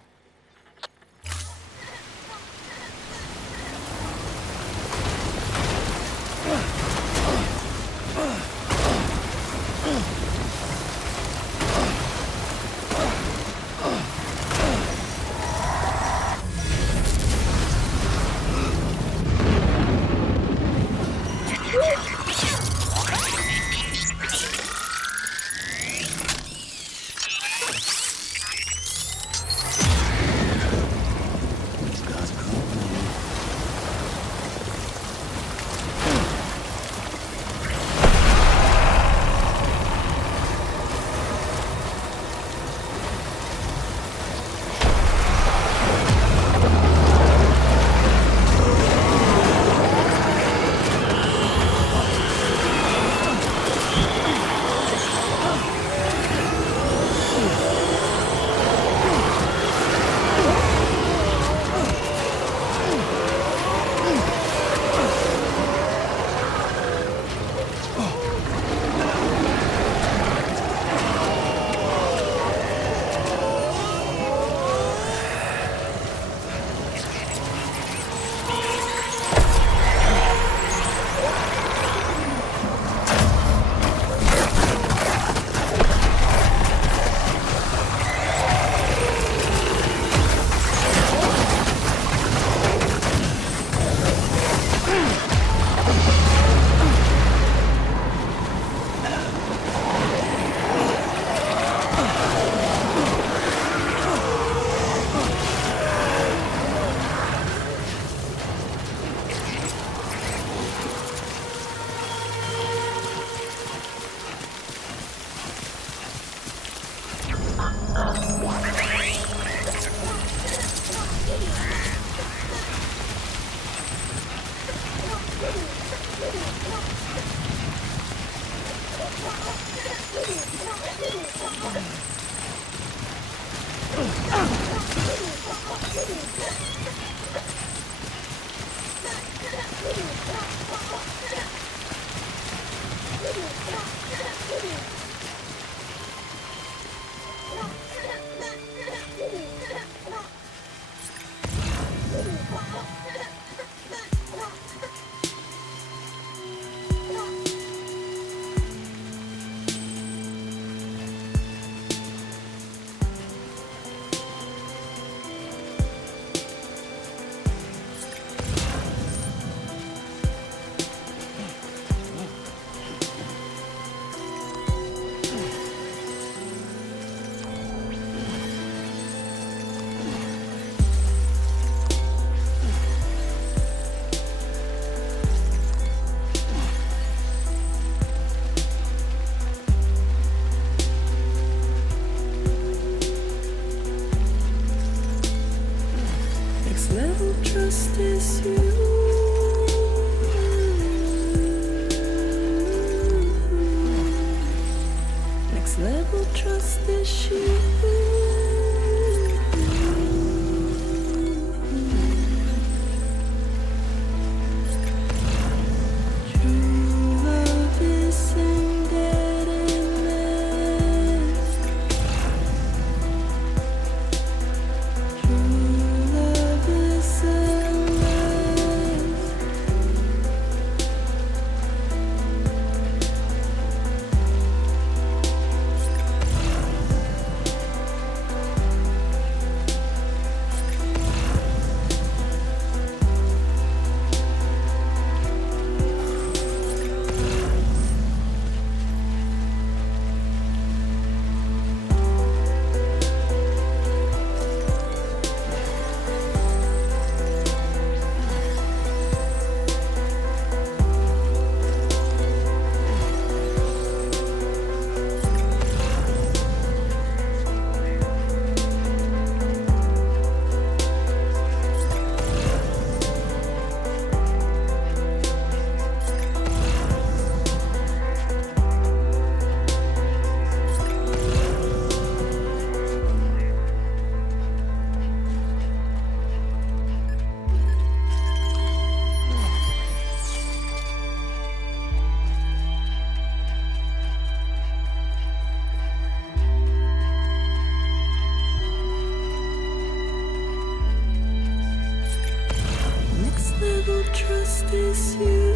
trust is you.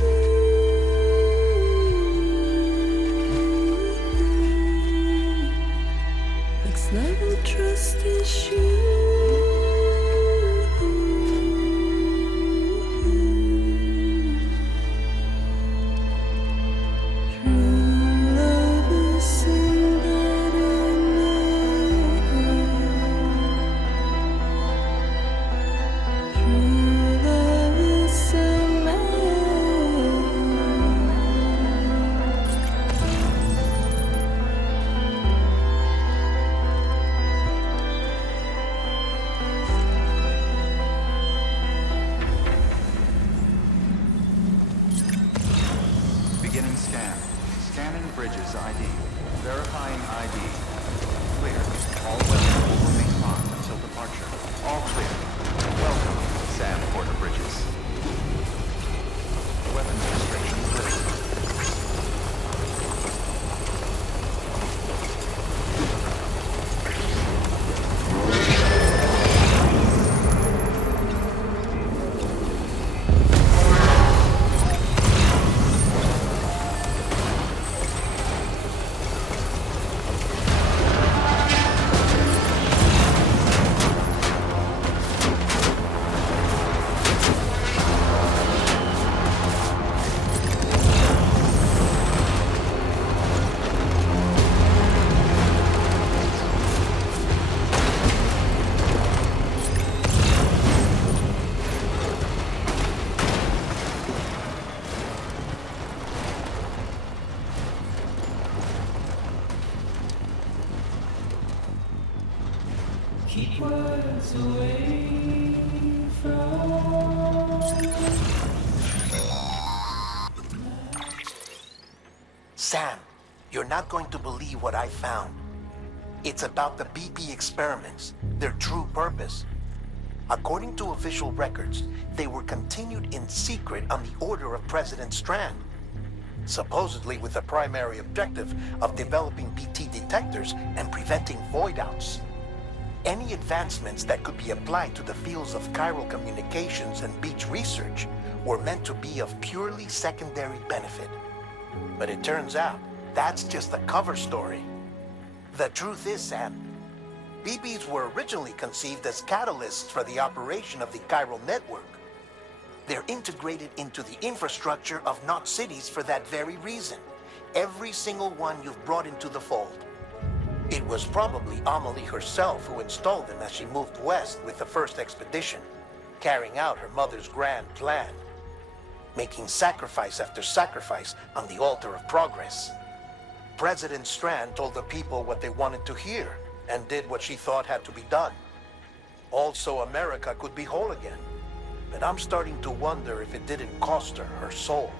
Next level trust is you. Beginning scan. Scanning bridges ID. Verifying ID. Clear. All weapons will remain locked until departure. All clear. Welcome, Sam Porter Bridges. Weapons restrictions lifted. Keep words away from. Sam, you're not going to believe what I found. It's about the BP experiments, their true purpose. According to official records, they were continued in secret on the order of President Strand, supposedly with the primary objective of developing BT detectors and preventing void-outs. Any advancements that could be applied to the fields of chiral communications and beach research were meant to be of purely secondary benefit. But it turns out, that's just the cover story. The truth is, Sam, BBs were originally conceived as catalysts for the operation of the chiral network. They're integrated into the infrastructure of not cities for that very reason. Every single one you've brought into the fold. It was probably Amelie herself who installed them as she moved west with the first expedition, carrying out her mother's grand plan, making sacrifice after sacrifice on the altar of progress. President Strand told the people what they wanted to hear and did what she thought had to be done. Also, America could be whole again. But I'm starting to wonder if it didn't cost her her soul.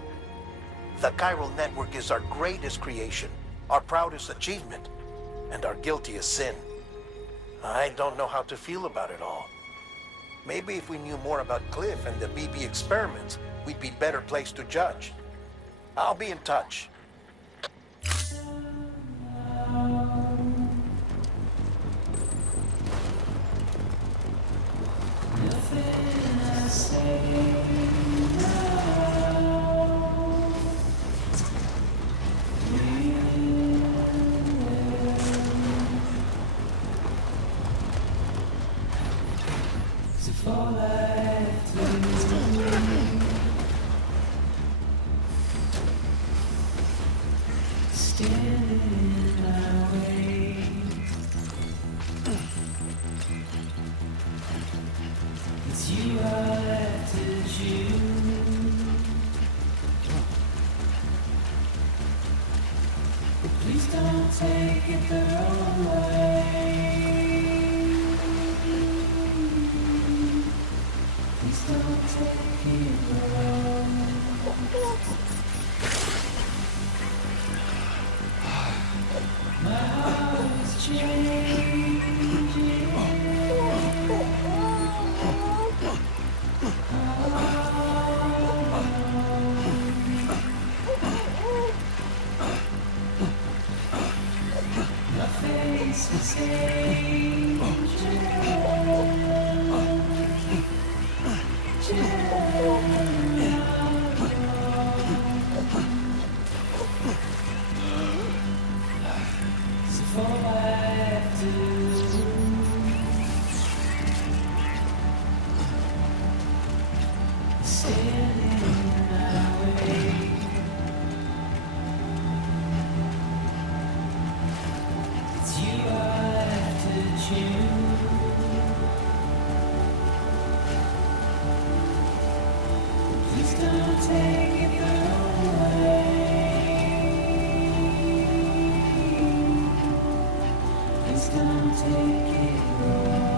The chiral network is our greatest creation, our proudest achievement, and our guiltiest sin. I don't know how to feel about it all. Maybe if we knew more about Cliff and the BB experiments, we'd be better placed to judge. I'll be in touch. Please don't take it the wrong way. Please don't take it wrong. My heart is changing. My face is changing. Changing. standing in my way. It's you I have to choose. Please don't take it away. Please don't take it away.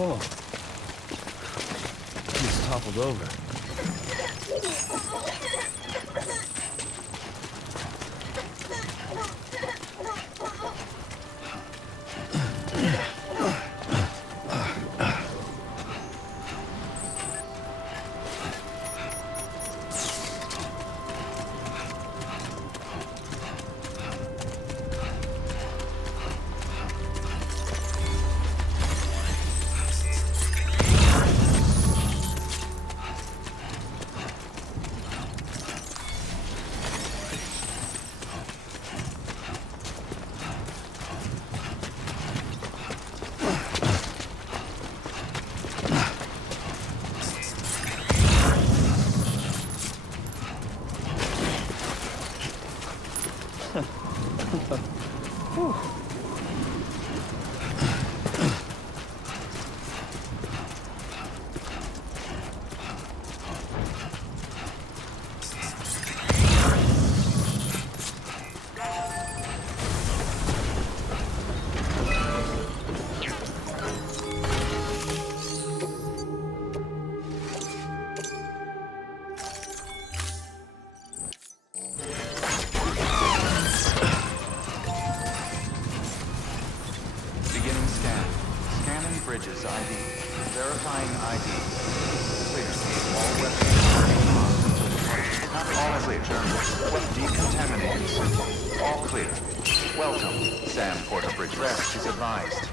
Oh. He's toppled over. adjourned. Decontaminated. All clear. Welcome, Sam Porter-Bridges. Rest is advised.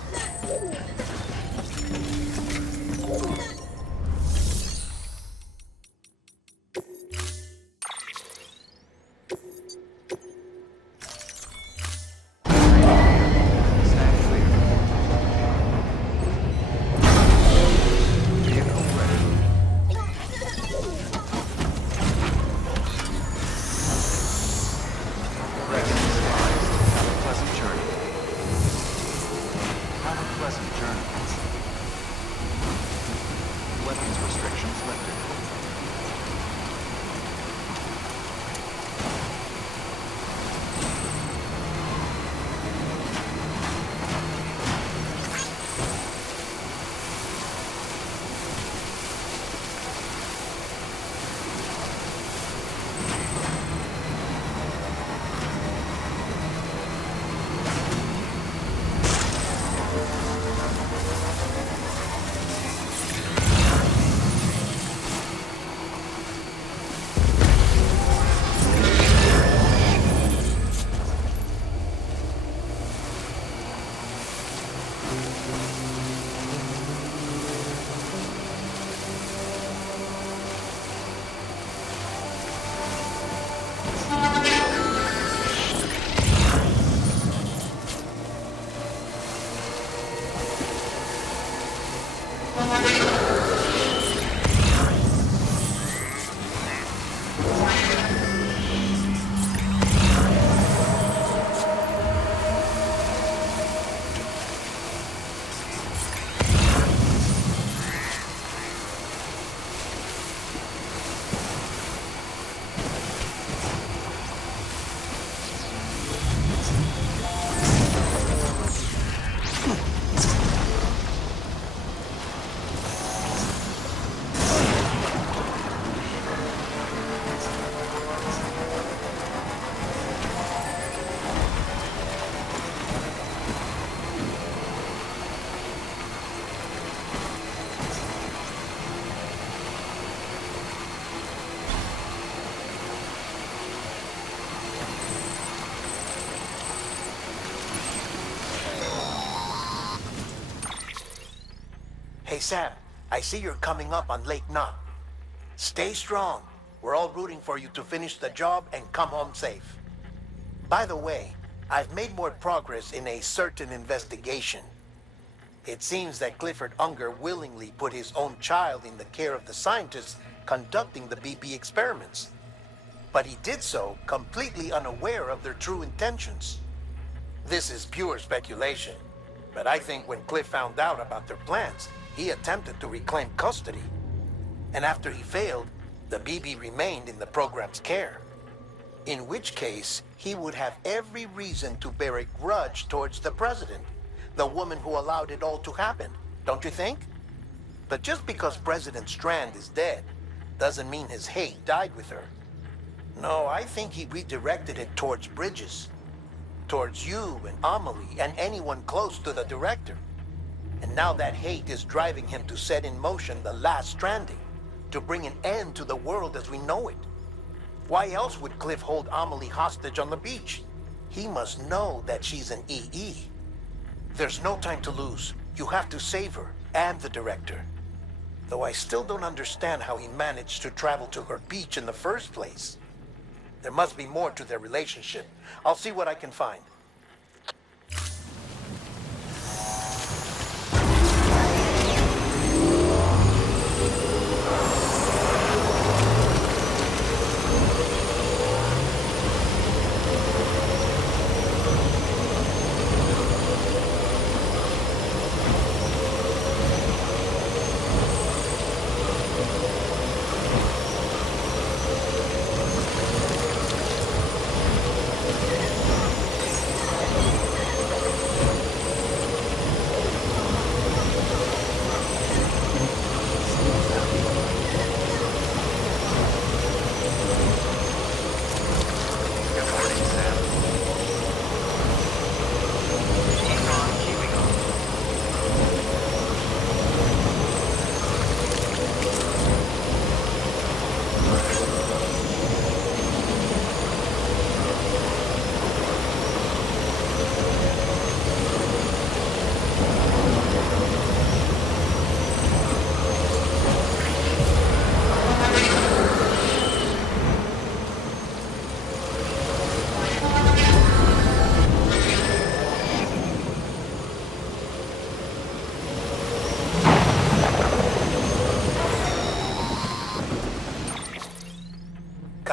Hey, Sam, I see you're coming up on Lake Knot. Stay strong. We're all rooting for you to finish the job and come home safe. By the way, I've made more progress in a certain investigation. It seems that Clifford Unger willingly put his own child in the care of the scientists conducting the BP experiments. But he did so completely unaware of their true intentions. This is pure speculation, but I think when Cliff found out about their plans, he attempted to reclaim custody. And after he failed, the BB remained in the program's care. In which case, he would have every reason to bear a grudge towards the president, the woman who allowed it all to happen, don't you think? But just because President Strand is dead, doesn't mean his hate died with her. No, I think he redirected it towards Bridges. Towards you and Amelie and anyone close to the director. And now that hate is driving him to set in motion the last Stranding, to bring an end to the world as we know it. Why else would Cliff hold Amelie hostage on the beach? He must know that she's an EE. There's no time to lose. You have to save her and the director. Though I still don't understand how he managed to travel to her beach in the first place. There must be more to their relationship. I'll see what I can find.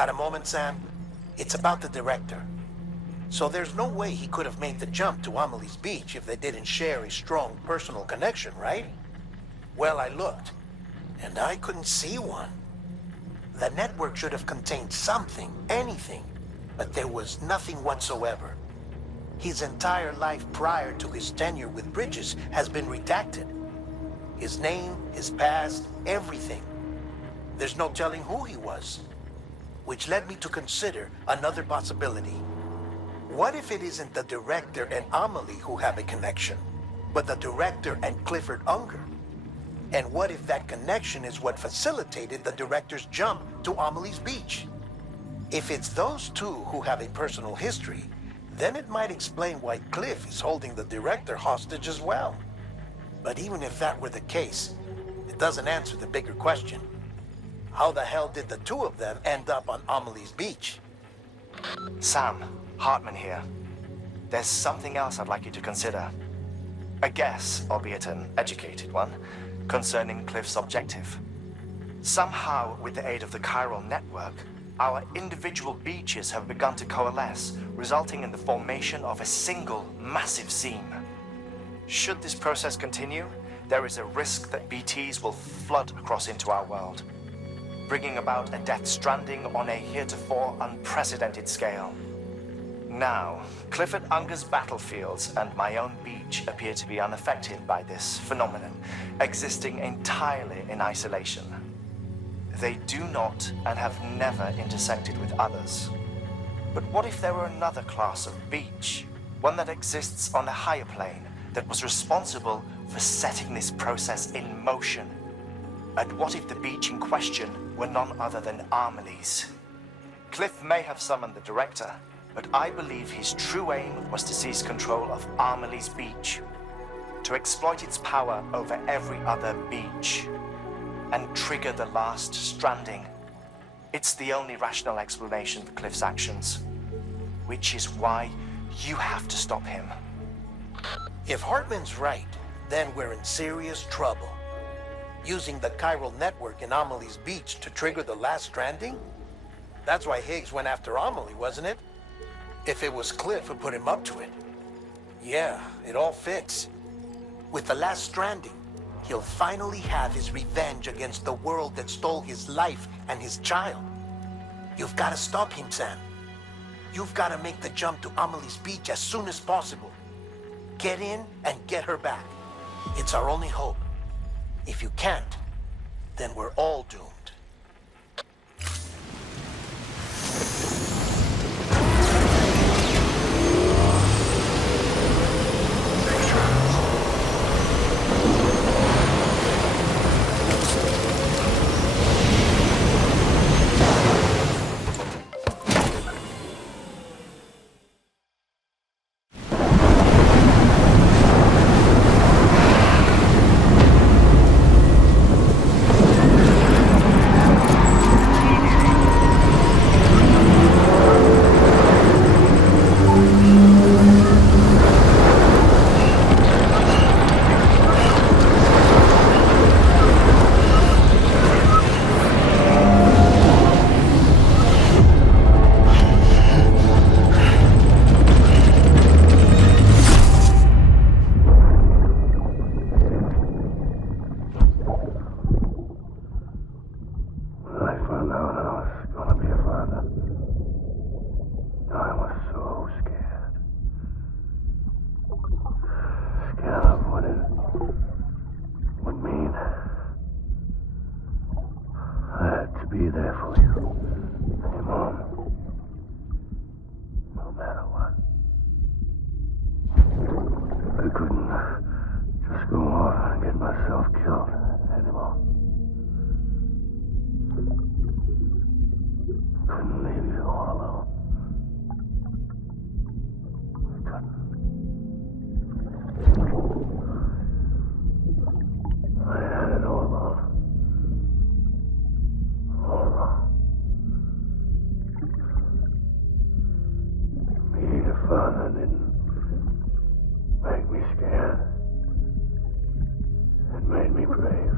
Got a moment, Sam? It's about the director. So there's no way he could have made the jump to Amelie's Beach if they didn't share a strong personal connection, right? Well, I looked, and I couldn't see one. The network should have contained something, anything, but there was nothing whatsoever. His entire life prior to his tenure with Bridges has been redacted. His name, his past, everything. There's no telling who he was. Which led me to consider another possibility. What if it isn't the director and Amelie who have a connection, but the director and Clifford Unger? And what if that connection is what facilitated the director's jump to Amelie's Beach? If it's those two who have a personal history, then it might explain why Cliff is holding the director hostage as well. But even if that were the case, it doesn't answer the bigger question. How the hell did the two of them end up on Amelie's Beach? Sam, Hartman here. There's something else I'd like you to consider. A guess, albeit an educated one, concerning Cliff's objective. Somehow, with the aid of the chiral network, our individual beaches have begun to coalesce, resulting in the formation of a single massive seam. Should this process continue, there is a risk that BTs will flood across into our world, bringing about a death stranding on a heretofore unprecedented scale. Now, Clifford Unger's battlefields and my own beach appear to be unaffected by this phenomenon, existing entirely in isolation. They do not and have never intersected with others. But what if there were another class of beach, one that exists on a higher plane, that was responsible for setting this process in motion? And what if the beach in question were none other than Amelie's? Cliff may have summoned the director, but I believe his true aim was to seize control of Amelie's Beach, to exploit its power over every other beach, and trigger the last stranding. It's the only rational explanation for Cliff's actions, which is why you have to stop him. If Hartman's right, then we're in serious trouble. Using the chiral network in Amelie's Beach to trigger the last stranding? That's why Higgs went after Amelie, wasn't it? If it was Cliff who put him up to it. Yeah, it all fits. With the last stranding, he'll finally have his revenge against the world that stole his life and his child. You've got to stop him, Sam. You've got to make the jump to Amelie's Beach as soon as possible. Get in and get her back. It's our only hope. If you can't, then we're all doomed. Be there for you, your mom, no matter what. I couldn't just go off and get myself killed anymore. Couldn't leave you all alone. I couldn't. I had it all wrong. All wrong. Being a father didn't make me scared. It made me brave.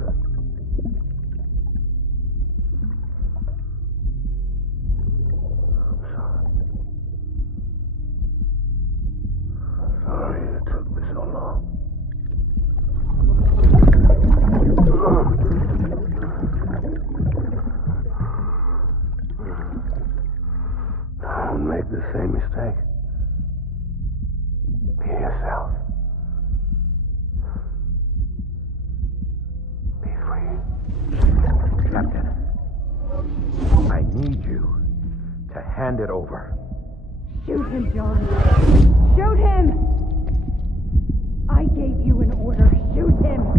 repeated the same mistake. Be yourself. Be free. Captain, I need you to hand it over. Shoot him, John. Shoot him! I gave you an order. Shoot him!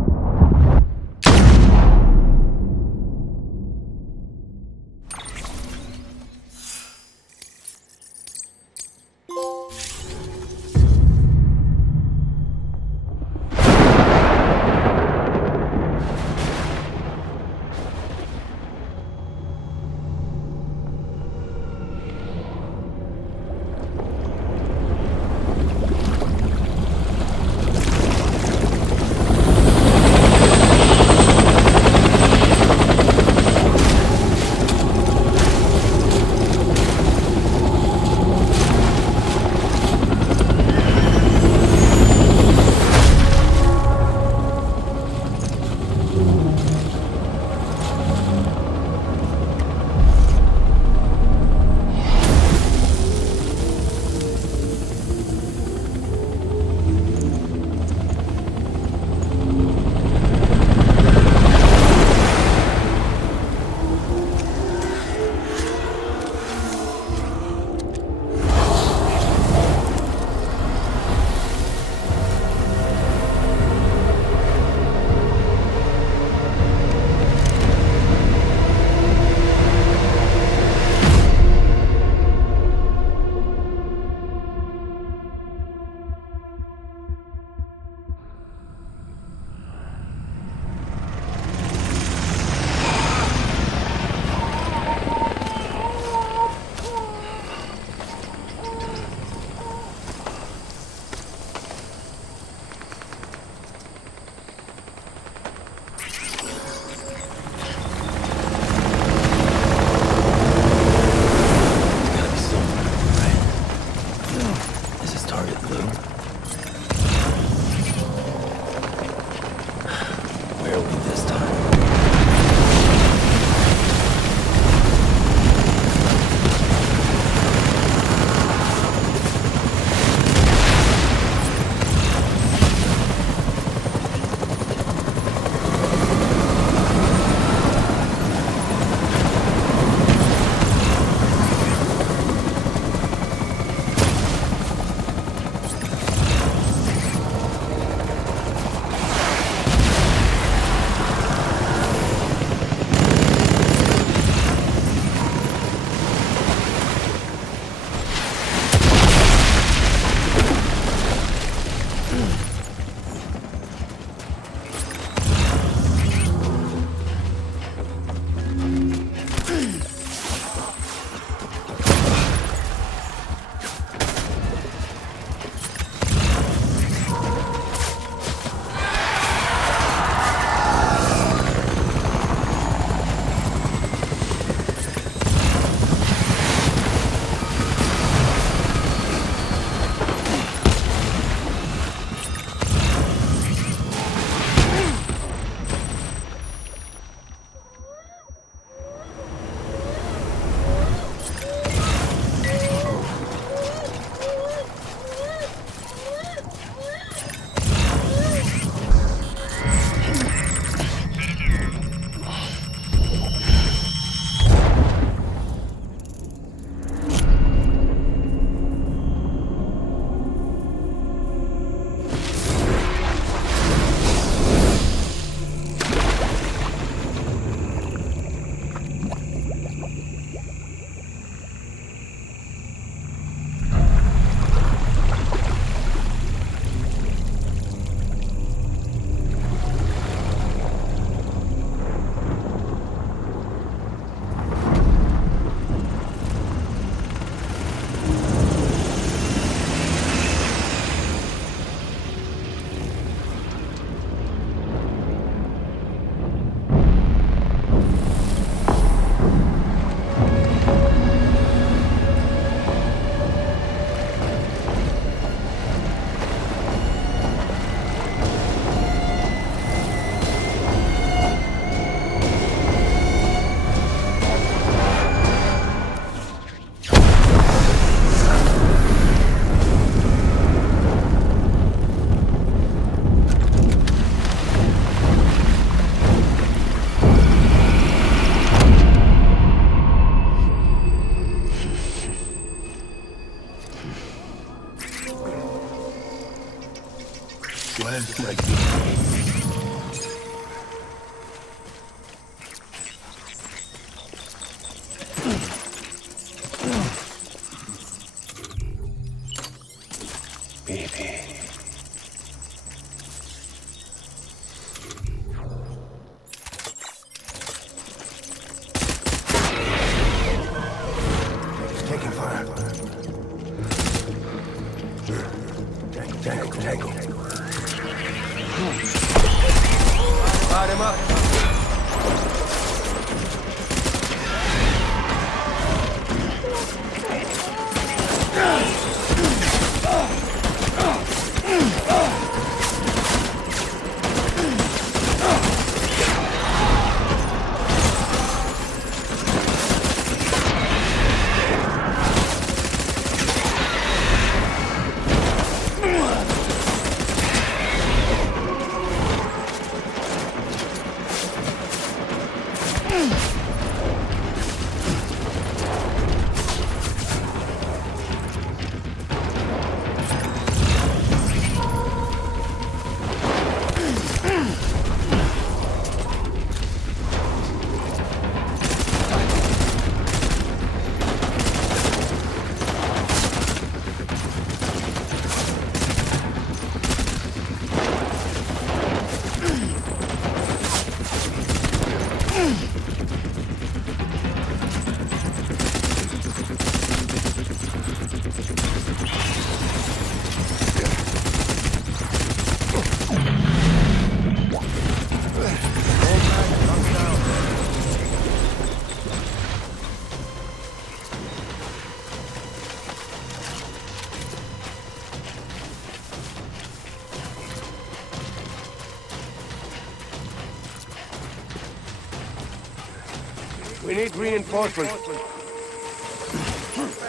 We need reinforcements.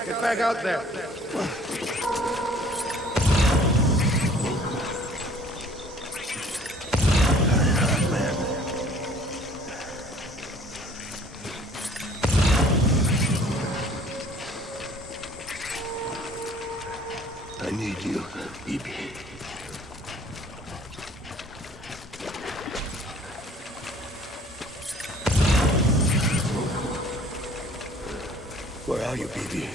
Get back out there. I need you, Evie. Where are you, BB?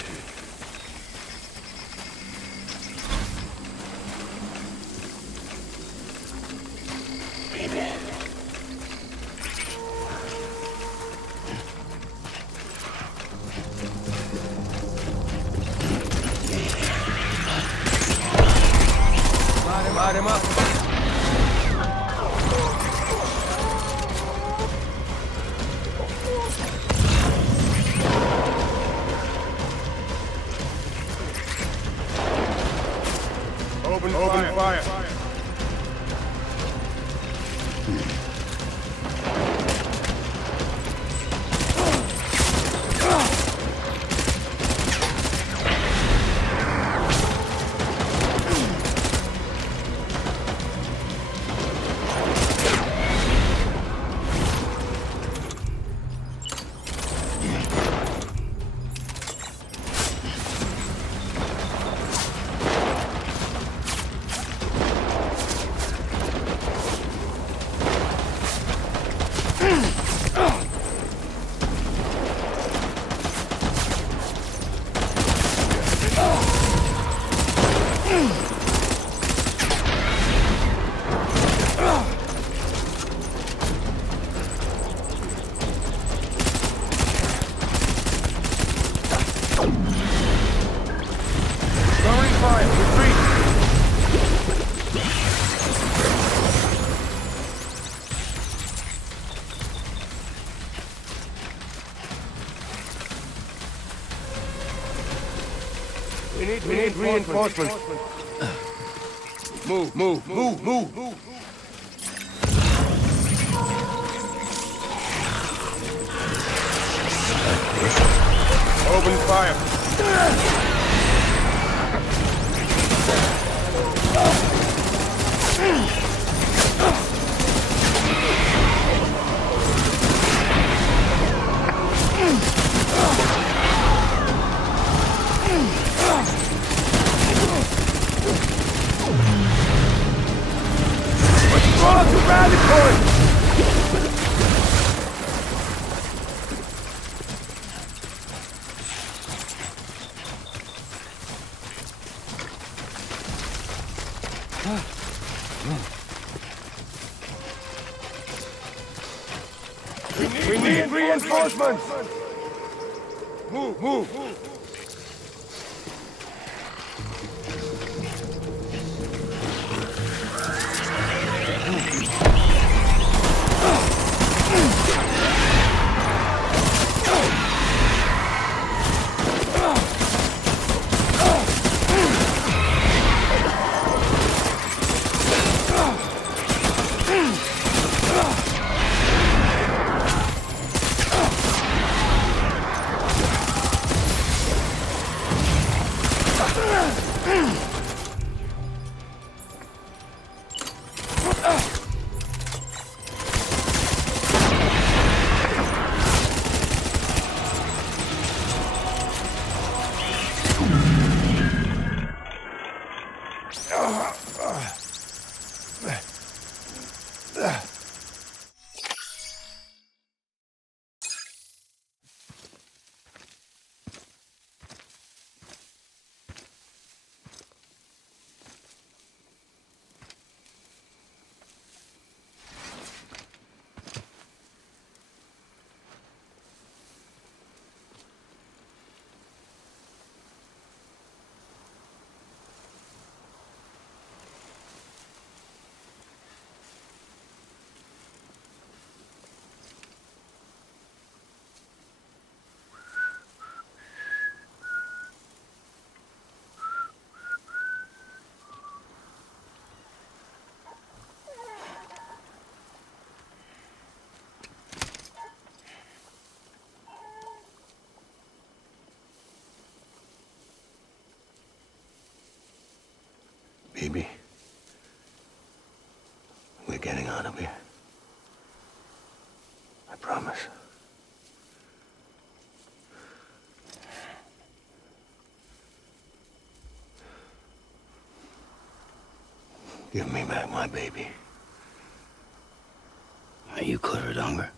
Light him up. Open fire. We need reinforcements. Move. Open fire. We need reinforcements! Move! Give me back my baby. Are you Clifford Unger?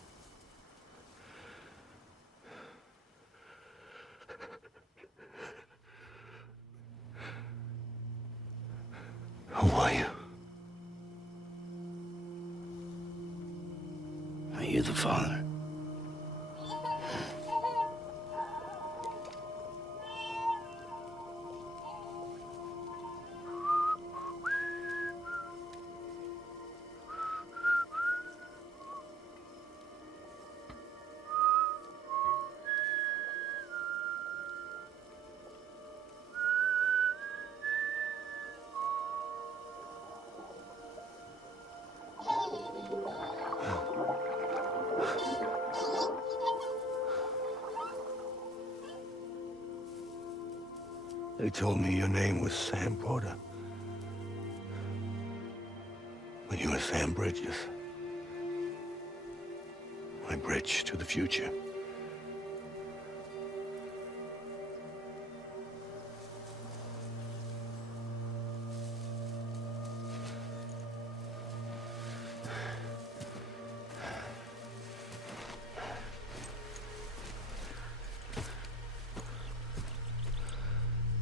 Who are you? Are you the father? They told me your name was Sam Porter. But you were Sam Bridges. My bridge to the future.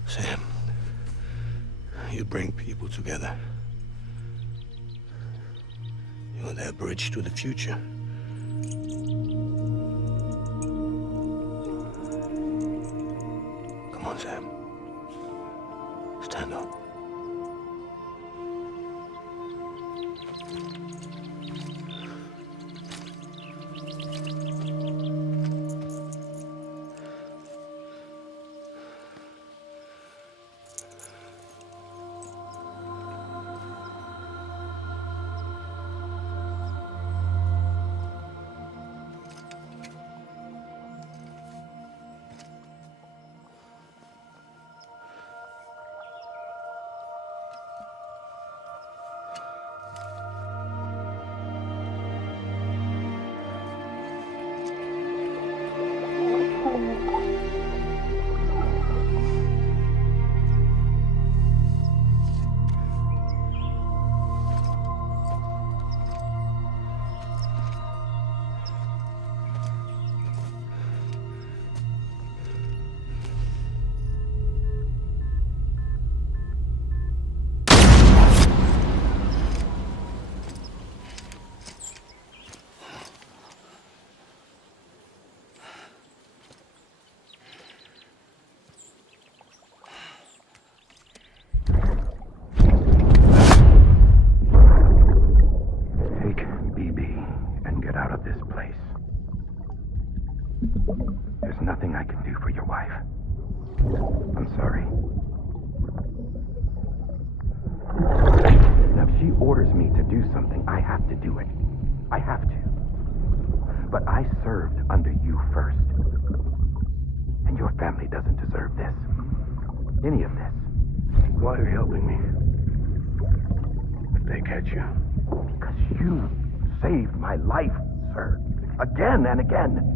Sam, you bring people together. You're their bridge to the future. Come on, Sam. Stand up. There's nothing I can do for your wife. I'm sorry. Now, if she orders me to do something, I have to do it. I have to. But I served under you first. And your family doesn't deserve this. Any of this. Why are you helping me? If they catch you. Because you saved my life, sir. Again and again.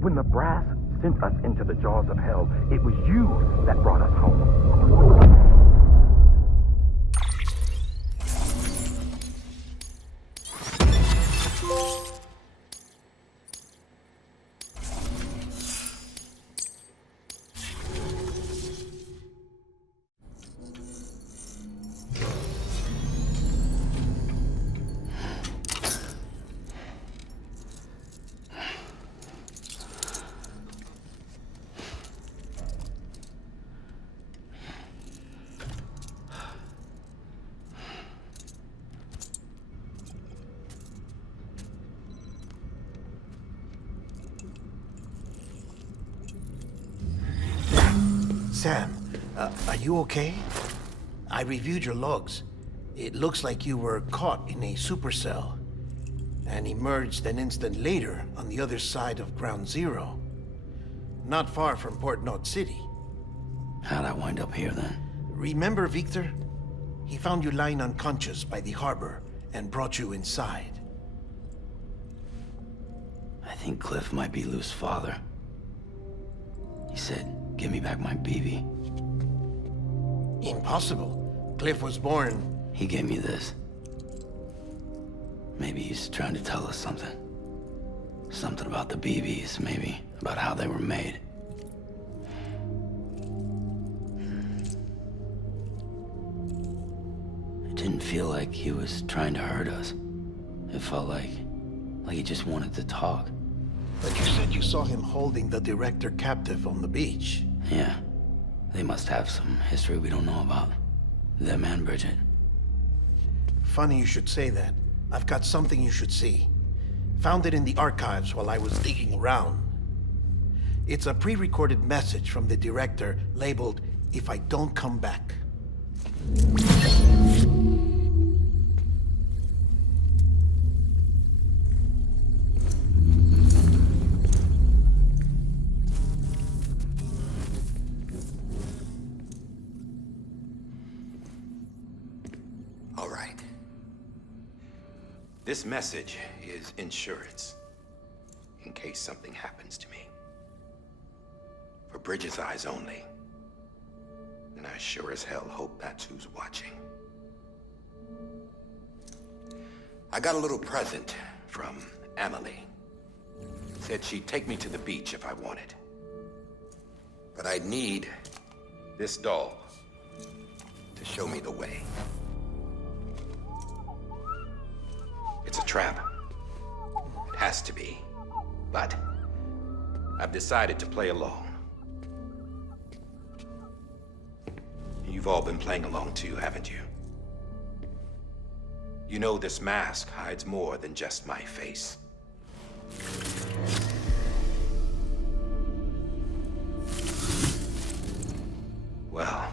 When the brass sent us into the jaws of hell, it was you that brought us home. Sam, are you okay? I reviewed your logs. It looks like you were caught in a supercell and emerged an instant later on the other side of Ground Zero. Not far from Port Knot City. How'd I wind up here then? Remember Victor? He found you lying unconscious by the harbor and brought you inside. I think Cliff might be Lou's father. He said, "Give me back my BB." Impossible. Cliff was born He gave me this. Maybe he's trying to tell us something. Something about the BBs, maybe. About how they were made. It didn't feel like he was trying to hurt us. It felt like he just wanted to talk. But you said you saw him holding the director captive on the beach. Yeah. They must have some history we don't know about. Them and Bridget. Funny you should say that. I've got something you should see. Found it in the archives while I was digging around. It's a pre-recorded message from the director labeled, "If I don't come back." All right. This message is insurance, in case something happens to me. For Bridget's eyes only. And I sure as hell hope that's who's watching. I got a little present from Emily. Said she'd take me to the beach if I wanted. But I'd need this doll to show me the way. It's a trap. It has to be. But I've decided to play along. You've all been playing along too, haven't you? You know this mask hides more than just my face. Well,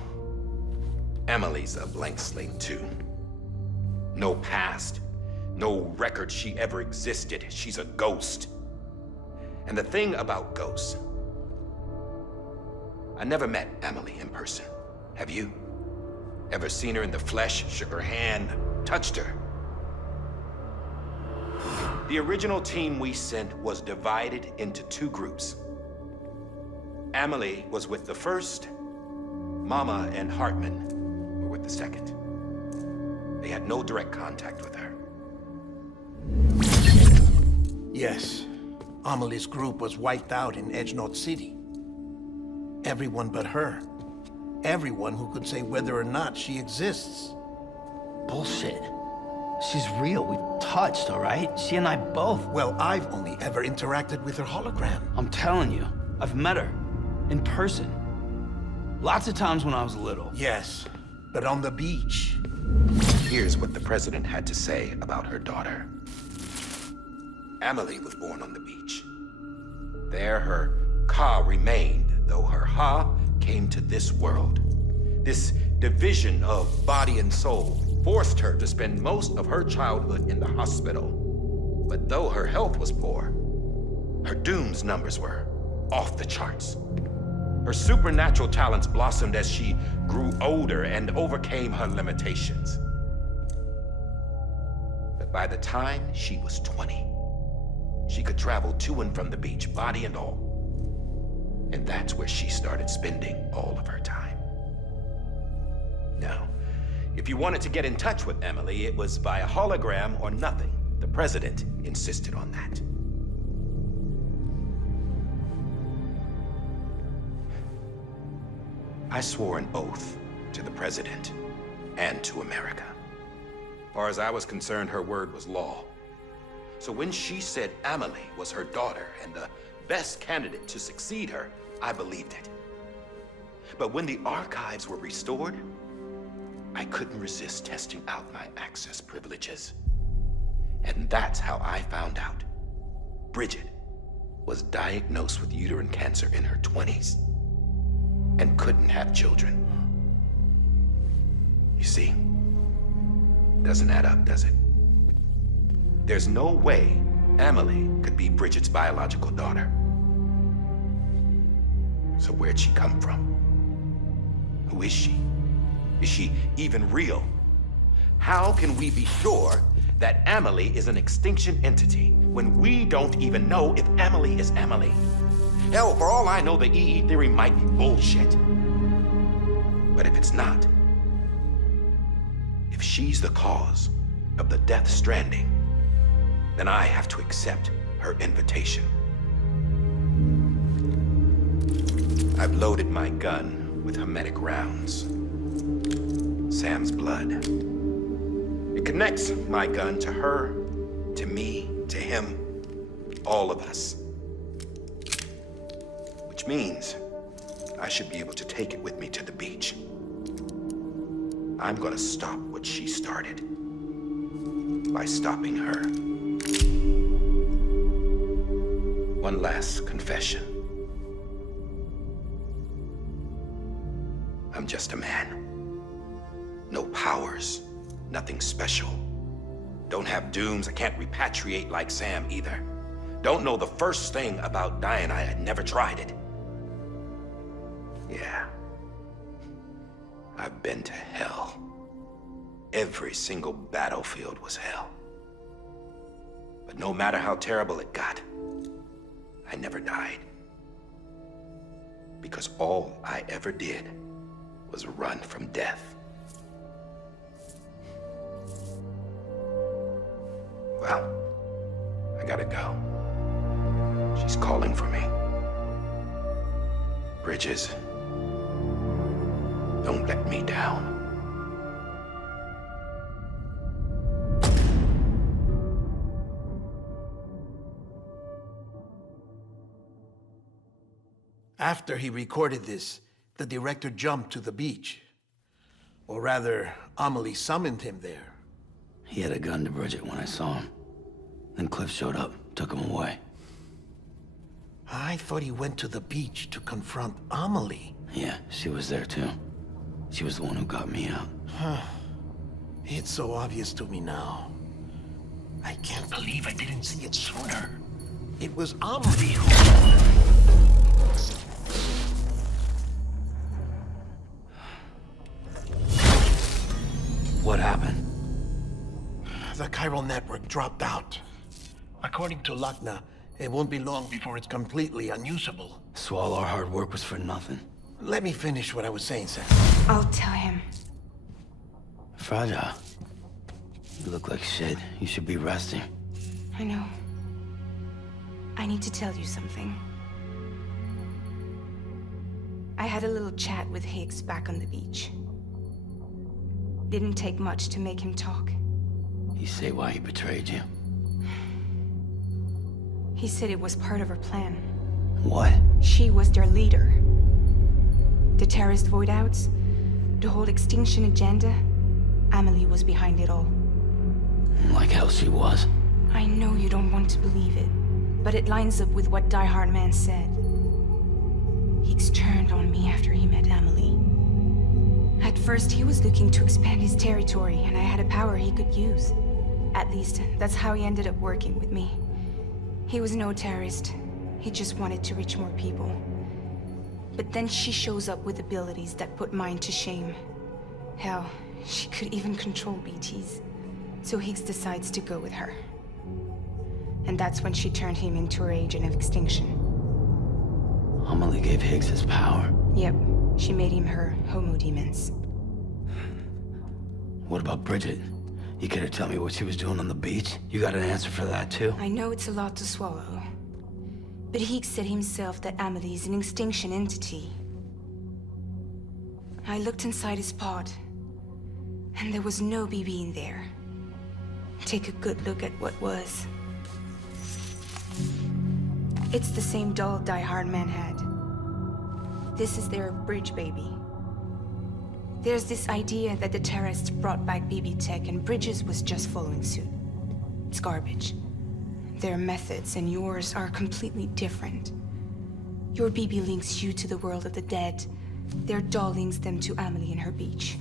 Emily's a blank slate too. No past. No record she ever existed. She's a ghost. And the thing about ghosts, I never met Emily in person. Have you? Ever seen her in the flesh, shook her hand, touched her? The original team we sent was divided into two groups. Emily was with the first. Mama and Hartman were with the second. They had no direct contact with her. Yes. Amelie's group was wiped out in Edge Knot City. Everyone but her. Everyone who could say whether or not she exists. Bullshit. She's real. We've touched, all right? She and I both. Well, I've only ever interacted with her hologram. I'm telling you, I've met her. In person. Lots of times when I was little. Yes, but on the beach. Here's what the president had to say about her daughter. Emily was born on the beach. There her Ka remained, though her Ha came to this world. This division of body and soul forced her to spend most of her childhood in the hospital. But though her health was poor, her Doom's numbers were off the charts. Her supernatural talents blossomed as she grew older and overcame her limitations. But by the time she was 20, she could travel to and from the beach, body and all. And that's where she started spending all of her time. Now, if you wanted to get in touch with Emily, it was via hologram or nothing. The president insisted on that. I swore an oath to the president and to America. As far as I was concerned, her word was law. So when she said Emily was her daughter and the best candidate to succeed her, I believed it. But when the archives were restored, I couldn't resist testing out my access privileges. And that's how I found out. Bridget was diagnosed with uterine cancer in her 20s and couldn't have children. You see, doesn't add up, does it? There's no way Emily could be Bridget's biological daughter. So where'd she come from? Who is she? Is she even real? How can we be sure that Emily is an extinction entity when we don't even know if Emily is Emily? Hell, for all I know, the EE theory might be bullshit. But if it's not, If she's the cause of the Death Stranding, then I have to accept her invitation. I've loaded my gun with hermetic rounds. Sam's blood. It connects my gun to her, to me, to him, all of us. Which means I should be able to take it with me to the beach. I'm gonna stop what she started by stopping her. One last confession. I'm just a man. No powers, nothing special. Don't have dooms, I can't repatriate like Sam either. Don't know the first thing about dying, I had never tried it. Yeah. I've been to hell. Every single battlefield was hell. But no matter how terrible it got, I never died. Because all I ever did was run from death. Well, I gotta go. She's calling for me. Bridges, don't let me down. After he recorded this, the director jumped to the beach. Or rather, Amelie summoned him there. He had a gun to Bridget when I saw him. Then Cliff showed up, took him away. I thought he went to the beach to confront Amelie. Yeah, she was there too. She was the one who got me out. It's so obvious to me now. I can't believe I didn't see it sooner. It was Amelie who... What happened? The chiral network dropped out. According to Lakna, it won't be long before it's completely unusable. So all our hard work was for nothing. Let me finish what I was saying, Sam. I'll tell him. Fragile. You look like shit. You should be resting. I know. I need to tell you something. I had a little chat with Higgs back on the beach. Didn't take much to make him talk. You say why he betrayed you? He said it was part of her plan. What? She was their leader. The terrorist void-outs, the whole extinction agenda, Amelie was behind it all. Like hell she was. I know you don't want to believe it, but it lines up with what Die Hard Man said. Higgs turned on me after he met Amelie. At first, he was looking to expand his territory, and I had a power he could use. At least, that's how he ended up working with me. He was no terrorist. He just wanted to reach more people. But then she shows up with abilities that put mine to shame. Hell, she could even control BTs. So Higgs decides to go with her. And that's when she turned him into her agent of extinction. Amelie gave Higgs his power. Yep, she made him her homo demons. What about Bridget? You care to tell me what she was doing on the beach? You got an answer for that too? I know it's a lot to swallow. But Higgs said himself that Amelie is an extinction entity. I looked inside his pod, and there was no BB in there. Take a good look at what was. It's the same doll Die Hard Man had. This is their bridge baby. There's this idea that the terrorists brought back BB tech and Bridges was just following suit. It's garbage. Their methods and yours are completely different. Your BB links you to the world of the dead. Their doll links them to Amelie and her beach.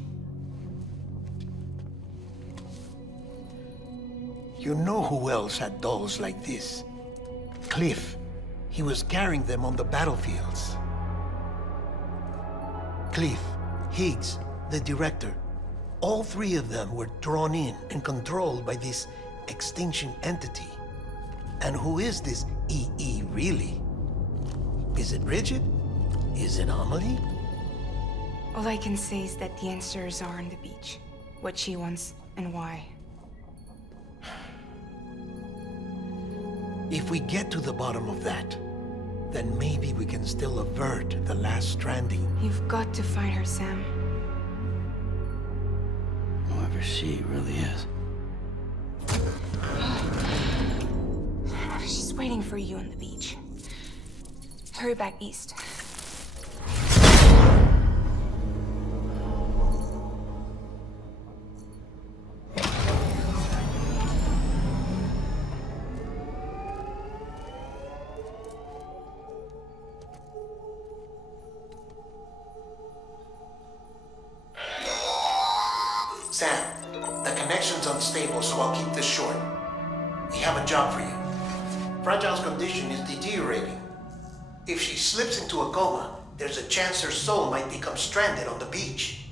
You know who else had dolls like this? Cliff. He was carrying them on the battlefields. Cliff, Higgs, the director, all three of them were drawn in and controlled by this extinction entity. And who is this EE really? Is it Bridget? Is it Amelie? All I can say is that the answers are on the beach, what she wants and why. If we get to the bottom of that, then maybe we can still avert the last Stranding. You've got to find her, Sam. Whoever she really is. She's waiting for you on the beach. Hurry back east. Sam, the connection's unstable, so I'll keep this short. We have a job for you. Fragile's condition is deteriorating. If she slips into a coma, there's a chance her soul might become stranded on the beach.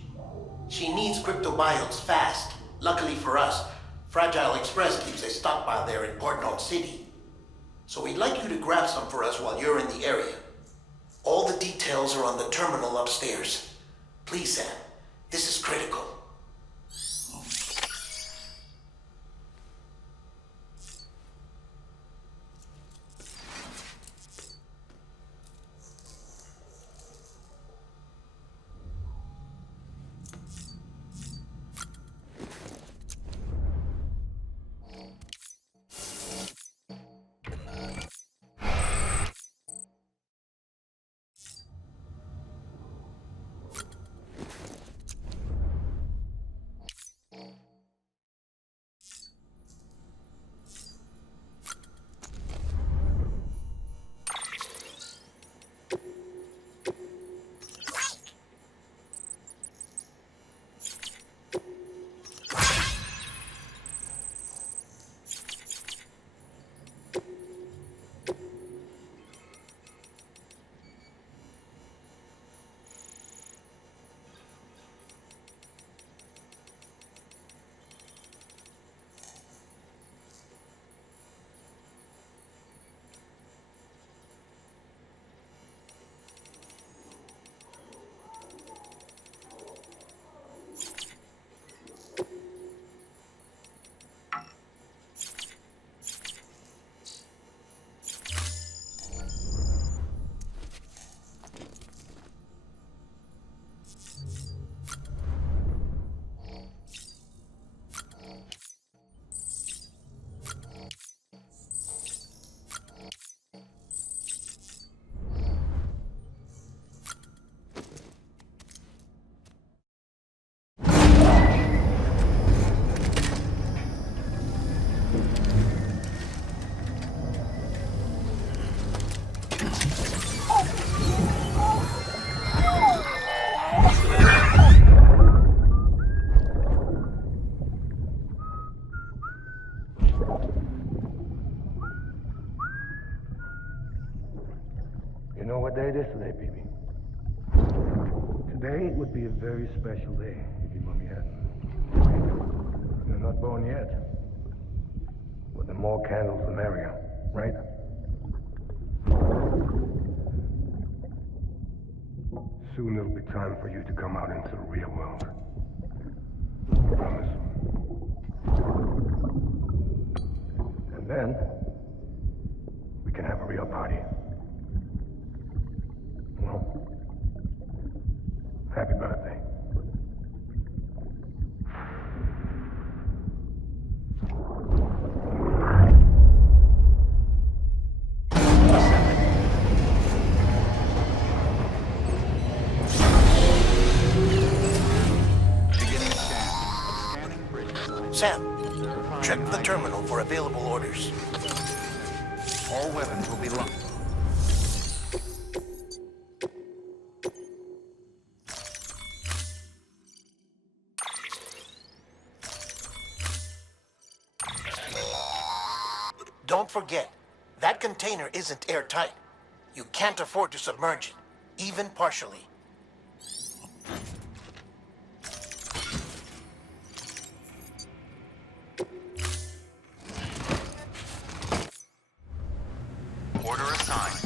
She needs cryptobiotes fast. Luckily for us, Fragile Express keeps a stockpile there in Port North City. So we'd like you to grab some for us while you're in the area. All the details are on the terminal upstairs. Please, Sam, this is critical. You know what day it is today, baby? Today would be a very special day if your mommy hadn't. You're not born yet. But the more candles, the merrier, right? Soon it'll be time for you to come out into the real world. I promise. And then, we can have a real party. Well, happy birthday. Sam, check the terminal for available orders. All weapons will be locked. Don't forget, that container isn't airtight. You can't afford to submerge it, even partially. Order assigned.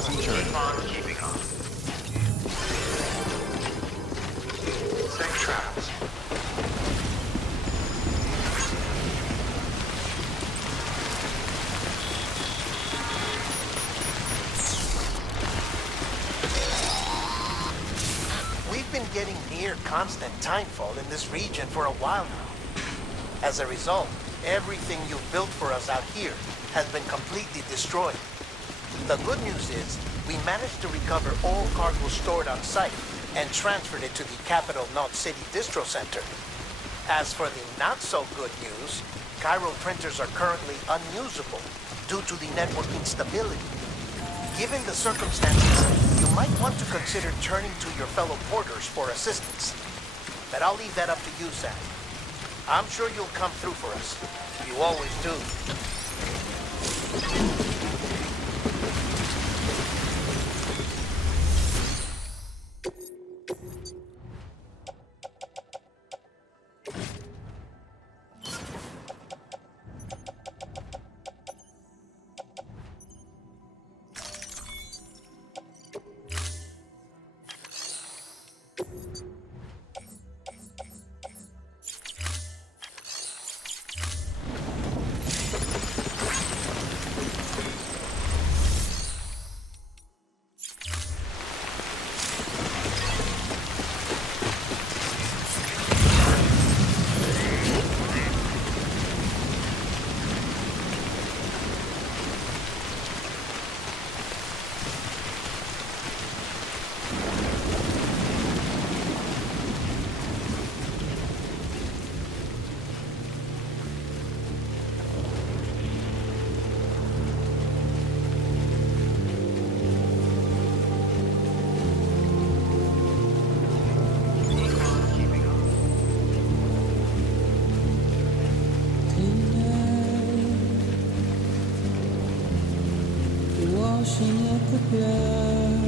pleasant journey. Keeping on. Safe travels. We've been getting near constant timefall in this region for a while now. As a result, everything you've built for us out here has been completely destroyed. The good news is, we managed to recover all cargo stored on site and transferred it to the Capital Knot City Distro Center. As for the not-so-good news, Cairo printers are currently unusable due to the network instability. Given the circumstances, you might want to consider turning to your fellow porters for assistance. But I'll leave that up to you, Sam. I'm sure you'll come through for us. You always do. Washing up the blood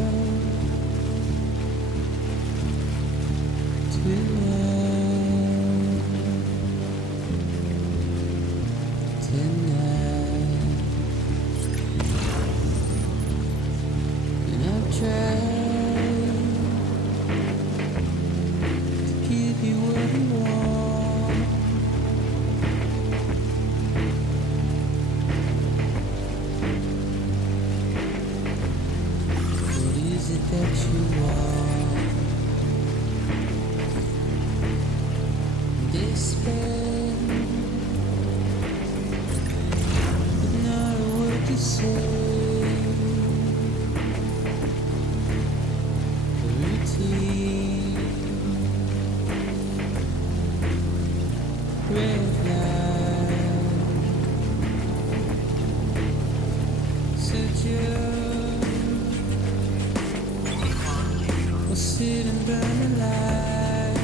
tonight, and I've tried to give you what you want. That you want despair, but not a word to say. Routine, red light, suggest. We'll sit and burn alive.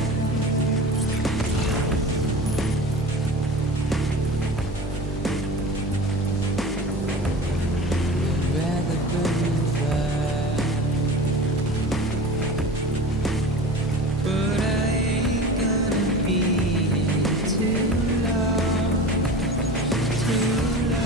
We'd rather burn and fire, but I ain't gonna be here too long, too long.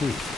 teeth.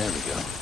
There we go.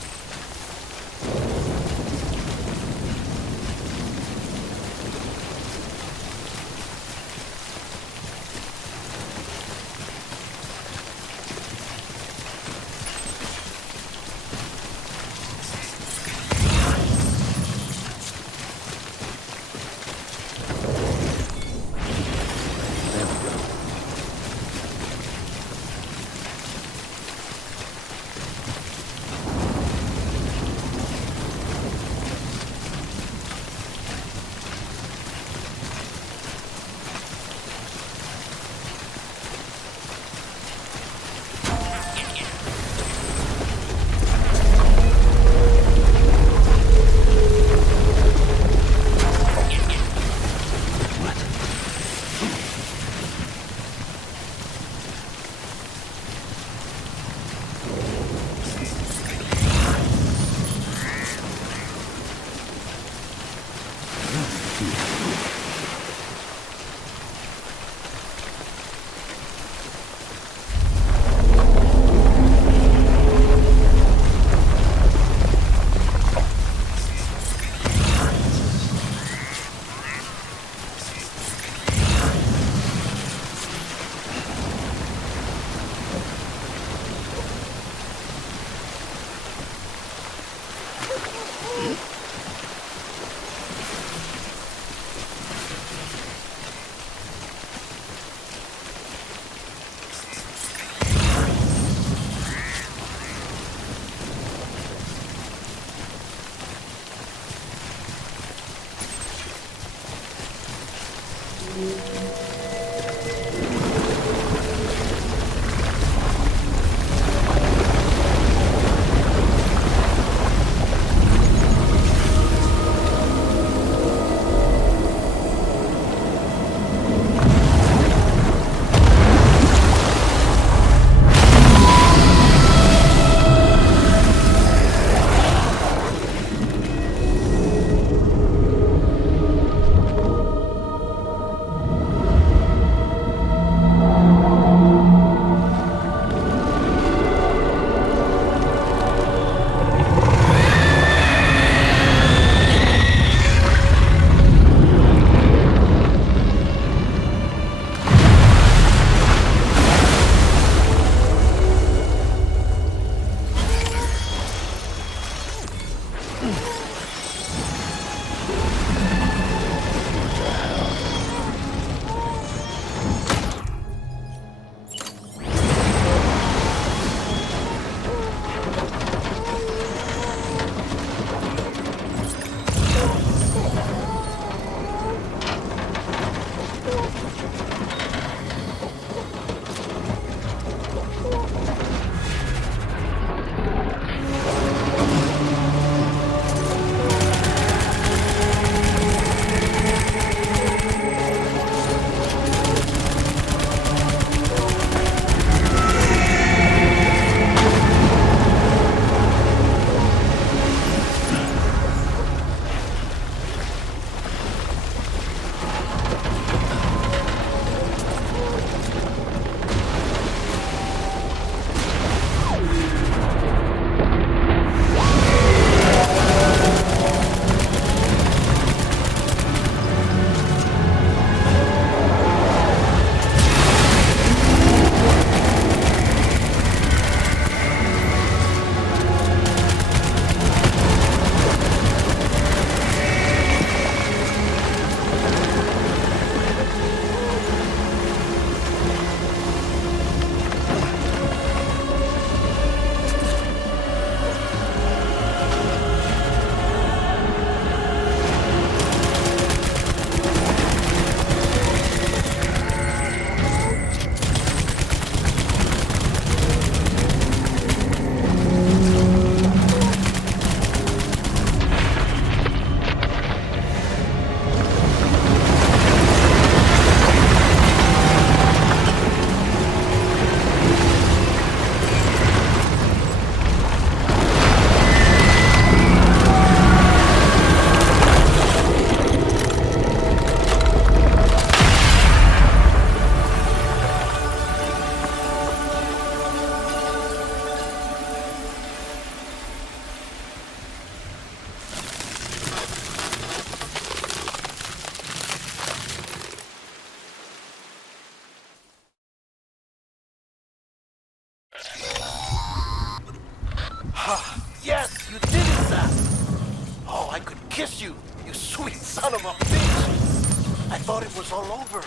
I could kiss you, you sweet son of a bitch! I thought it was all over.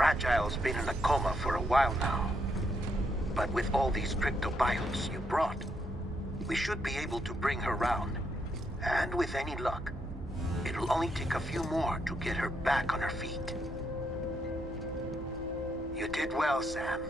Fragile's been in a coma for a while now. But with all these cryptobiotes you brought, we should be able to bring her round. And with any luck, it'll only take a few more to get her back on her feet. You did well, Sam.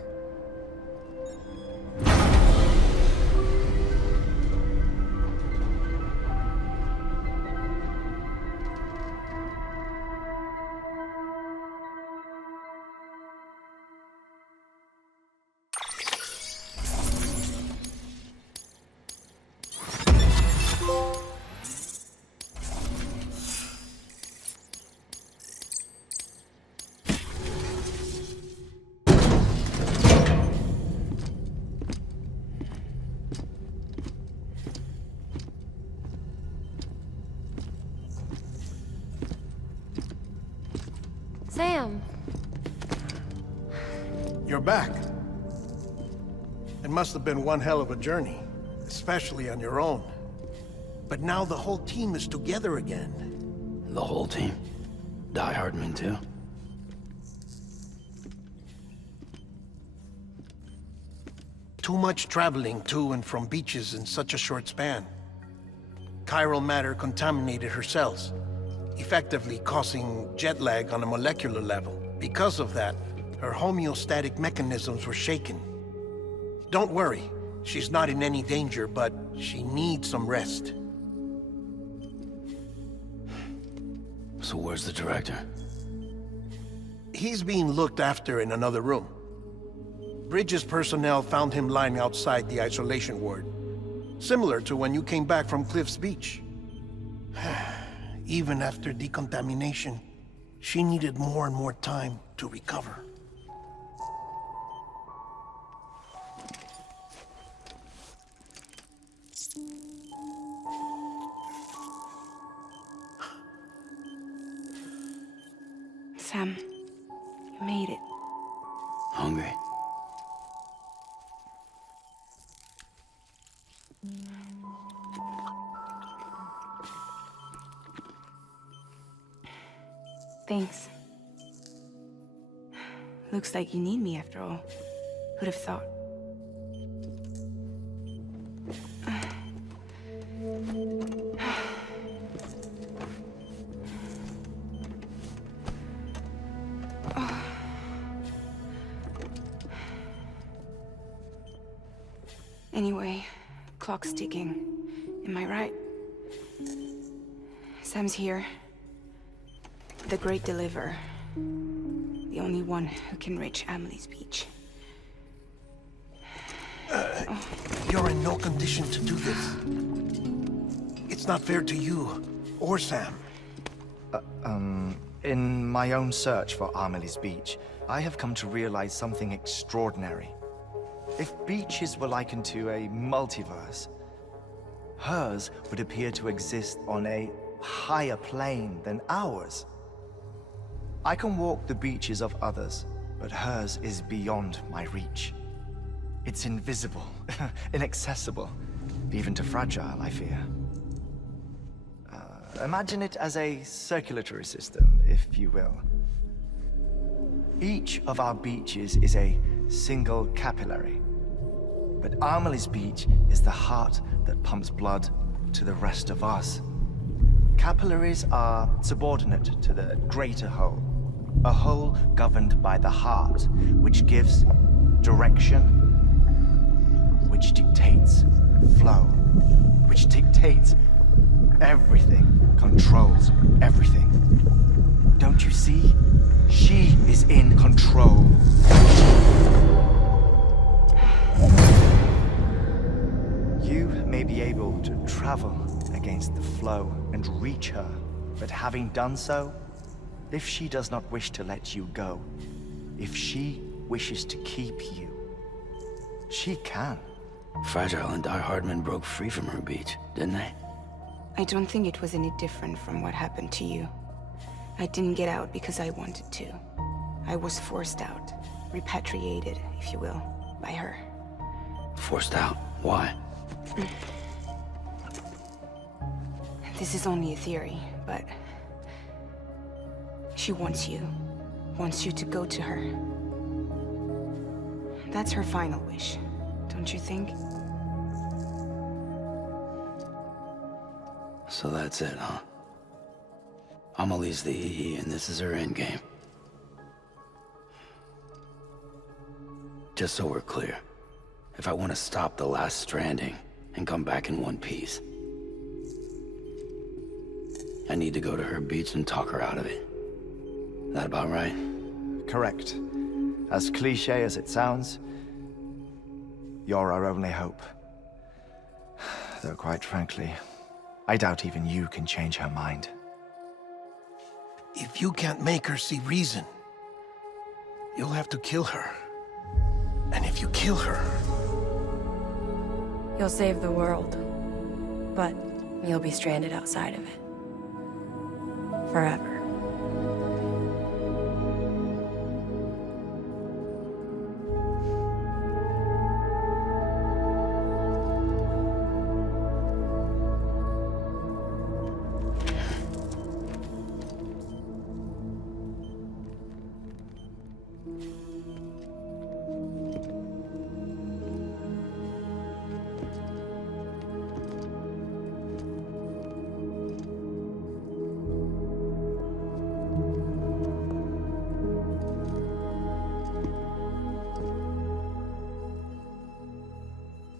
Sam. You're back. It must have been one hell of a journey, especially on your own. But now the whole team is together again. The whole team? Die Hardman too? Too much traveling to and from beaches in such a short span. Chiral matter contaminated her cells, effectively causing jet lag on a molecular level. Because of that, her homeostatic mechanisms were shaken. Don't worry, she's not in any danger, but she needs some rest. So where's the director? He's being looked after in another room. Bridges personnel found him lying outside the isolation ward. Similar to when you came back from Cliff's Beach. Even after decontamination, she needed more and more time to recover. Sam, you made it. Hungry? Thanks. Looks like you need me after all. Who'd have thought? Anyway, clock's ticking. Am I right? Sam's here. The Great Deliverer. The only one who can reach Amelie's Beach. You're in no condition to do this. It's not fair to you or Sam. In my own search for Amelie's Beach, I have come to realize something extraordinary. If beaches were likened to a multiverse, hers would appear to exist on a higher plane than ours. I can walk the beaches of others, but hers is beyond my reach. It's invisible, inaccessible, even to fragile, I fear. Imagine it as a circulatory system, if you will. Each of our beaches is a single capillary, but Amelie's Beach is the heart that pumps blood to the rest of us. Capillaries are subordinate to the greater whole, a whole governed by the heart, which gives direction, which dictates flow, which dictates everything, controls everything. Don't you see? She is in control. You may be able to travel against the flow and reach her, but having done so, if she does not wish to let you go, if she wishes to keep you, she can. Fragile and Die Hardman broke free from her beach, didn't they? I don't think it was any different from what happened to you. I didn't get out because I wanted to. I was forced out, repatriated, if you will, by her. Forced out? Why? This is only a theory, but she wants you to go to her. That's her final wish, don't you think? So that's it, huh? Amelie's the EE, and this is her endgame. Just so we're clear, if I want to stop the last Stranding and come back in one piece, I need to go to her beach and talk her out of it. That about right? Correct. As cliche as it sounds, you're our only hope. Though quite frankly, I doubt even you can change her mind. If you can't make her see reason, you'll have to kill her. And if you kill her... You'll save the world, but you'll be stranded outside of it. Forever.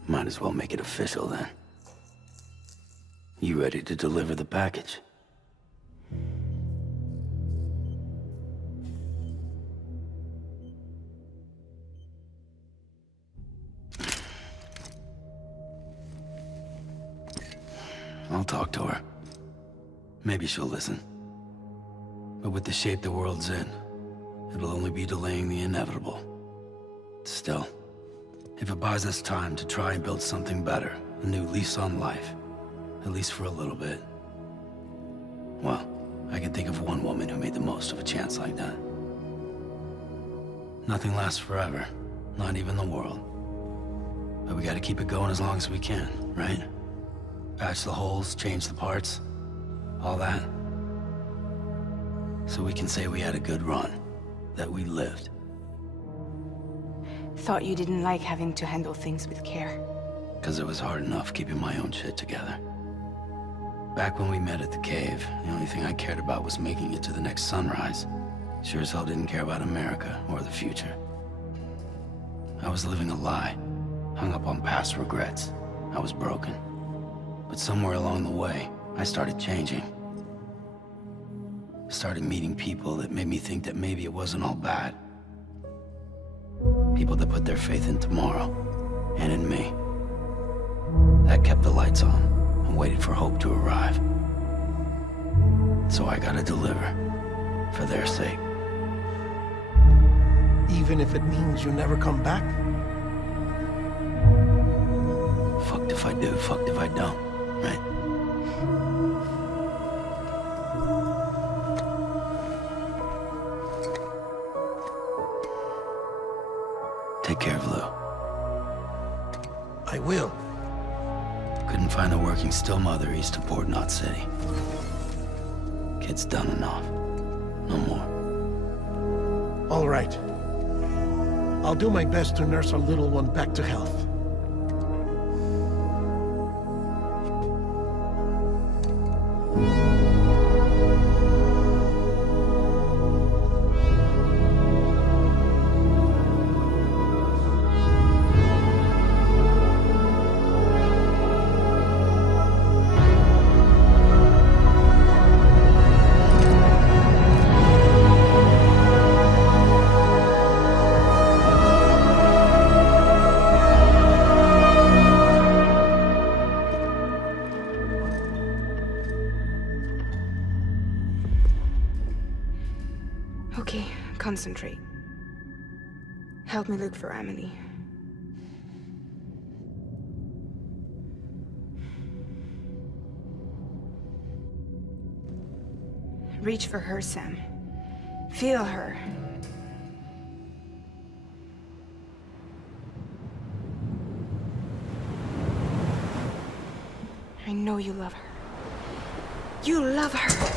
Might as well make it official then. You ready to deliver the package? I'll talk to her. Maybe she'll listen. But with the shape the world's in, it'll only be delaying the inevitable. Still, if it buys us time to try and build something better, a new lease on life, at least for a little bit, well, I can think of one woman who made the most of a chance like that. Nothing lasts forever, not even the world. But we gotta keep it going as long as we can, right? Patch the holes, change the parts, all that. So we can say we had a good run, that we lived. Thought you didn't like having to handle things with care. 'Cause it was hard enough keeping my own shit together. Back when we met at the cave, the only thing I cared about was making it to the next sunrise. Sure as hell didn't care about America or the future. I was living a lie, hung up on past regrets. I was broken. But somewhere along the way, I started changing. Started meeting people that made me think that maybe it wasn't all bad. People that put their faith in tomorrow, and in me. That kept the lights on, and waited for hope to arrive. So I gotta deliver, for their sake. Even if it means you never come back? Fucked if I do, fucked if I don't, right? Take care of Lou. I will. Couldn't find a working still mother east of Port Knot City. Kid's done enough. No more. All right. I'll do my best to nurse our little one back to health. Okay, concentrate. Help me look for Emily. Reach for her, Sam. Feel her. I know you love her. You love her!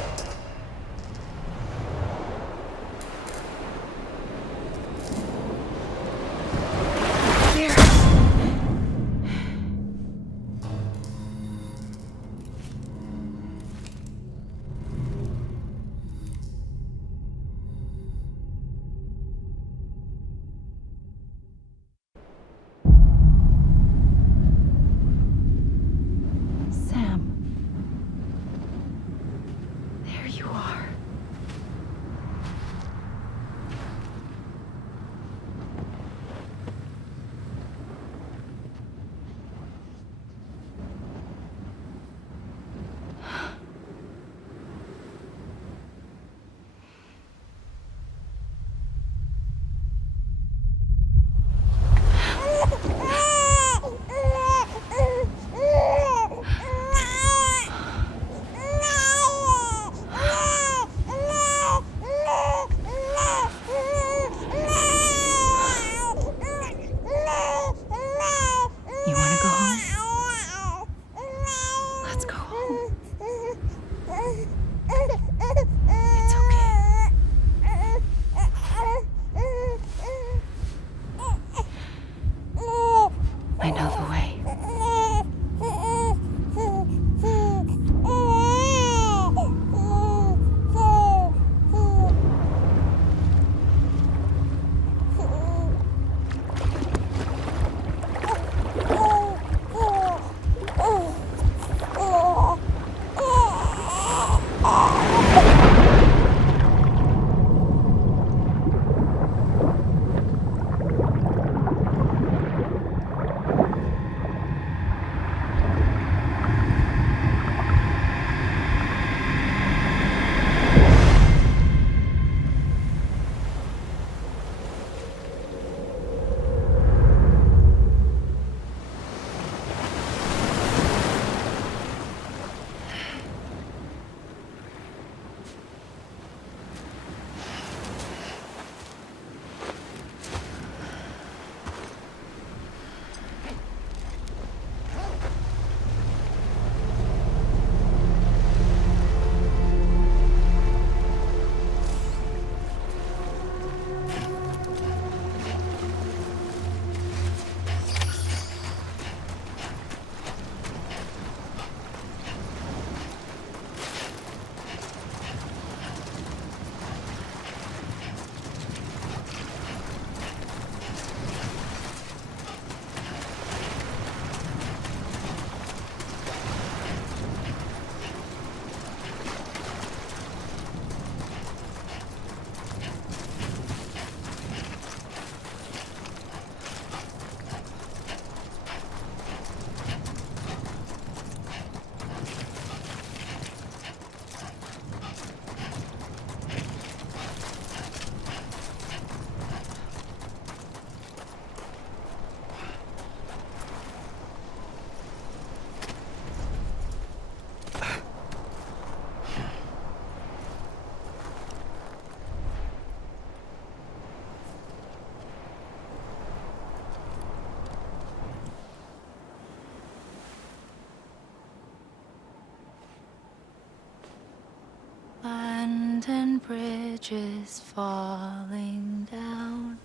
London Bridge is falling down.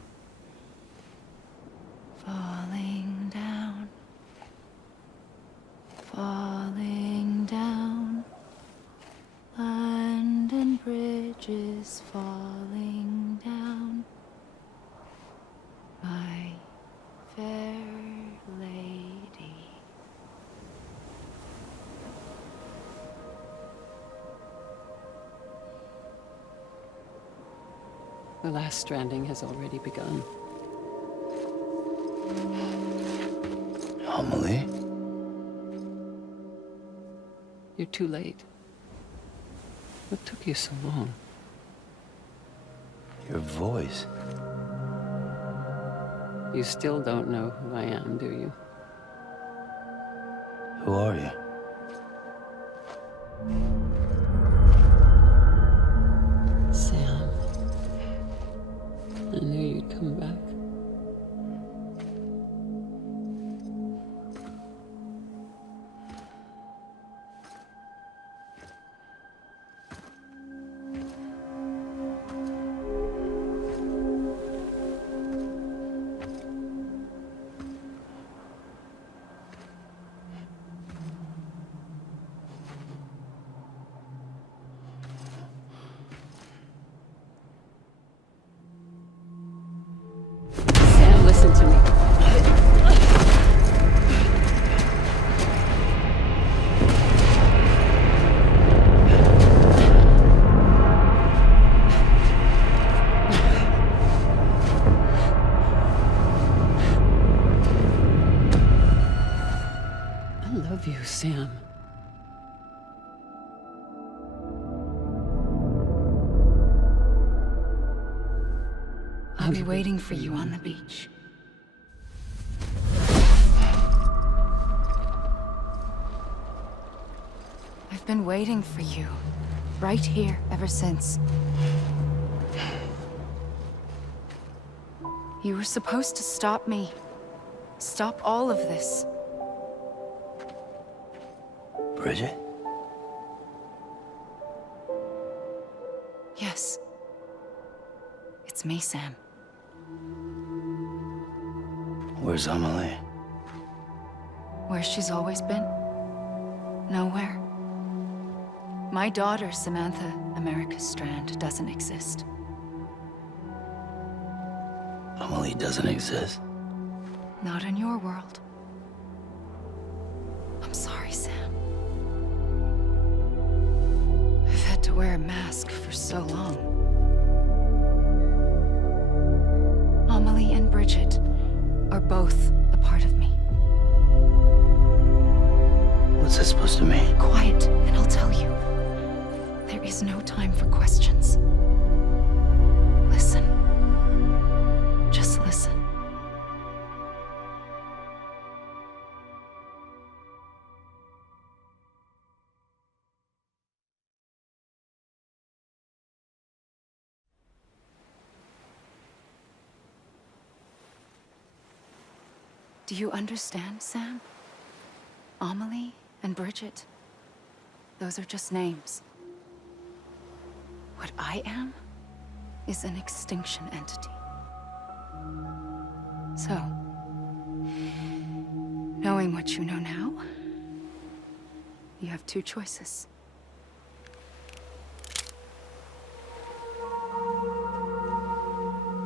Falling down. Falling down. London Bridge is falling down. My fair lady. The last stranding has already begun. Amelie? You're too late. What took you so long? Your voice. You still don't know who I am, do you? Who are you? Sam. I knew you'd come back. Sam, listen to me. I love you, Sam. I'll be waiting for you on the beach. I've been waiting for you, right here, ever since. You were supposed to stop me. Stop all of this. Bridget? Yes. It's me, Sam. Where's Amelie? Where she's always been? Nowhere. My daughter, Samantha America Strand, doesn't exist. Amelie doesn't exist. Not in your world. I'm sorry, Sam. I've had to wear a mask for so long. Amelie and Bridget are both a part of me. What's that supposed to mean? Quiet, and I'll tell you. There is no time for questions. Listen. Just listen. Do you understand, Sam? Amelie and Bridget, those are just names. What I am is an extinction entity. So, knowing what you know now, you have two choices.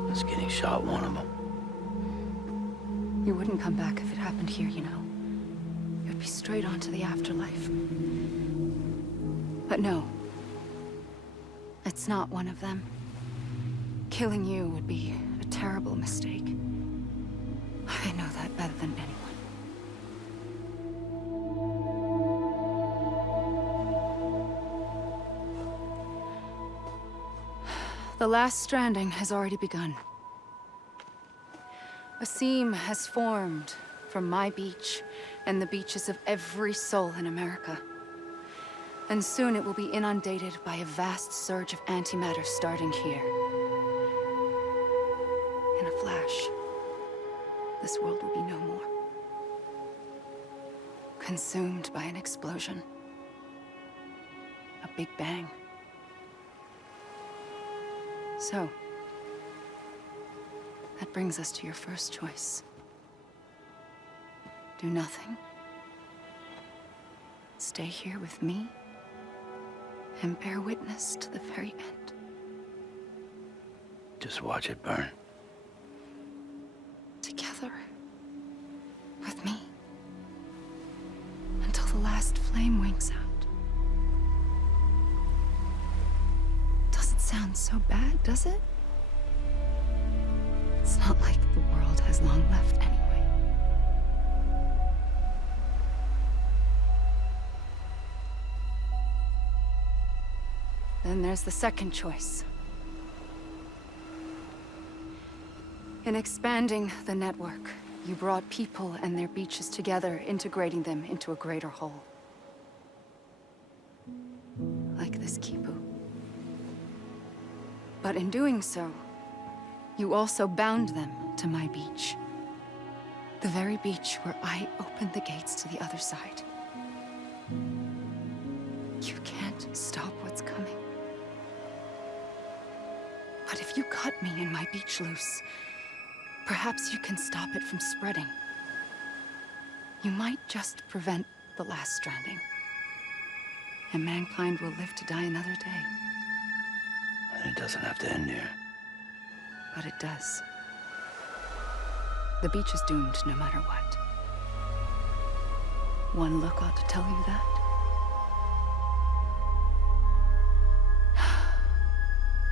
Is getting shot one of them? You wouldn't come back if it happened here, you know. You'd be straight on to the afterlife. But no. It's not one of them. Killing you would be a terrible mistake. I know that better than anyone. The last stranding has already begun. A seam has formed from my beach and the beaches of every soul in America. And soon it will be inundated by a vast surge of antimatter starting here. In a flash, this world will be no more. Consumed by an explosion. A big bang. So, that brings us to your first choice. Do nothing. Stay here with me and bear witness to the very end. Just watch it burn. Together. With me. Until the last flame winks out. Doesn't sound so bad, does it? It's not like the world has long left anyway. Then there's the second choice. In expanding the network, you brought people and their beaches together, integrating them into a greater whole. Like this Kipu. But in doing so, you also bound them to my beach. The very beach where I opened the gates to the other side. You can't stop what's coming. But if you cut me and my beach loose, perhaps you can stop it from spreading. You might just prevent the last stranding. And mankind will live to die another day. And it doesn't have to end here. But it does. The beach is doomed no matter what. One look ought to tell you that.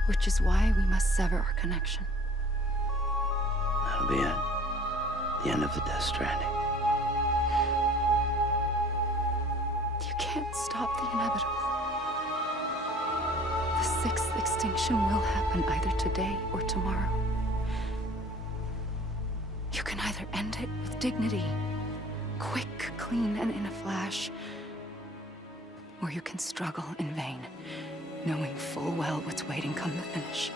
Which is why we must sever our connection. That'll be it. The end of the Death Stranding. You can't stop the inevitable. The sixth extinction will happen either today or tomorrow. You can either end it with dignity, quick, clean, and in a flash, or you can struggle in vain, knowing full well what's waiting come the finish.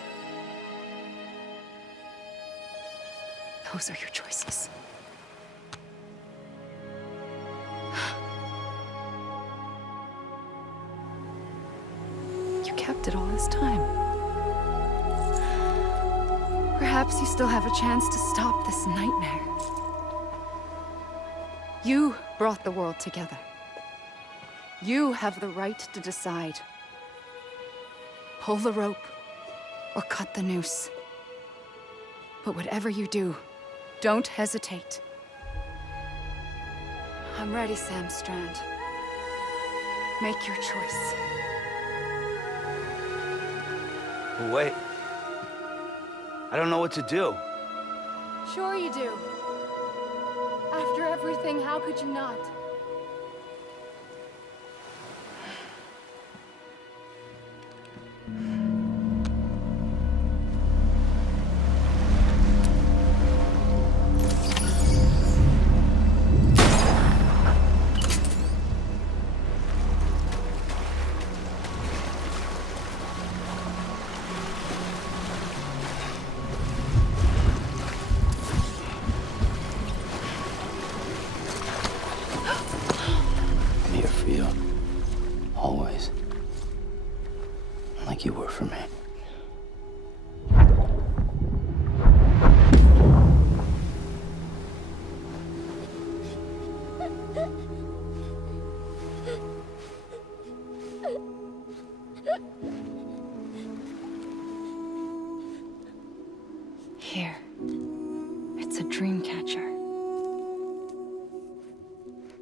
Those are your choices. You kept it all this time. Perhaps you still have a chance to stop this nightmare. You brought the world together. You have the right to decide. Pull the rope or cut the noose. But whatever you do, don't hesitate. I'm ready, Sam Strand. Make your choice. Wait. I don't know what to do. Sure you do. After everything, how could you not? Always. Like you were for me. Here. It's a dream catcher.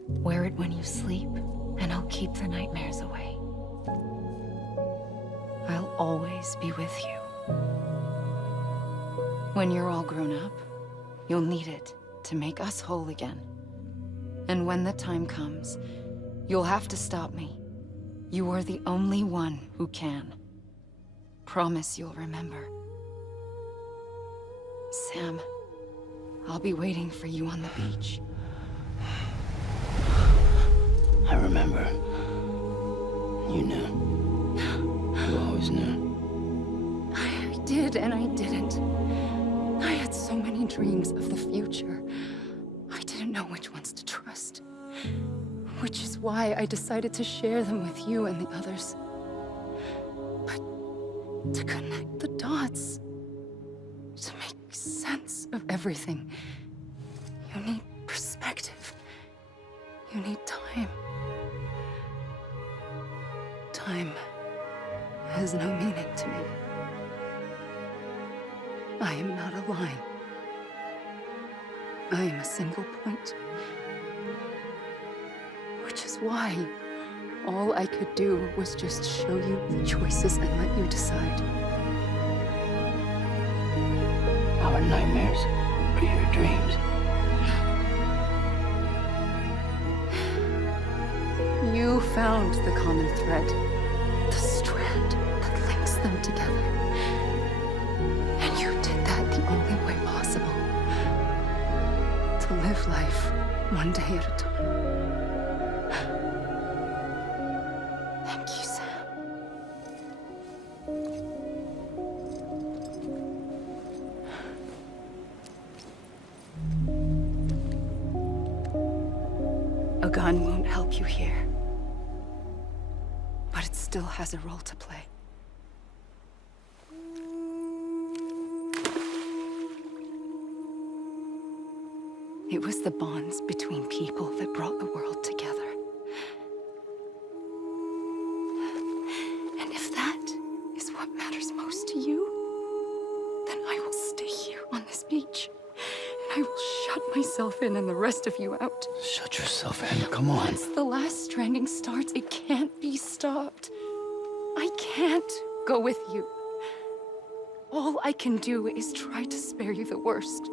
Wear it when you sleep, and I'll keep the nightmares away. I'll always be with you. When you're all grown up, you'll need it to make us whole again. And when the time comes, you'll have to stop me. You are the only one who can. Promise you'll remember. Sam, I'll be waiting for you on the beach. I remember. You knew. You always knew. I did and I didn't. I had so many dreams of the future. I didn't know which ones to trust. Which is why I decided to share them with you and the others. But to connect the dots, to make sense of everything. You need perspective. You need time. Time has no meaning to me. I am not a line. I am a single point. Which is why all I could do was just show you the choices and let you decide. Our nightmares are your dreams. You found the common thread, the strand that links them together. And you did that the only way possible. To live life one day at a time. Thank you, Sam. A gun won't help you here. But it still has a role to play. It was the bonds between people that brought the world together. And if that is what matters most to you, then I will stay here on this beach. And I will shut myself in and the rest of you out. Shut yourself in, come on. Once the last stranding starts, it can't be stopped. I can't go with you. All I can do is try to spare you the worst.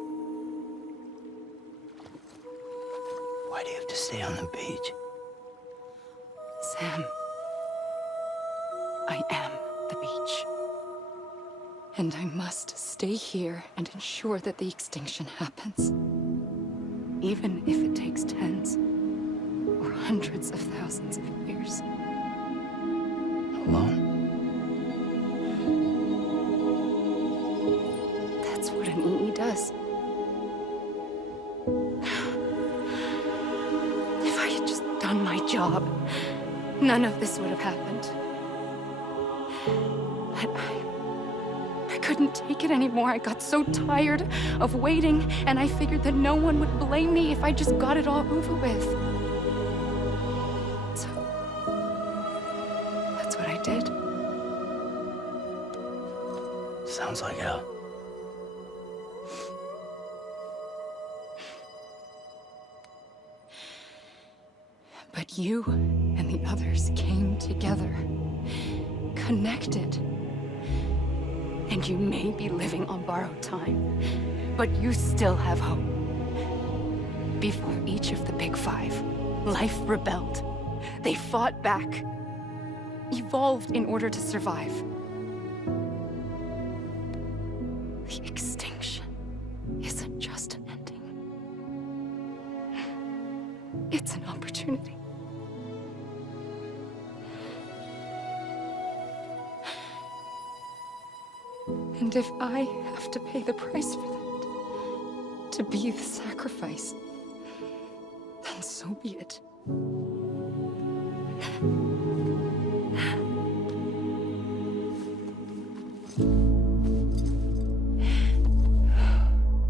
Why do you have to stay on the beach? Sam, I am the beach. And I must stay here and ensure that the extinction happens. Even if it takes tens or hundreds of thousands of years. Alone? That's what an EE does. If I had just done my job, none of this would have happened. But I couldn't take it anymore. I got so tired of waiting, and I figured that no one would blame me if I just got it all over with. So, that's what I did. Sounds like hell. But you and the others came together, connected. And you may be living on borrowed time, but you still have hope. Before each of the Big Five, life rebelled. They fought back, evolved in order to survive. The extinction isn't just an ending. It's an opportunity. And if I have to pay the price for that, to be the sacrifice, then so be it.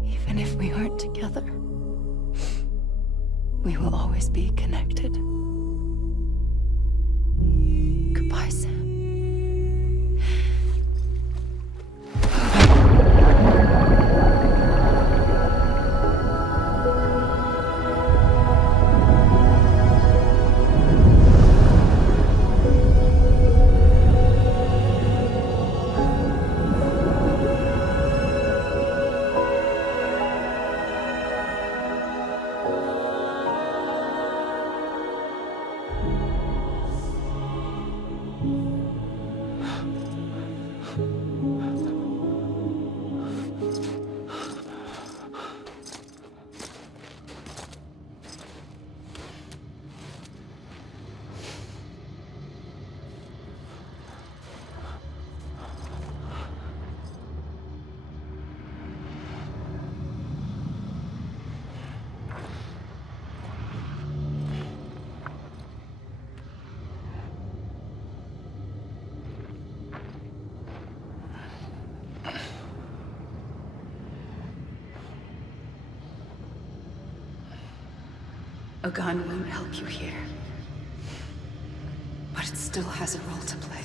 Even if we aren't together, we will always be connected. Goodbye, Sam. A gun won't help you here. But it still has a role to play.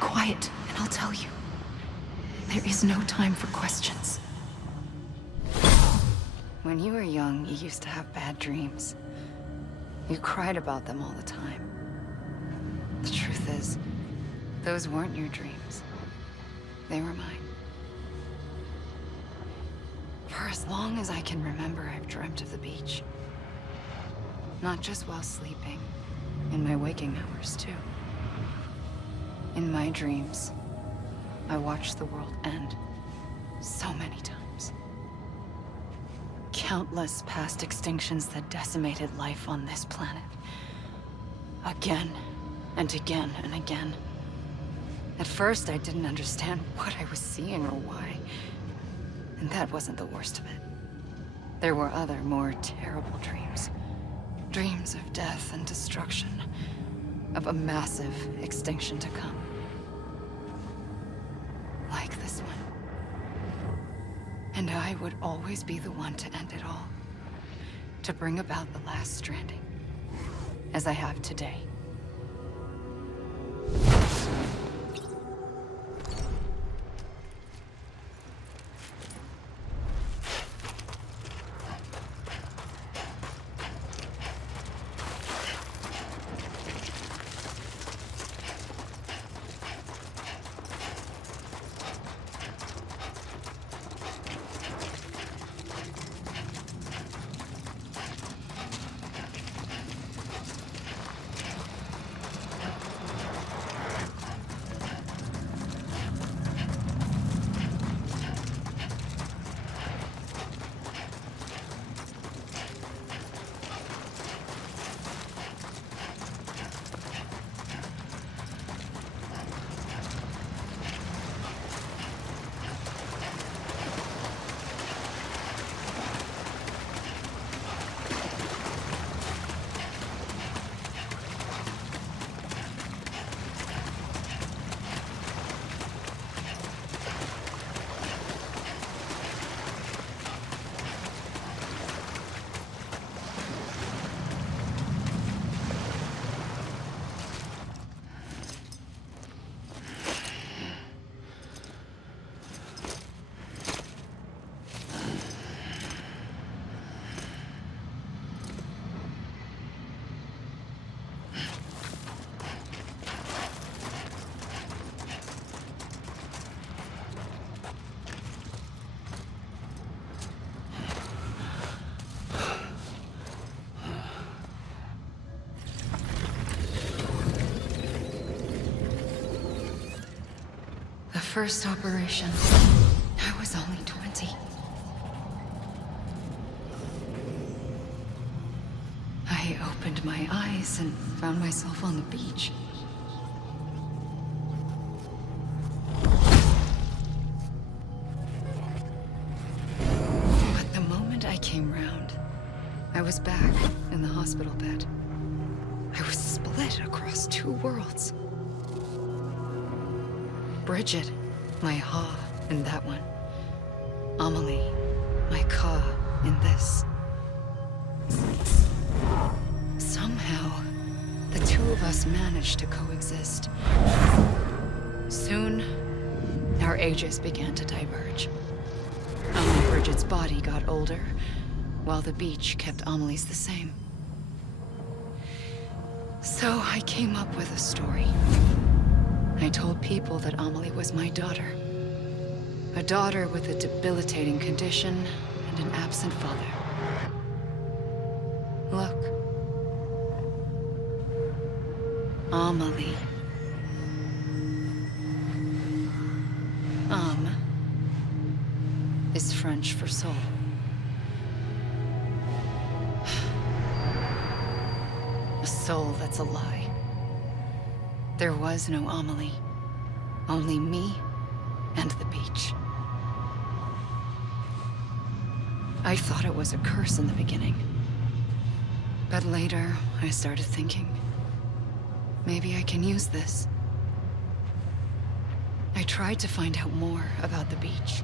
Quiet, and I'll tell you. There is no time for questions. When you were young, you used to have bad dreams. You cried about them all the time. The truth is, those weren't your dreams. They were mine. For as long as I can remember, I've dreamt of the beach. Not just while sleeping, in my waking hours, too. In my dreams, I watched the world end so many times. Countless past extinctions that decimated life on this planet. Again, and again, and again. At first, I didn't understand what I was seeing or why. And that wasn't the worst of it. There were other, more terrible dreams. Dreams of death and destruction. Of a massive extinction to come. Like this one. And I would always be the one to end it all. To bring about the last stranding. As I have today. first operation, I was only 20. I opened my eyes and found myself on the beach. But the moment I came round, I was back in the hospital bed. I was split across two worlds. Bridget, my Ha in that one. Amelie, my Ka in this. Somehow, the two of us managed to coexist. Soon, our ages began to diverge. Only Bridget's body got older, while the beach kept Amelie's the same. So I came up with a story. I told people that Amelie was my daughter. A daughter with a debilitating condition and an absent father. Look. Amelie. Âme is French for soul. A soul that's a lie. There was no Amelie. Only me and the beach. I thought it was a curse in the beginning. But later, I started thinking, maybe I can use this. I tried to find out more about the beach.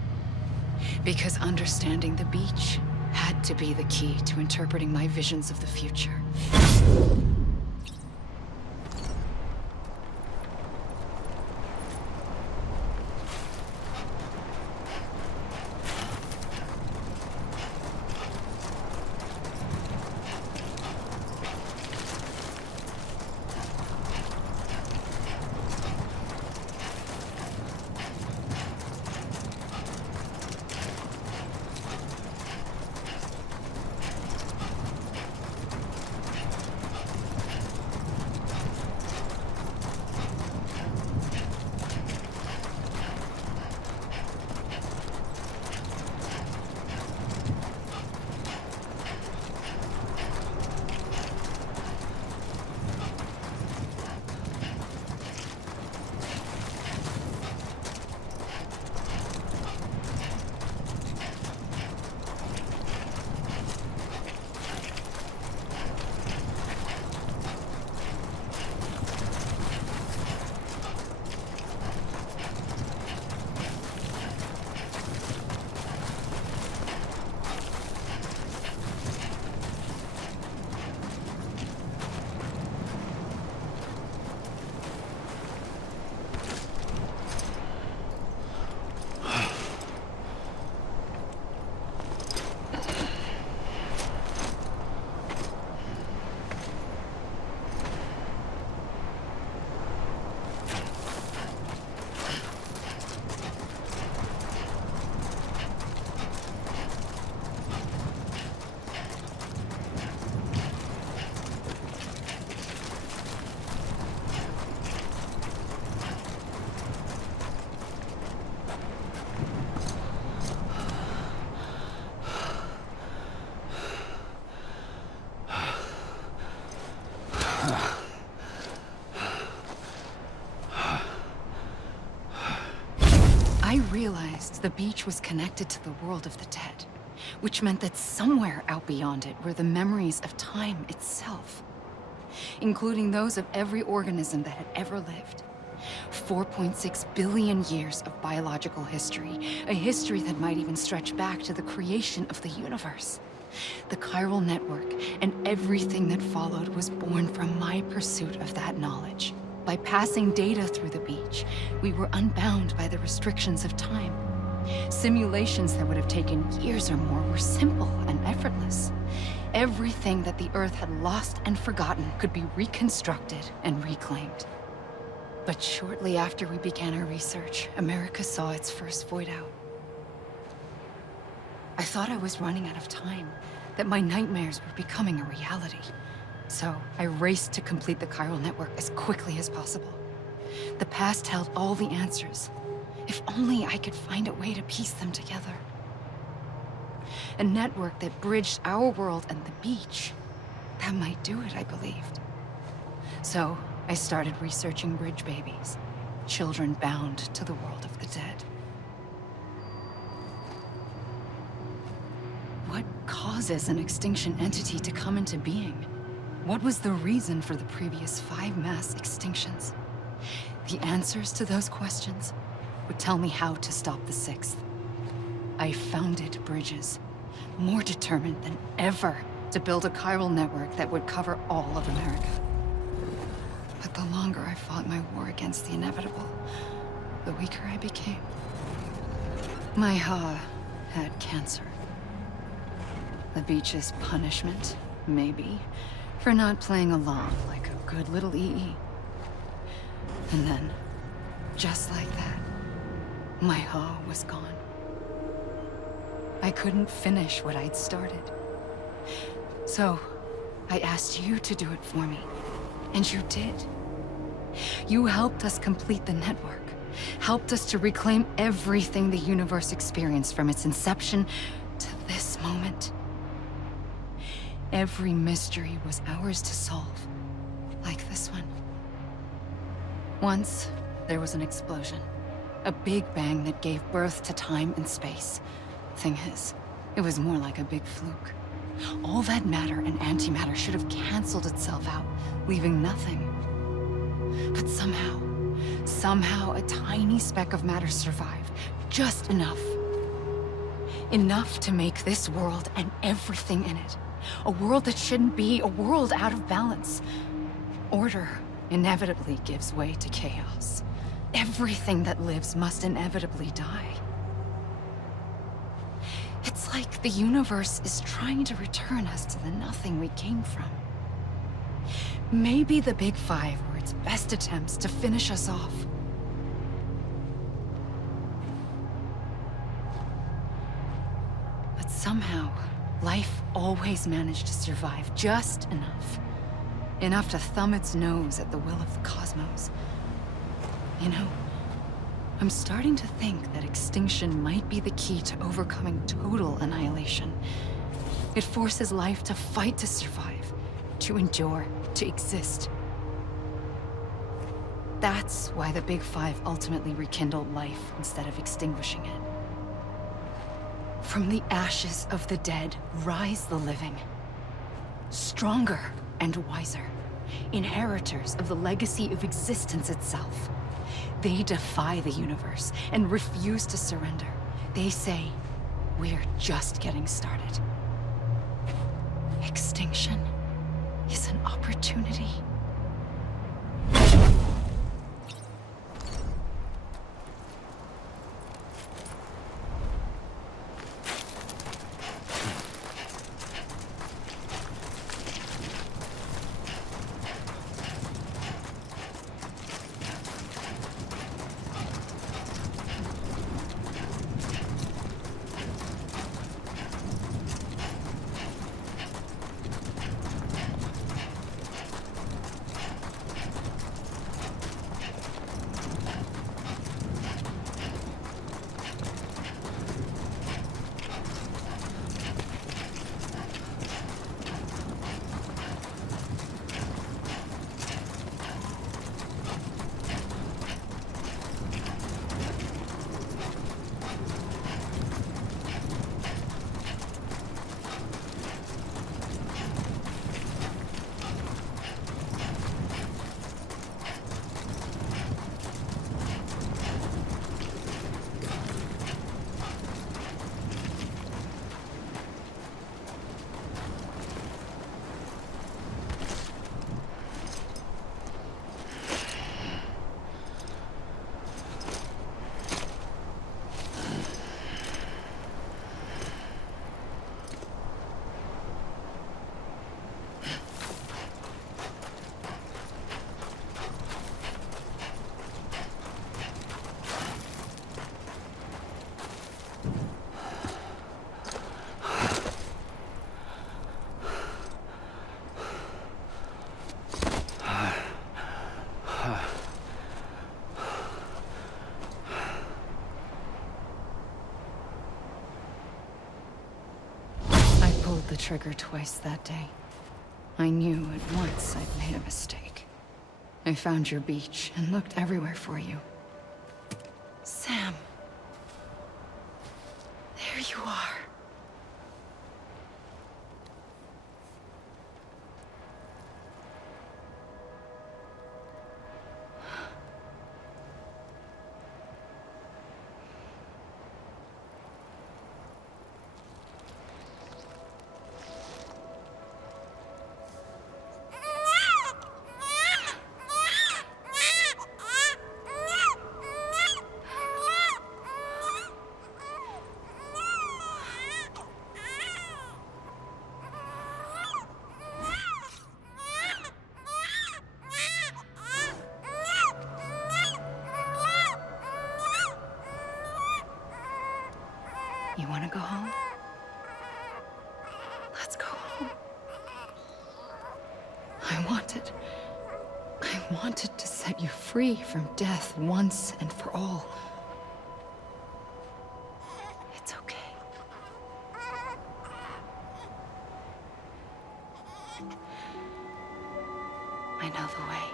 Because understanding the beach had to be the key to interpreting my visions of the future. I realized the beach was connected to the world of the dead, which meant that somewhere out beyond it were the memories of time itself, including those of every organism that had ever lived. 4.6 billion years of biological history, a history that might even stretch back to the creation of the universe. The chiral network and everything that followed was born from my pursuit of that knowledge. By passing data through the beach, we were unbound by the restrictions of time. Simulations that would have taken years or more were simple and effortless. Everything that the Earth had lost and forgotten could be reconstructed and reclaimed. But shortly after we began our research, America saw its first void out. I thought I was running out of time, that my nightmares were becoming a reality. So I raced to complete the chiral network as quickly as possible. The past held all the answers. If only I could find a way to piece them together. A network that bridged our world and the beach. That might do it, I believed. So, I started researching bridge babies. Children bound to the world of the dead. What causes an extinction entity to come into being? What was the reason for the previous 5 mass extinctions? The answers to those questions would tell me how to stop the 6th. I founded bridges, more determined than ever to build a chiral network that would cover all of America. But the longer I fought my war against the inevitable, the weaker I became. My Ha had cancer. The beach's punishment, maybe, for not playing along like a good little EE. And then, just like that, my Ha was gone. I couldn't finish what I'd started. So, I asked you to do it for me, and you did. You helped us complete the network, helped us to reclaim everything the universe experienced from its inception to this moment. Every mystery was ours to solve, like this one. Once, there was an explosion. A big bang that gave birth to time and space. Thing is, it was more like a big fluke. All that matter and antimatter should have canceled itself out, leaving nothing. But somehow a tiny speck of matter survived. Just enough. Enough to make this world and everything in it. A world that shouldn't be, a world out of balance. Order inevitably gives way to chaos. Everything that lives must inevitably die. It's like the universe is trying to return us to the nothing we came from. Maybe the Big Five were its best attempts to finish us off. But somehow, life always managed to survive just enough. Enough to thumb its nose at the will of the cosmos. You know, I'm starting to think that extinction might be the key to overcoming total annihilation. It forces life to fight to survive, to endure, to exist. That's why the Big Five ultimately rekindled life instead of extinguishing it. From the ashes of the dead rise the living. Stronger and wiser. Inheritors of the legacy of existence itself. They defy the universe and refuse to surrender. They say, we're just getting started. Extinction is an opportunity. the trigger twice that day. I knew at once I'd made a mistake. I found your beach and looked everywhere for you. Sam. There you are. You want to go home? Let's go home. I wanted to set you free from death once and for all. It's okay. I know the way.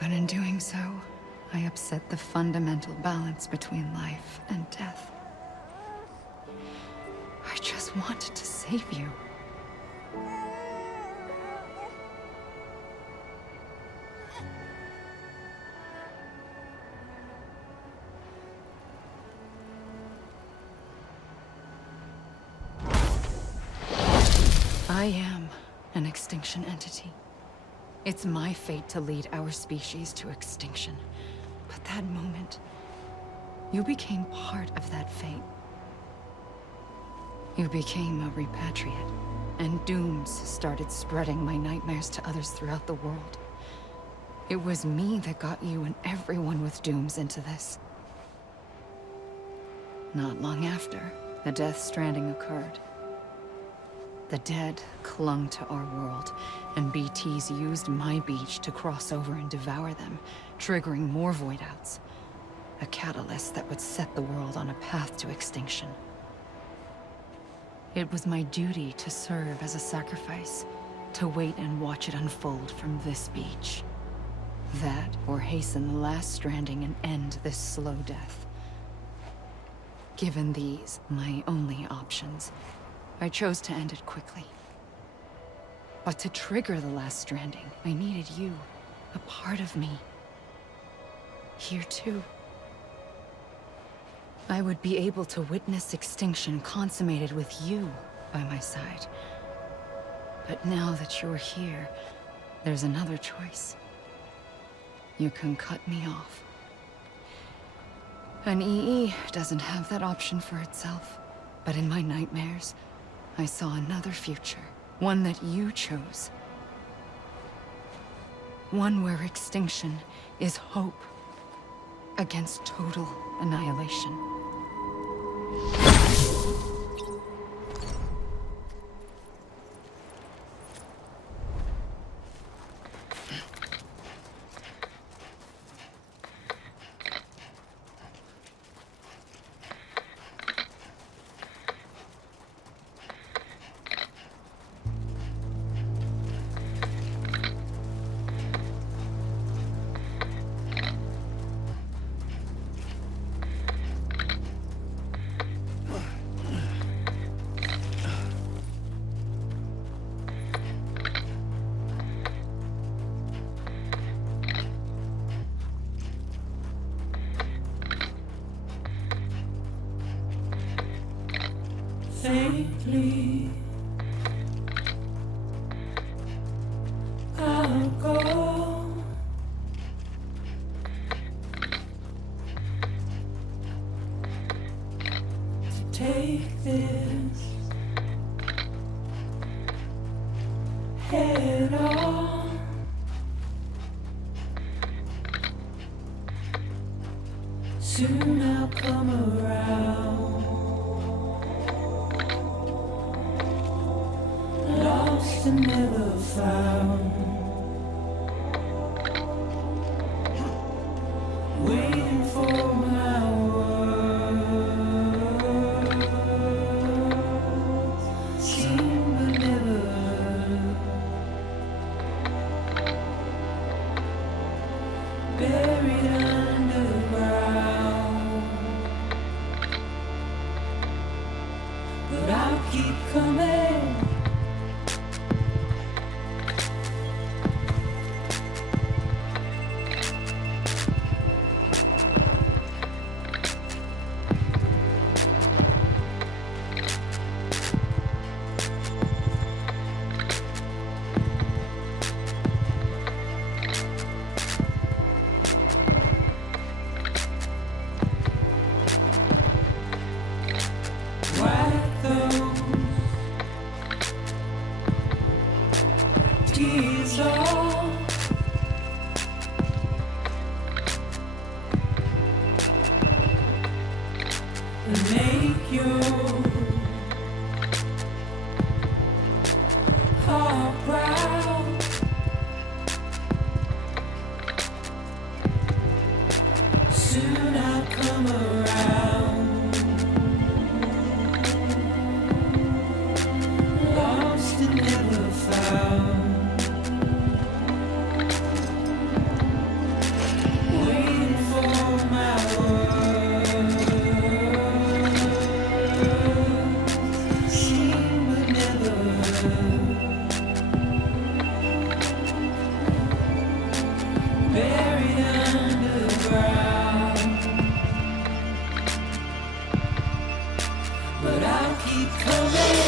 But in doing so, I upset the fundamental balance between life and death. I just wanted to save you. I am an extinction entity. It's my fate to lead our species to extinction. But that moment, you became part of that fate. You became a repatriate, and dooms started spreading my nightmares to others throughout the world. It was me that got you and everyone with dooms into this. Not long after, the Death Stranding occurred. The dead clung to our world, and BTs used my beach to cross over and devour them, triggering more voidouts. A catalyst that would set the world on a path to extinction. It was my duty to serve as a sacrifice, to wait and watch it unfold from this beach. That, or hasten the last stranding and end this slow death. Given these, my only options, I chose to end it quickly. But to trigger the last stranding, I needed you, a part of me. Here too. I would be able to witness extinction consummated with you by my side. But now that you're here, there's another choice. You can cut me off. An EE doesn't have that option for itself. But in my nightmares, I saw another future. One that you chose. One where extinction is hope against total annihilation. Faintly, I'll go. To take this head on. Soon I'll come around. Lost and never found. Waiting for my lose all. And make your heart proud. Soon I'll come around. Lost and never found. Waiting for my world. Seen but never heard. Buried underground. But I'll keep coming.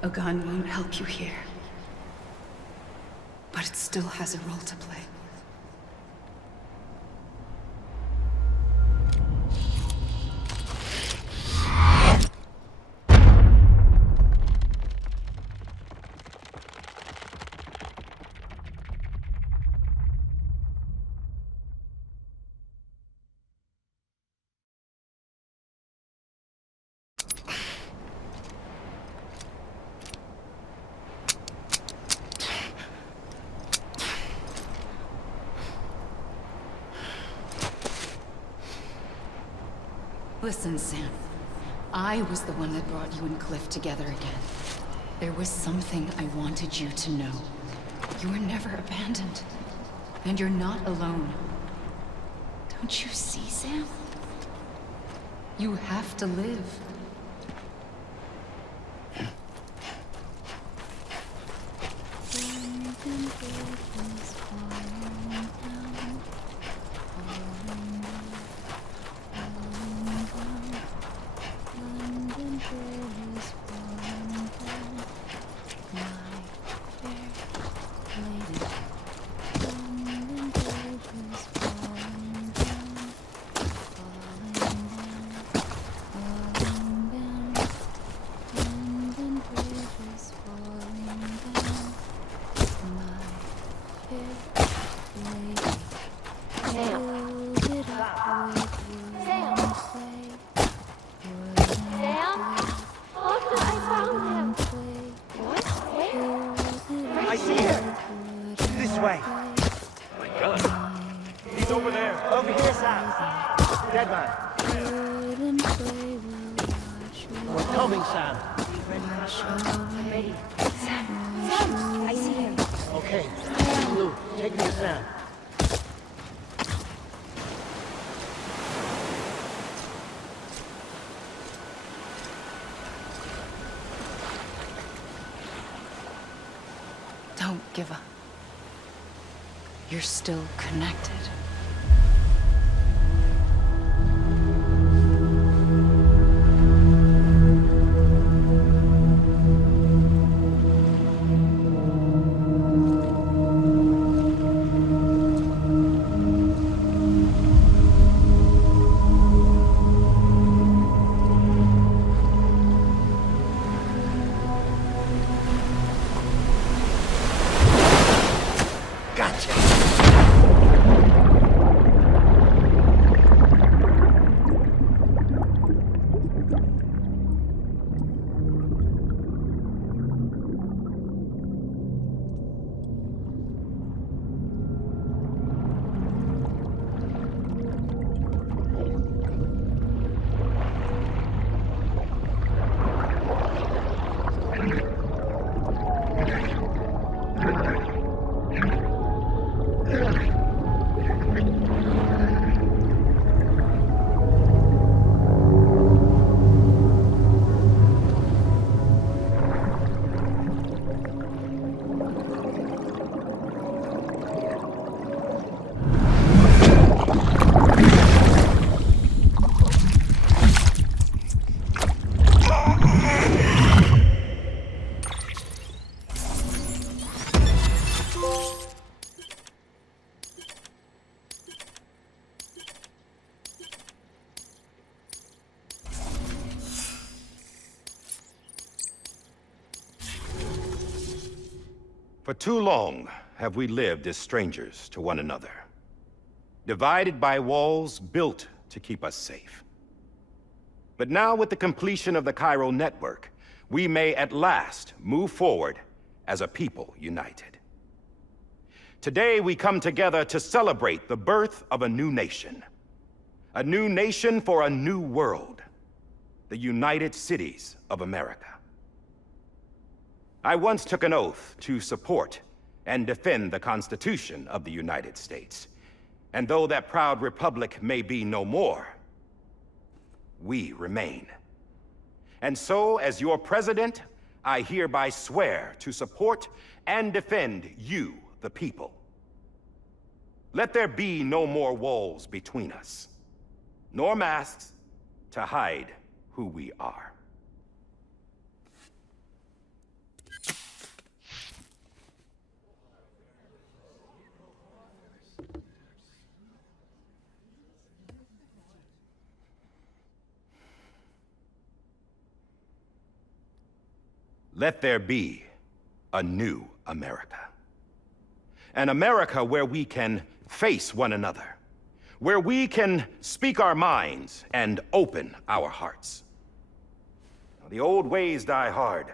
A gun won't help you here. But it still has a role to play. Listen, Sam. I was the one that brought you and Cliff together again. There was something I wanted you to know. You were never abandoned. And you're not alone. Don't you see, Sam? You have to live. Incoming, Sam. Ready. Sam, I see him. Okay. Blue, take me to Sam. Don't give up. You're still connected. For too long have we lived as strangers to one another, divided by walls built to keep us safe. But now, with the completion of the chiral network, we may at last move forward as a people united. Today we come together to celebrate the birth of a new nation for a new world, the United Cities of America. I once took an oath to support and defend the Constitution of the United States. And though that proud republic may be no more, we remain. And so, as your president, I hereby swear to support and defend you, the people. Let there be no more walls between us, nor masks to hide who we are. Let there be a new America. An America where we can face one another, where we can speak our minds and open our hearts. The old ways die hard,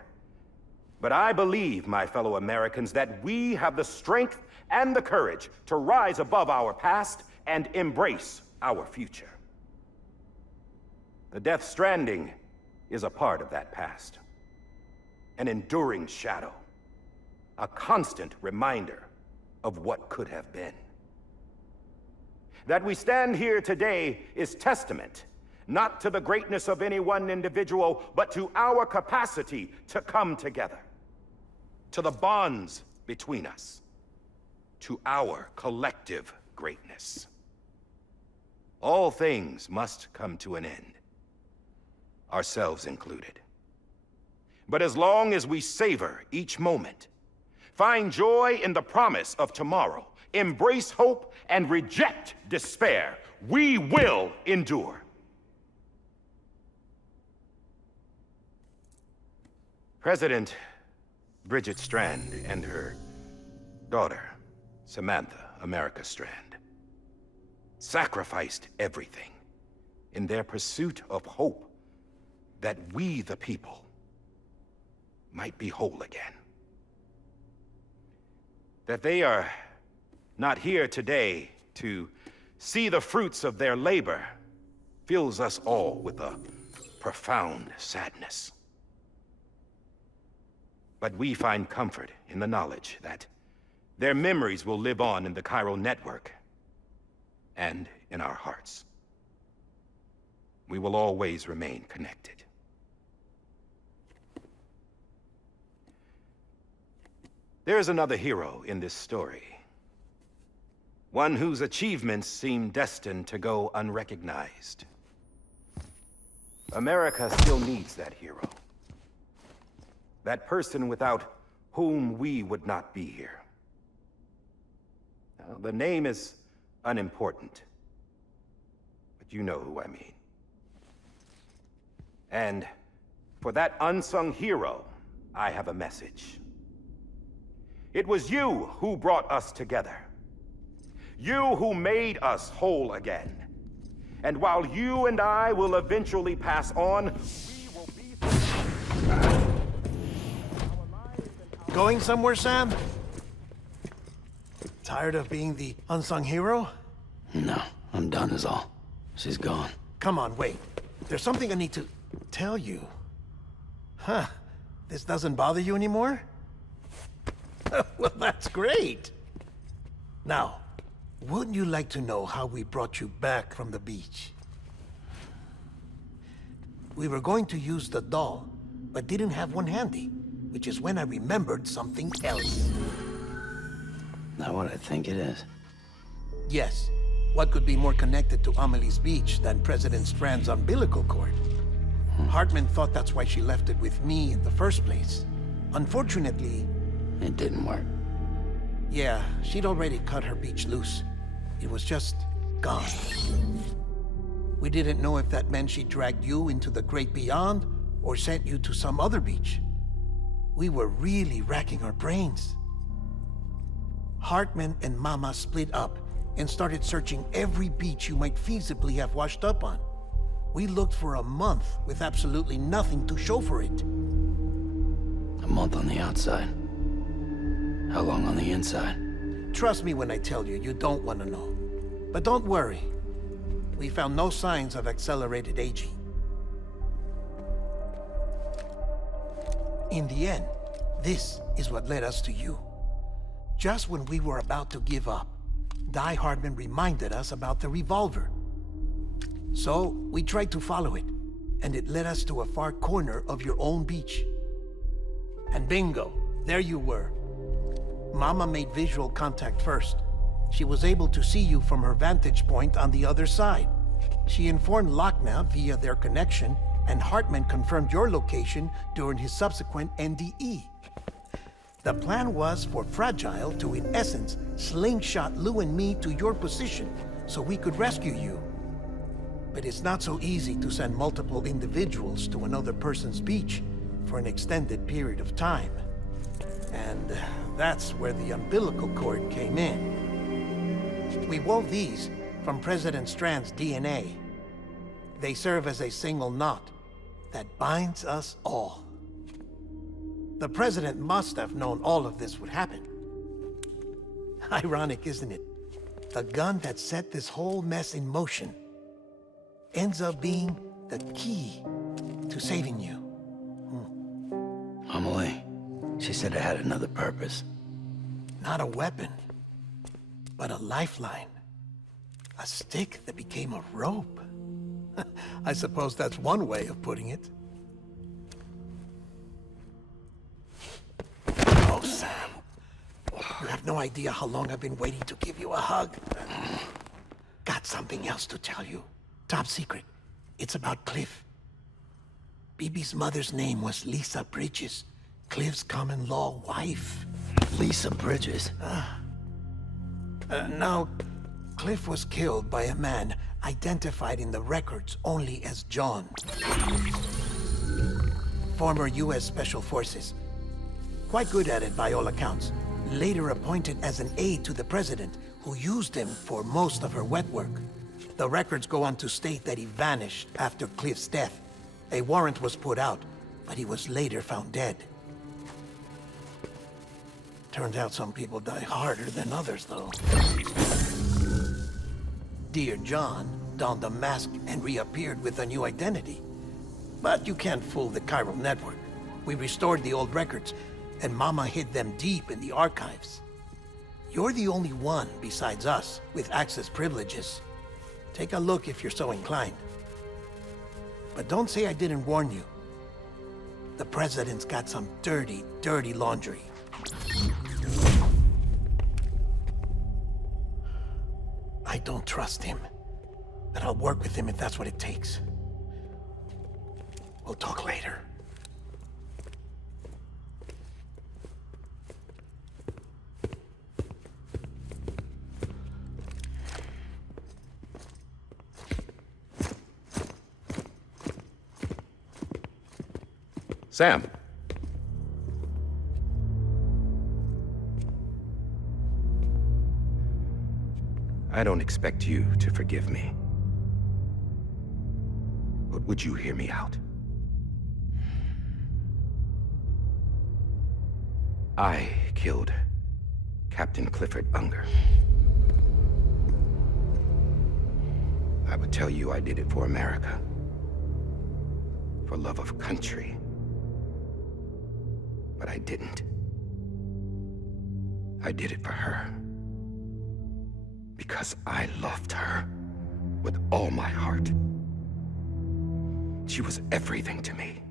but I believe, my fellow Americans, that we have the strength and the courage to rise above our past and embrace our future. The Death Stranding is a part of that past. An enduring shadow, a constant reminder of what could have been. That we stand here today is testament, not to the greatness of any one individual, but to our capacity to come together, to the bonds between us, to our collective greatness. All things must come to an end, ourselves included. But as long as we savor each moment, find joy in the promise of tomorrow, embrace hope, and reject despair, we will endure. President Bridget Strand and her daughter, Samantha America Strand, sacrificed everything in their pursuit of hope that we, the people, might be whole again. That they are not here today to see the fruits of their labor fills us all with a profound sadness. But we find comfort in the knowledge that their memories will live on in the chiral network and in our hearts. We will always remain connected. There is another hero in this story. One whose achievements seem destined to go unrecognized. America still needs that hero. That person without whom we would not be here. Now, the name is unimportant, but you know who I mean. And for that unsung hero, I have a message. It was you who brought us together. You who made us whole again. And while you and I will eventually pass on, we will be... Going somewhere, Sam? Tired of being the unsung hero? No, I'm done is all. She's gone. Come on, wait. There's something I need to tell you. Huh. This doesn't bother you anymore? Well, that's great. Now, wouldn't you like to know how we brought you back from the beach? We were going to use the doll, but didn't have one handy, which is when I remembered something else. Not what I think it is. Yes. What could be more connected to Amelie's beach than President Strand's umbilical cord? Hartman thought that's why she left it with me in the first place. Unfortunately... It didn't work. Yeah, she'd already cut her beach loose. It was just gone. We didn't know if that meant she dragged you into the great beyond or sent you to some other beach. We were really racking our brains. Hartman and Mama split up and started searching every beach you might feasibly have washed up on. We looked for a month with absolutely nothing to show for it. A month on the outside. How long on the inside? Trust me when I tell you, you don't want to know. But don't worry. We found no signs of accelerated aging. In the end, this is what led us to you. Just when we were about to give up, Die Hardman reminded us about the revolver. So, we tried to follow it, and it led us to a far corner of your own beach. And bingo, there you were. Mama made visual contact first. She was able to see you from her vantage point on the other side. She informed Lochna via their connection, and Hartman confirmed your location during his subsequent NDE. The plan was for Fragile to, in essence, slingshot Lou and me to your position so we could rescue you. But it's not so easy to send multiple individuals to another person's beach for an extended period of time. And that's where the umbilical cord came in. We wove these from President Strand's DNA. They serve as a single knot that binds us all. The President must have known all of this would happen. Ironic, isn't it? The gun that set this whole mess in motion ends up being the key to saving you. Amelie, she said it had another purpose. Not a weapon, but a lifeline. A stick that became a rope. I suppose that's one way of putting it. Oh, Sam. You have no idea how long I've been waiting to give you a hug. Got something else to tell you. Top secret. It's about Cliff. BB's mother's name was Lisa Bridges, Cliff's common-law wife. Lisa Bridges? Now, Cliff was killed by a man identified in the records only as John. Former U.S. Special Forces. Quite good at it by all accounts. Later appointed as an aide to the president, who used him for most of her wet work. The records go on to state that he vanished after Cliff's death. A warrant was put out, but he was later found dead. Turned out some people die harder than others, though. Dear John donned a mask and reappeared with a new identity. But you can't fool the chiral network. We restored the old records, and Mama hid them deep in the archives. You're the only one, besides us, with access privileges. Take a look if you're so inclined. But don't say I didn't warn you. The President's got some dirty, dirty laundry. I don't trust him, but I'll work with him if that's what it takes. We'll talk later. Sam. I don't expect you to forgive me. But would you hear me out? I killed Captain Clifford Unger. I would tell you I did it for America. For love of country. But I didn't. I did it for her. Because I loved her with all my heart. She was everything to me.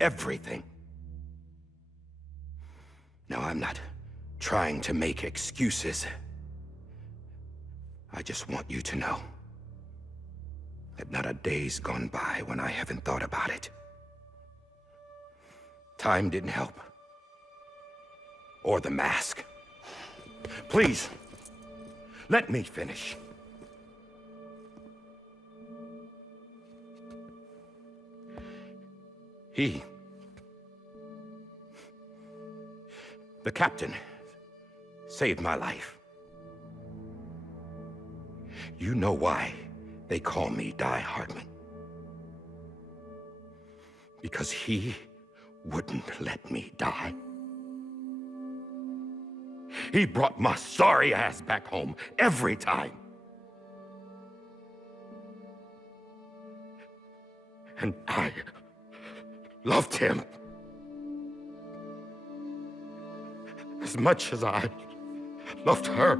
Everything. Now, I'm not trying to make excuses. I just want you to know that not a day's gone by when I haven't thought about it. Time didn't help. Or the mask. Please, let me finish. The captain, saved my life. You know why they call me Die Hardman. Because he wouldn't let me die. He brought my sorry ass back home every time. And I loved him as much as I loved her.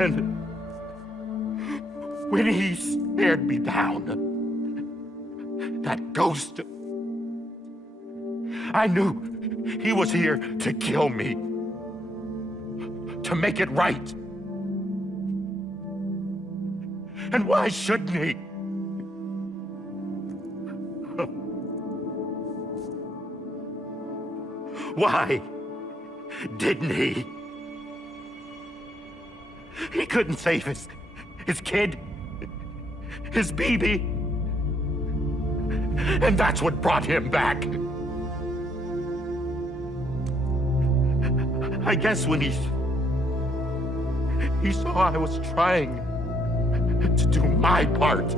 And when he stared me down, that ghost, I knew he was here to kill me, to make it right. And why shouldn't he? Why didn't he? He couldn't save his kid, his baby. And that's what brought him back. I guess when he saw I was trying to do my part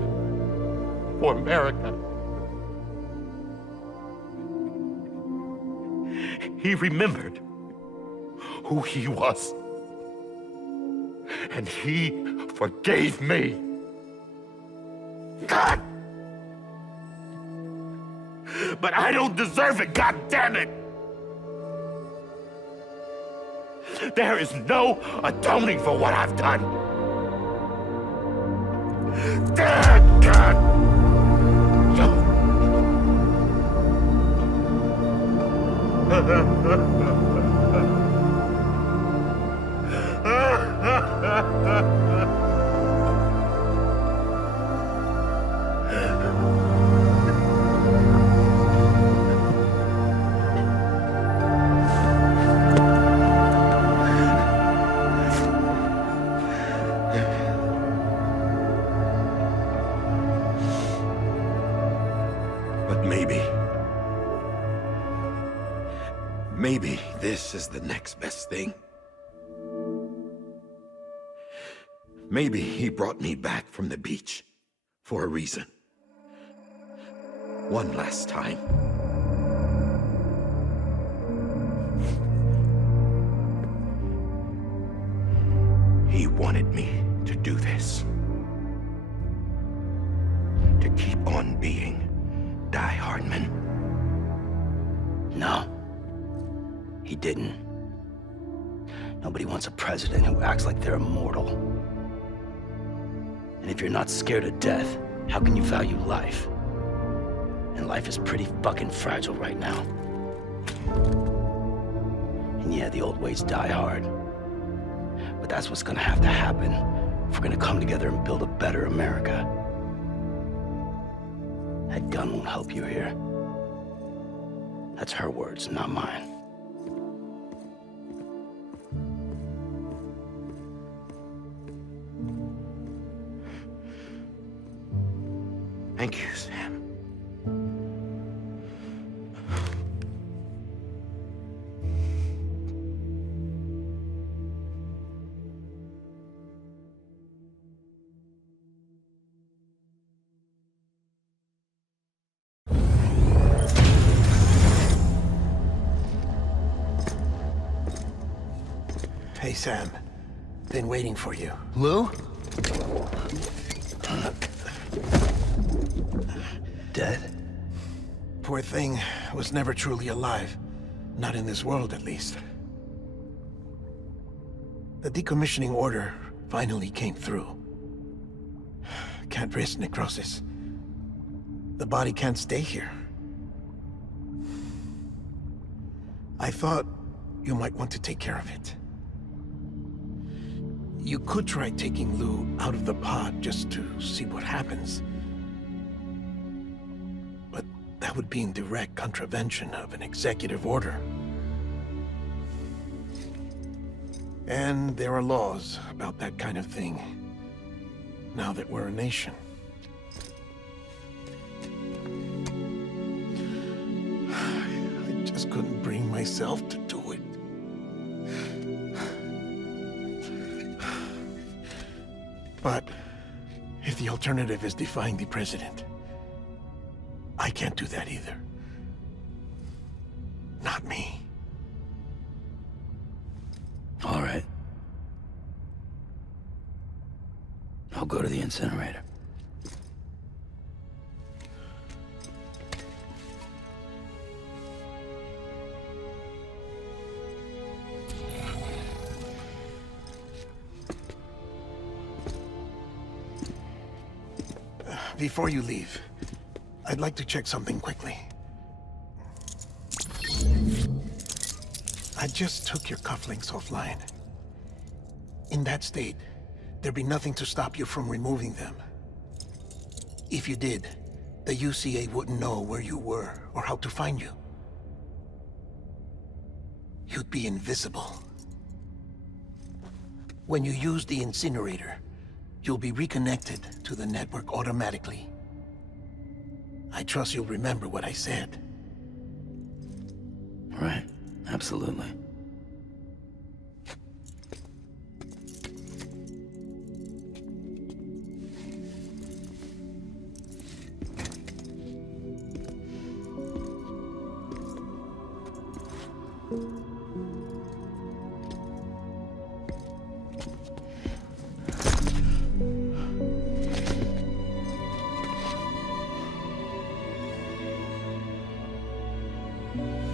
for America, he remembered who he was. And he forgave me. God! But I don't deserve it, God damn it! There is no atoning for what I've done. Damn, God! But maybe this is the next best thing. Maybe he brought me back from the beach for a reason. One last time. He wanted me to do this. to keep on being Die Hardman? No. He didn't. Nobody wants a president who acts like they're immortal. And if you're not scared of death, how can you value life? And life is pretty fucking fragile right now. And yeah, the old ways die hard. But that's what's gonna have to happen if we're gonna come together and build a better America. That gun won't help you here. That's her words, not mine. Thank you, Sam. Hey, Sam. Been waiting for you. Lou? Dead? Poor thing was never truly alive. Not in this world, at least. The decommissioning order finally came through. Can't risk necrosis. The body can't stay here. I thought you might want to take care of it. You could try taking Lou out of the pod just to see what happens. But that would be in direct contravention of an executive order. And there are laws about that kind of thing, now that we're a nation. I just couldn't bring myself to do it. But if the alternative is defying the president, I can't do that either. Not me. All right. I'll go to the incinerator. Before you leave, I'd like to check something quickly. I just took your cufflinks offline. In that state, there'd be nothing to stop you from removing them. If you did, the UCA wouldn't know where you were or how to find you. You'd be invisible. When you use the incinerator, you'll be reconnected to the network automatically. I trust you'll remember what I said. Right, absolutely.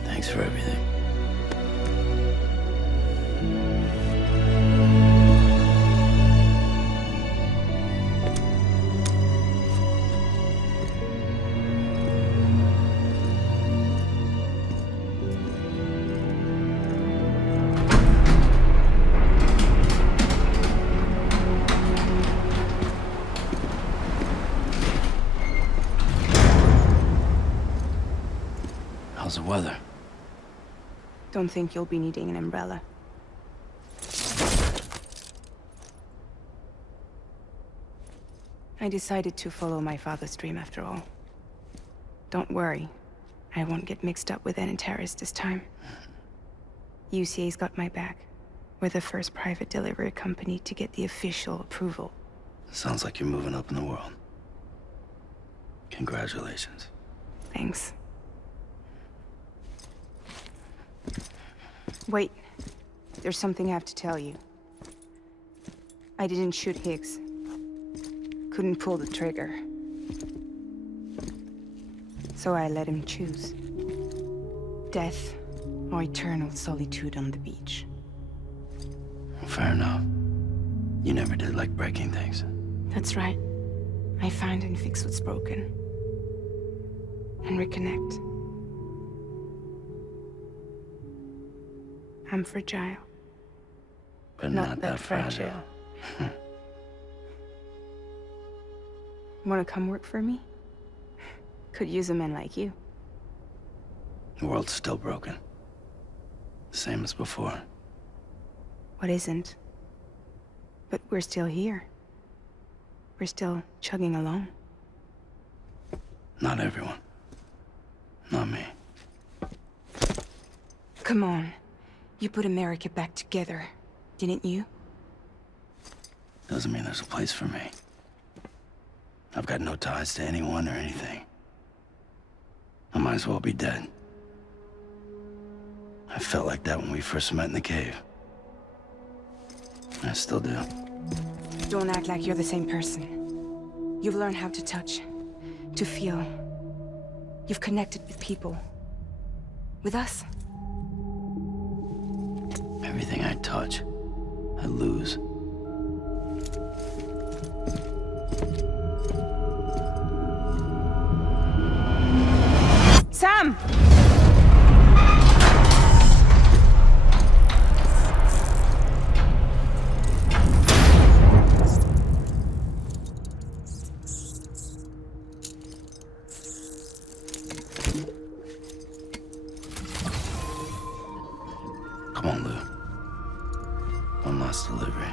Thanks for everything. How's the weather? Don't think you'll be needing an umbrella. I decided to follow my father's dream after all. Don't worry. I won't get mixed up with any terrorists this time. UCA's got my back. We're the first private delivery company to get the official approval. Sounds like you're moving up in the world. Congratulations. Thanks. Wait. There's something I have to tell you. I didn't shoot Higgs. Couldn't pull the trigger. So I let him choose. Death or eternal solitude on the beach. Fair enough. You never did like breaking things. That's right. I find and fix what's broken. And reconnect. I'm fragile. But not that fragile. Wanna come work for me? Could use a man like you. The world's still broken. Same as before. What isn't? But we're still here. We're still chugging along. Not everyone. Not me. Come on. You put America back together, didn't you? Doesn't mean there's a place for me. I've got no ties to anyone or anything. I might as well be dead. I felt like that when we first met in the cave. I still do. Don't act like you're the same person. You've learned how to touch, to feel. You've connected with people. With us. Everything I touch, I lose. Sam! Come on, Lou. One last delivery.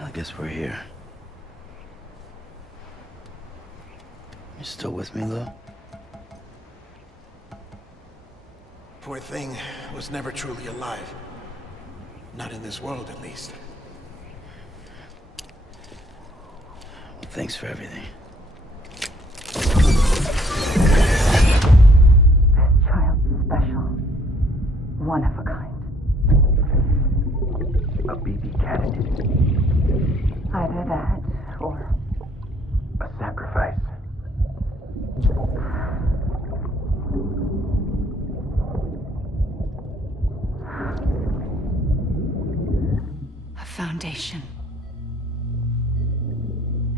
I guess we're here. You still with me, though? Poor thing was never truly alive. Not in this world, at least. Well, thanks for everything. Special. One of a kind. A BB candidate. Either that, or... A sacrifice. A foundation.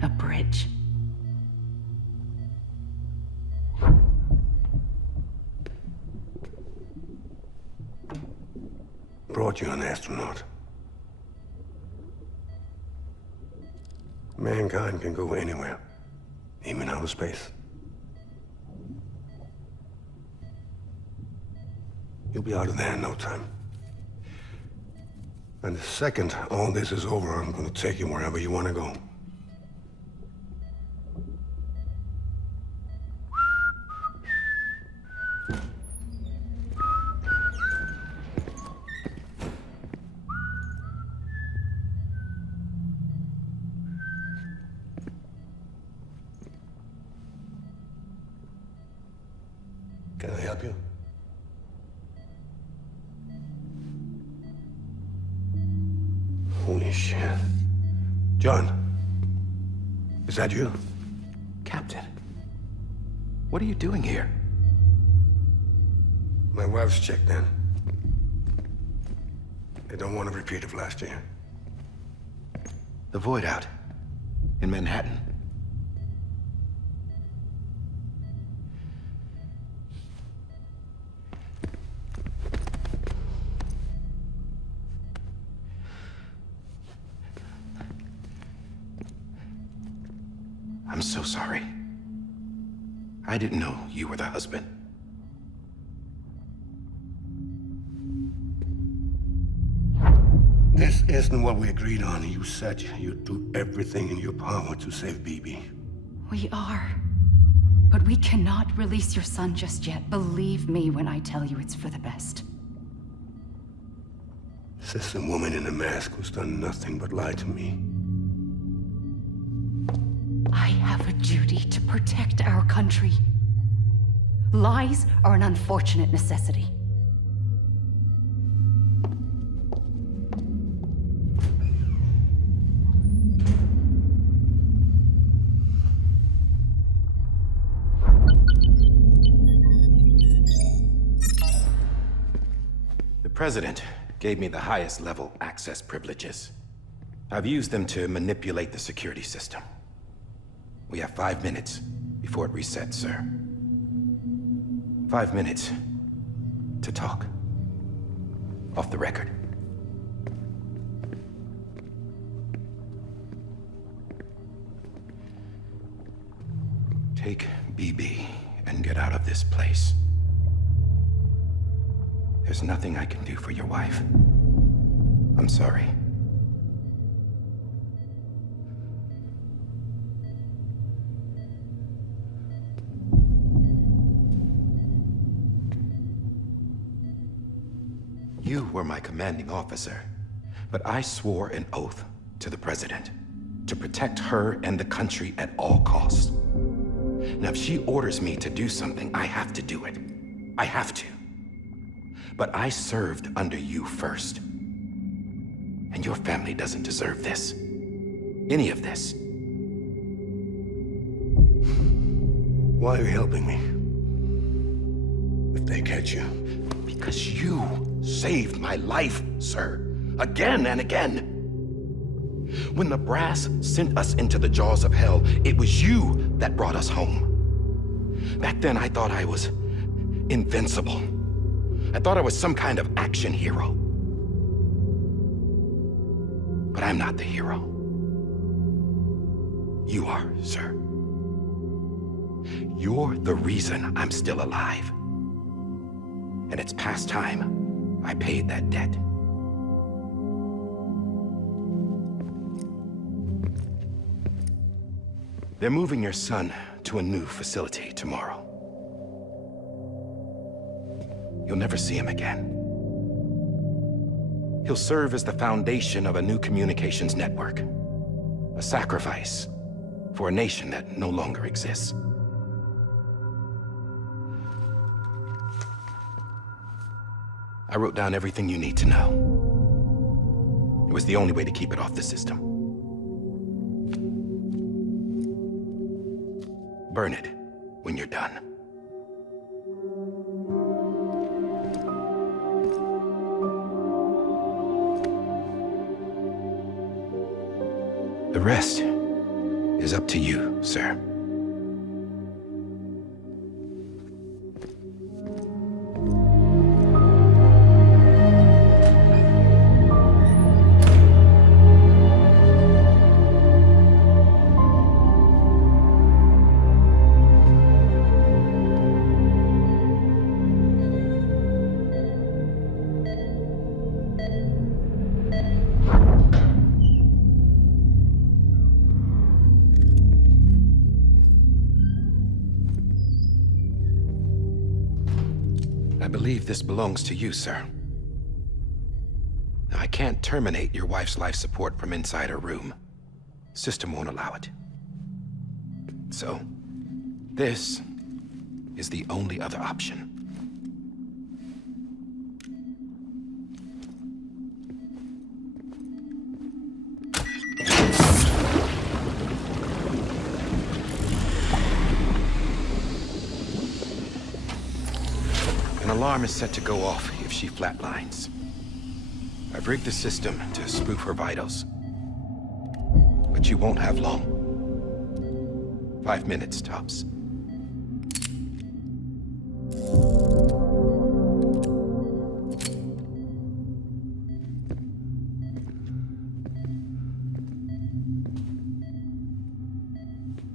A bridge. Brought you an astronaut. Mankind can go anywhere, even outer space. You'll be out of there in no time. And the second all this is over, I'm gonna take you wherever you want to go. Can I help you? Holy shit. John, is that you? Captain, what are you doing here? My wife's checked in. They don't want a repeat of last year. The Void Out in Manhattan. I'm so sorry. I didn't know you were the husband. This isn't what we agreed on. You said you'd do everything in your power to save BB. We are. But we cannot release your son just yet. Believe me when I tell you it's for the best. This is a woman in a mask who's done nothing but lie to me. I have a duty to protect our country. Lies are an unfortunate necessity. The President gave me the highest level access privileges. I've used them to manipulate the security system. We have 5 minutes before it resets, sir. 5 minutes to talk. Off the record. Take BB and get out of this place. There's nothing I can do for your wife. I'm sorry. You were my commanding officer, but I swore an oath to the President to protect her and the country at all costs. Now, if she orders me to do something, I have to do it. I have to. But I served under you first. And your family doesn't deserve this. Any of this. Why are you helping me? If they catch you. Because you saved my life, sir. Again and again. When the brass sent us into the jaws of hell, it was you that brought us home. Back then, I thought I was invincible. I thought I was some kind of action hero. But I'm not the hero. You are, sir. You're the reason I'm still alive. And it's past time I paid that debt. They're moving your son to a new facility tomorrow. You'll never see him again. He'll serve as the foundation of a new communications network. A sacrifice for a nation that no longer exists. I wrote down everything you need to know. It was the only way to keep it off the system. Burn it when you're done. The rest is up to you, sir. I believe this belongs to you, sir. Now, I can't terminate your wife's life support from inside her room. System won't allow it. So, this is the only other option. An alarm is set to go off if she flatlines. I've rigged the system to spoof her vitals. But you won't have long. 5 minutes, tops.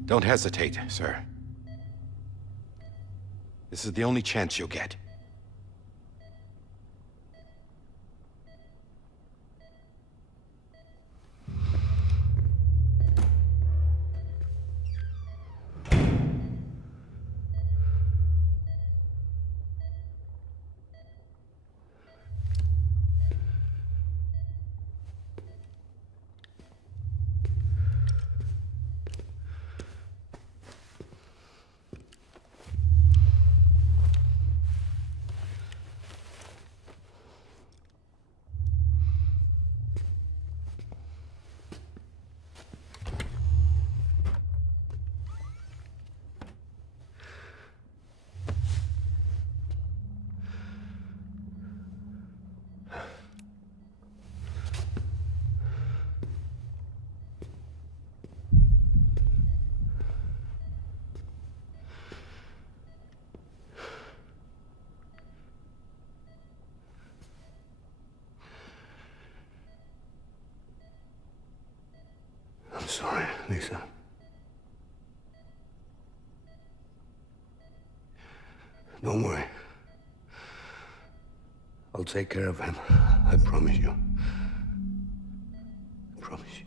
Don't hesitate, sir. This is the only chance you'll get. I'm sorry, Lisa. Don't worry. I'll take care of him. I promise you. I promise you.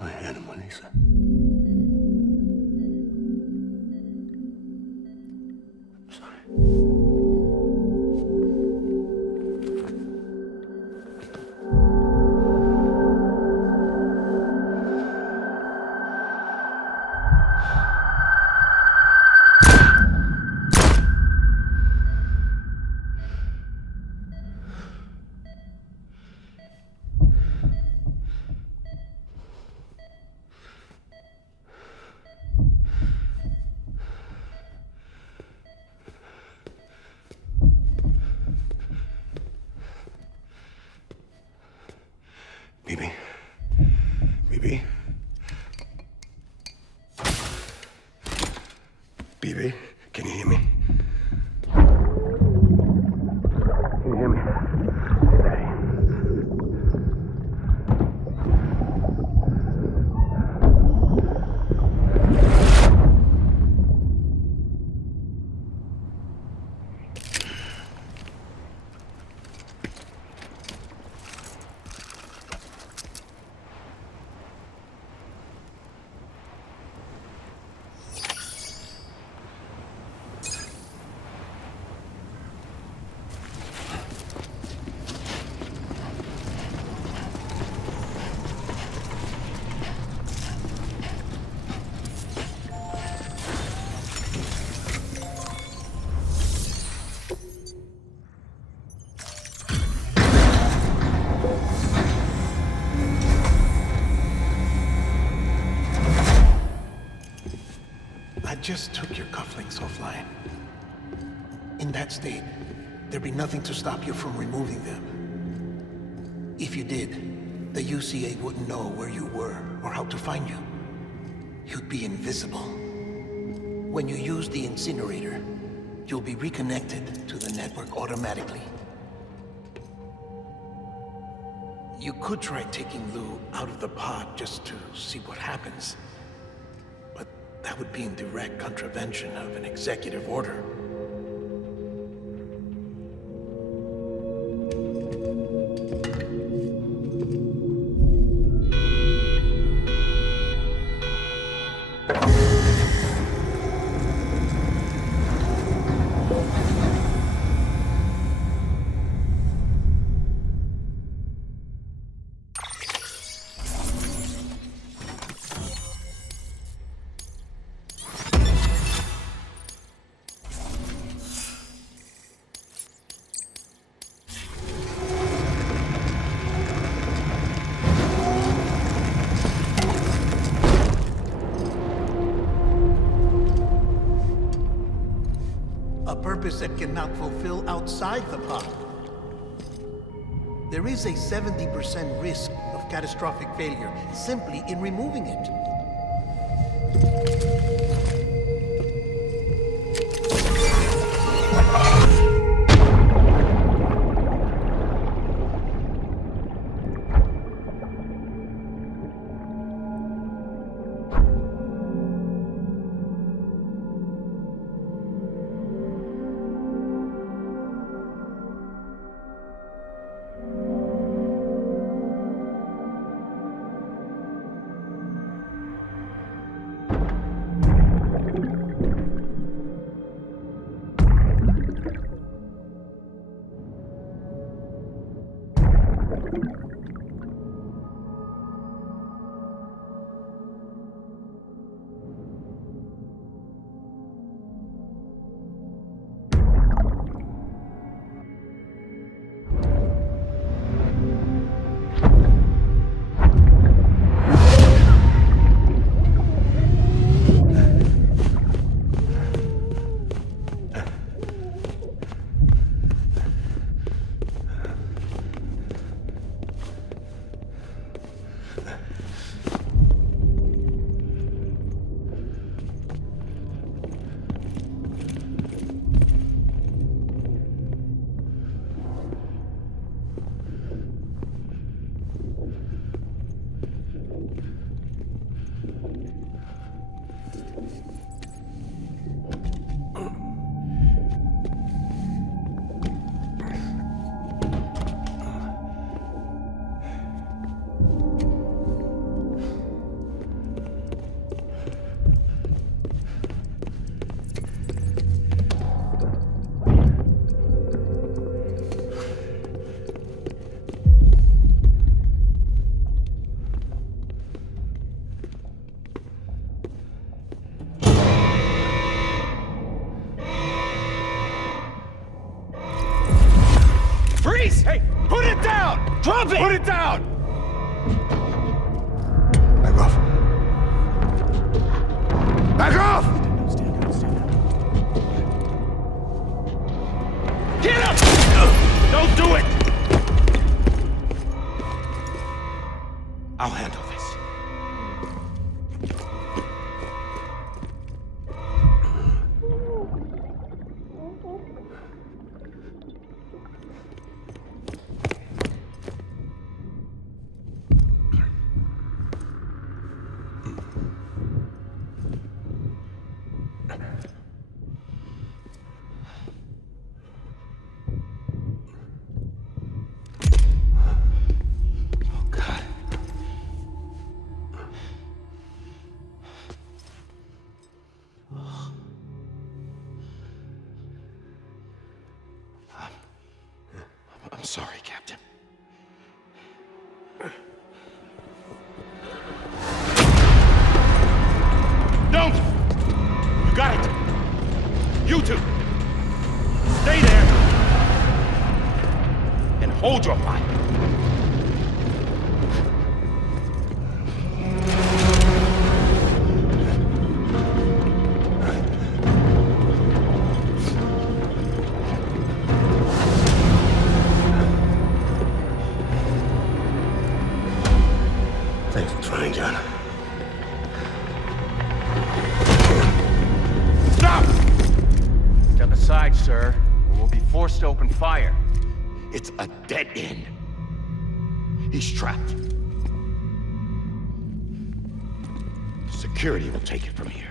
My animal, Lisa. I'm sorry. Bibi. Bibi. Bibi, can you hear me? Can you hear me? Steady. just took your cufflinks offline. In that state, there'd be nothing to stop you from removing them. If you did, the UCA wouldn't know where you were or how to find you. You'd be invisible. When you use the incinerator, you'll be reconnected to the network automatically. You could try taking Lou out of the pod just to see what happens. But that would be in direct contravention of an executive order. That cannot fulfill outside the pod. There is a 70% risk of catastrophic failure simply in removing it. Hey, put it down! Drop it! Put it down! Back off. Back off! Get up! Don't do it! I'll handle this. Thanks for trying, John. Stop! Step aside, sir, or we'll be forced to open fire. It's a dead end. He's trapped. Security will take it from here.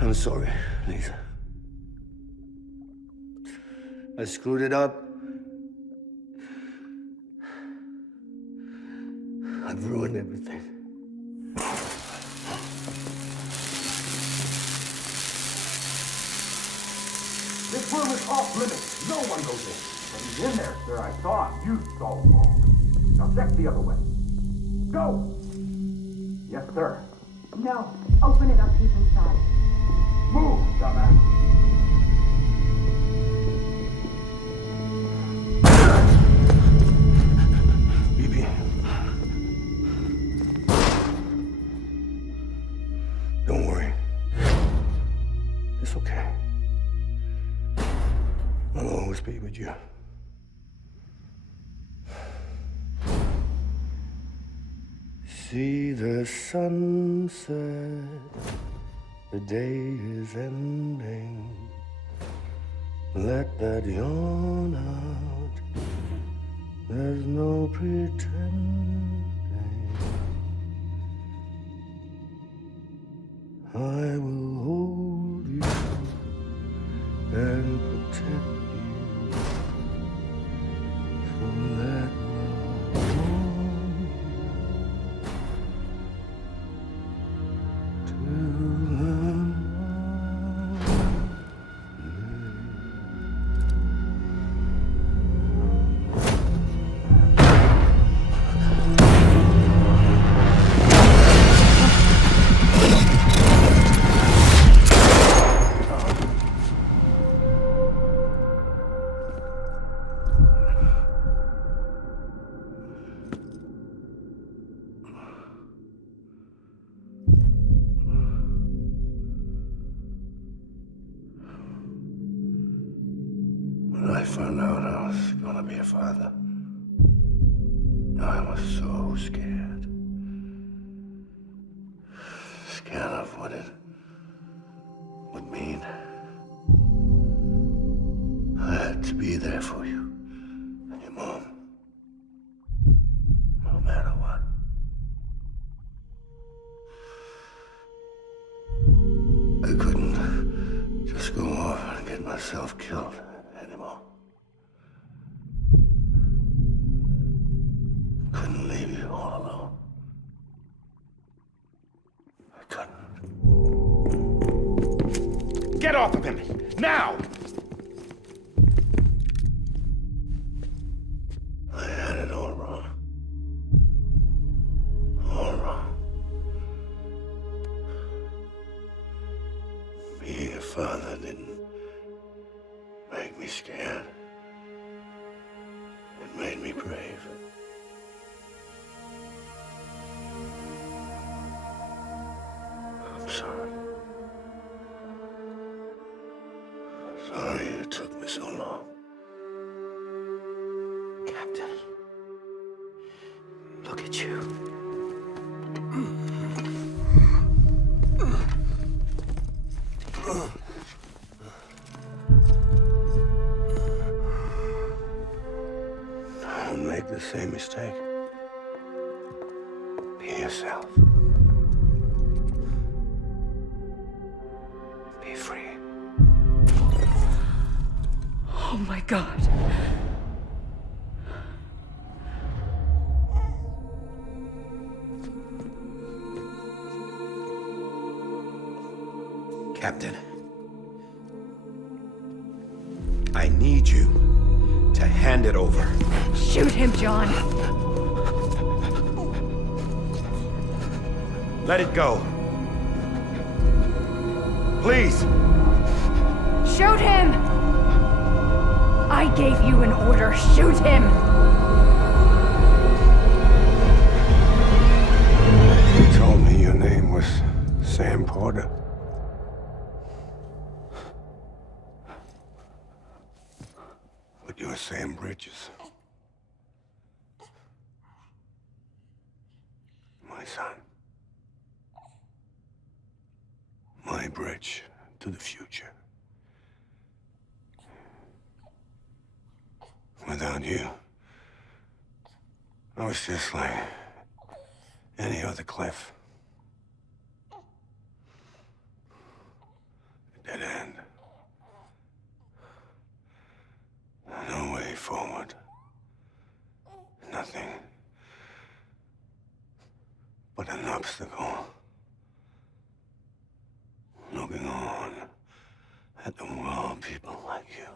I'm sorry, Lisa. I screwed it up. I've ruined everything. This room is off limits. No one goes in. But he's in there, sir. I saw him. You saw him wrong. Now check the other way. Go! Yes, sir. No. Open it up deep inside. Move, dumbass. Bibi. Don't worry. It's okay. I'll always be with you. See the sunset, the day is ending. Let that yawn out, there's no pretending. I will hold you and protect you, so let love warm you till the morning. When I found out I was gonna be a father, I was so scared. Scared of what it would mean. I had to be there for you and your mom, no matter what. I couldn't just go off and get myself killed anymore. Couldn't leave you all alone. I couldn't. Get off of him! Now! I had it all wrong. All wrong. father didn't make me scared. It made me brave. I'm sorry. Sorry it took me so long. Captain, look at you. Don't make the same mistake. Be yourself. Be free. Oh my God. Captain, I need you to hand it over. Shoot him, John. Let it go. Please. Shoot him! I gave you an order. Shoot him! You told me your name was Sam Porter. But you're Sam Bridges. My son. My bridge to the future. Without you, I was just like any other Cliff. A dead end. No way forward. Nothing but an obstacle. Looking on at the world people like you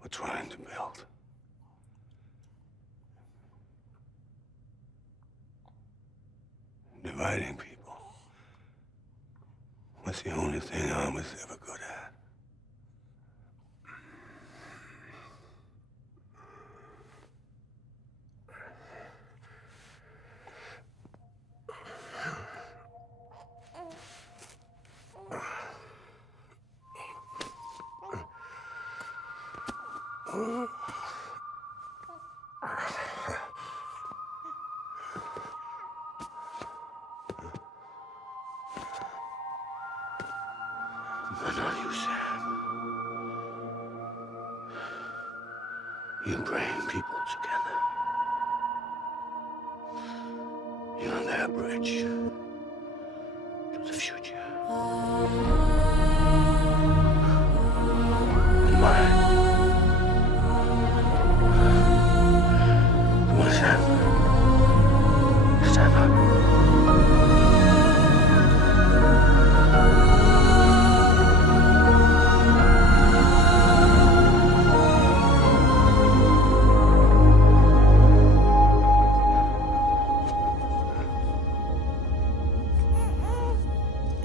were trying to build. Dividing people was the only thing I was ever good at. But not you, Sam. You bring people together. You're their bridge to the future. And mine. Come on, Sam. Stand up.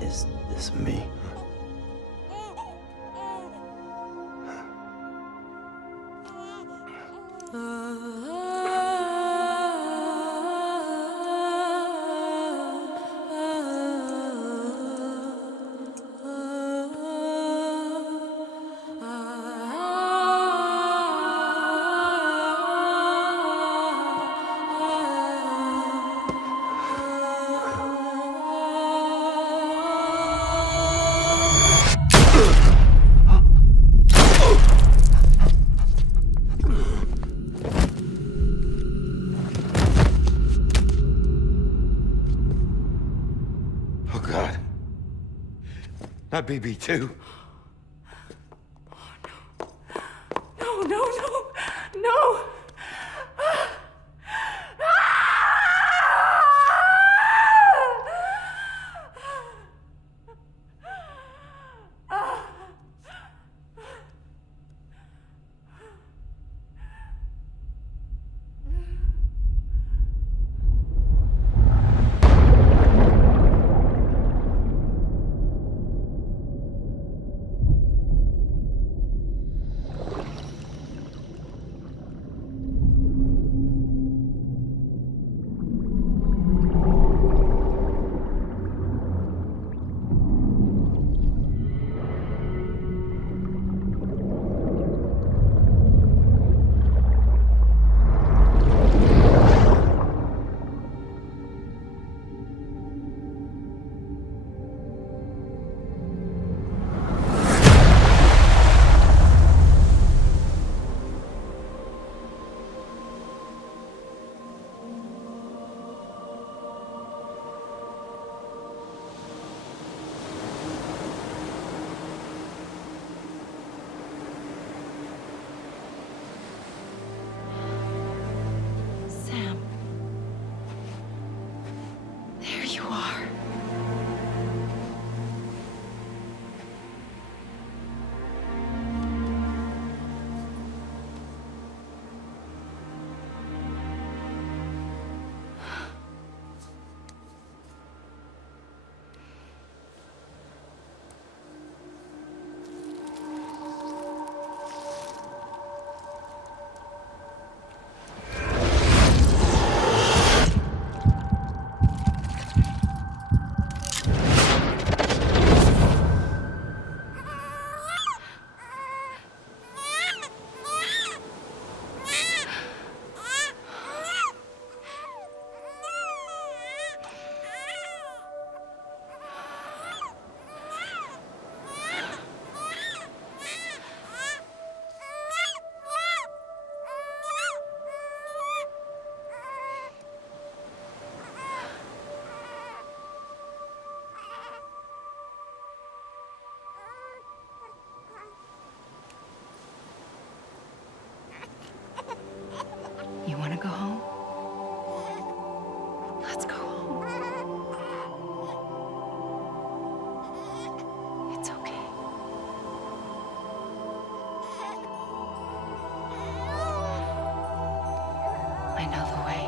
Is this me? Oh, God. Not BB2. No, no, no, no! Let's go home. It's okay. I know the way.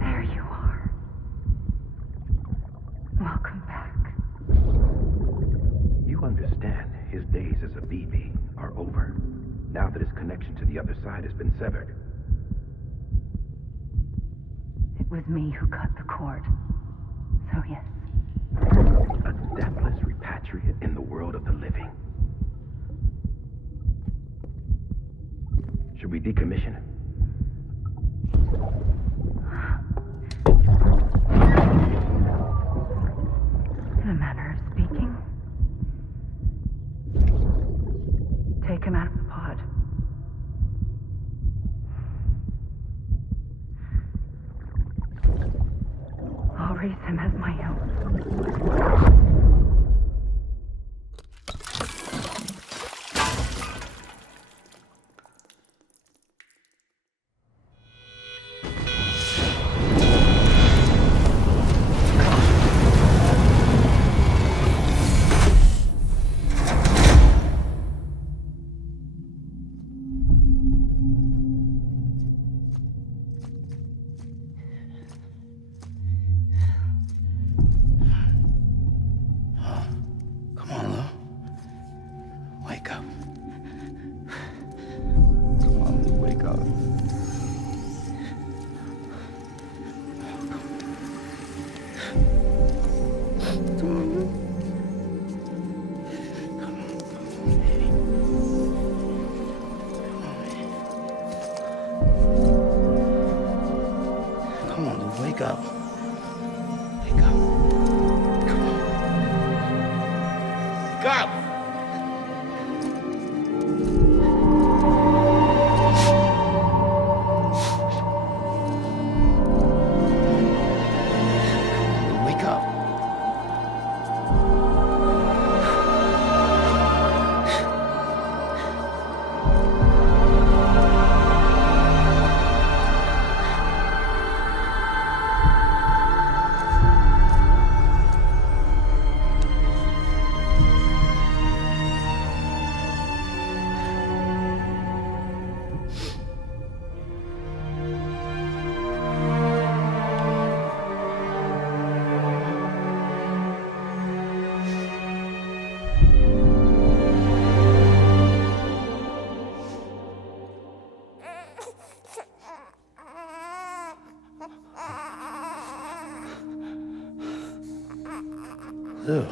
There you are. Welcome back. You understand his days as a BB are over, now that his connection to the other side has been severed. It was me who cut the cord. So yes. A deathless repatriate in the world of the living. Should we decommission him? In a manner of speaking. Take him out of the pod. I'll raise him as my own. Come on, Lou. Wake up. Come on, Lou, wake up. Come on, Lou. Come on, baby. Come on, Lou, wake up. Wake up. Come on. Wake up! Wake up. Lou.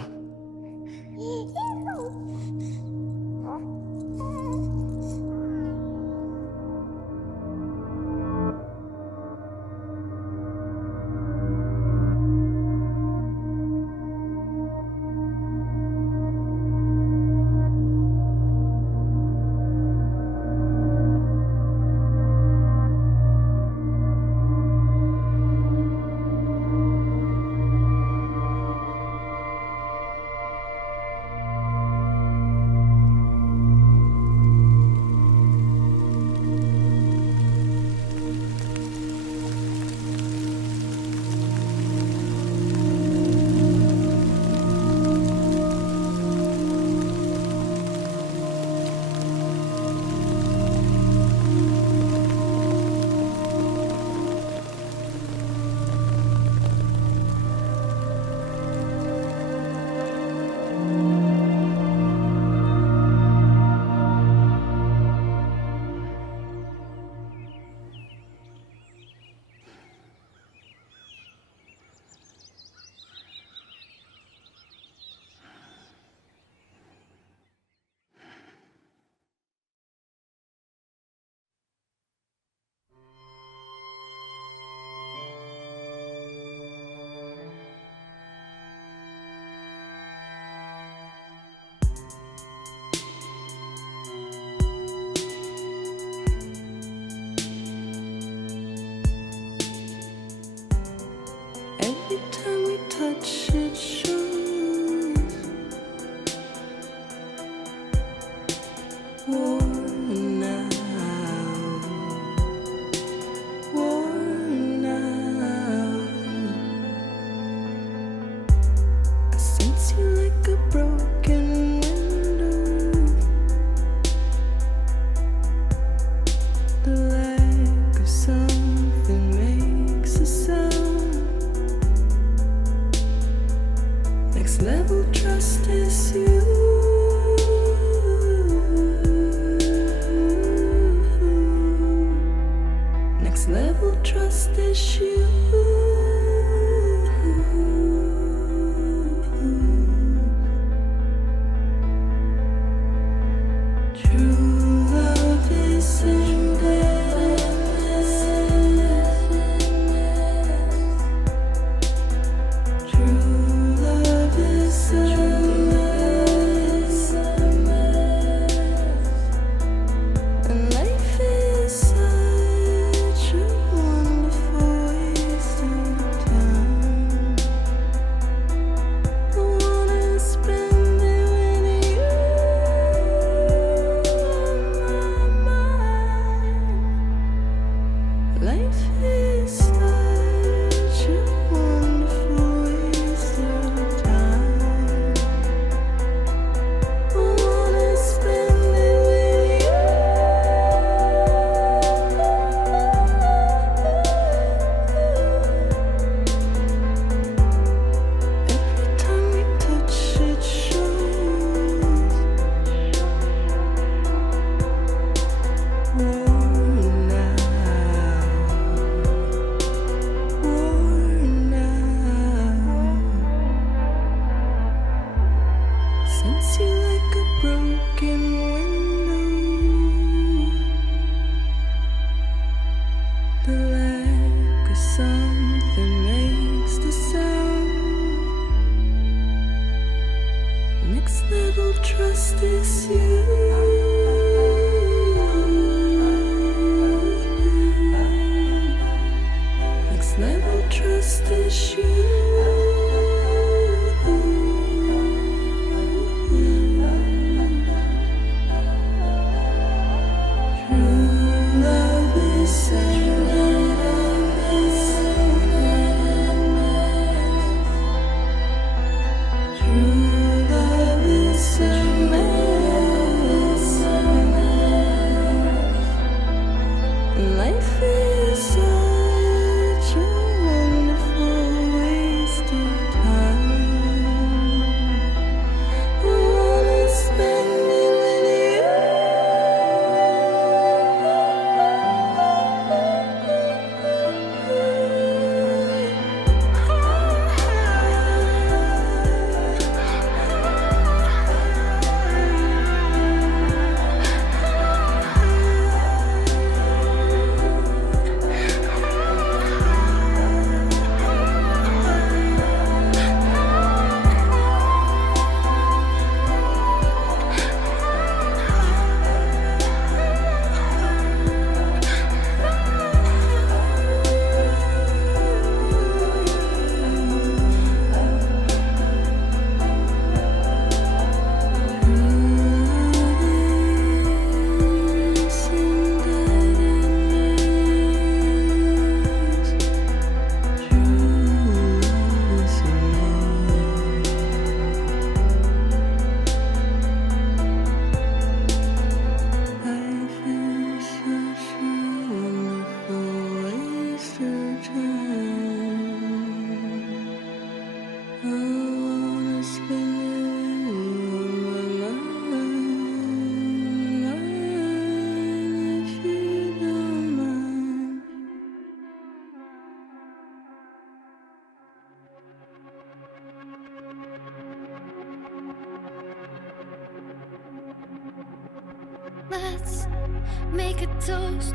make a toast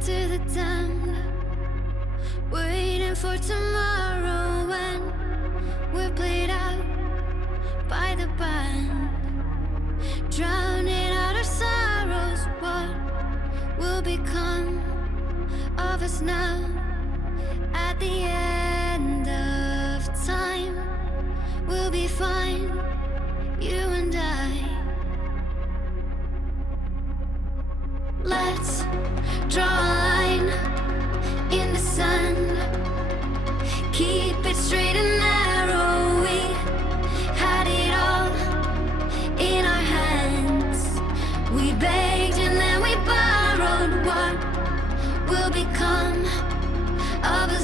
to the damned, waiting for tomorrow when we're played out by the band, drowning out our sorrows. What will become of us now at the end of time? We'll be fine, you and I. Let's draw a line in the sand, keep it straight and narrow. We had it all in our hands. We begged and then we borrowed. What will become of us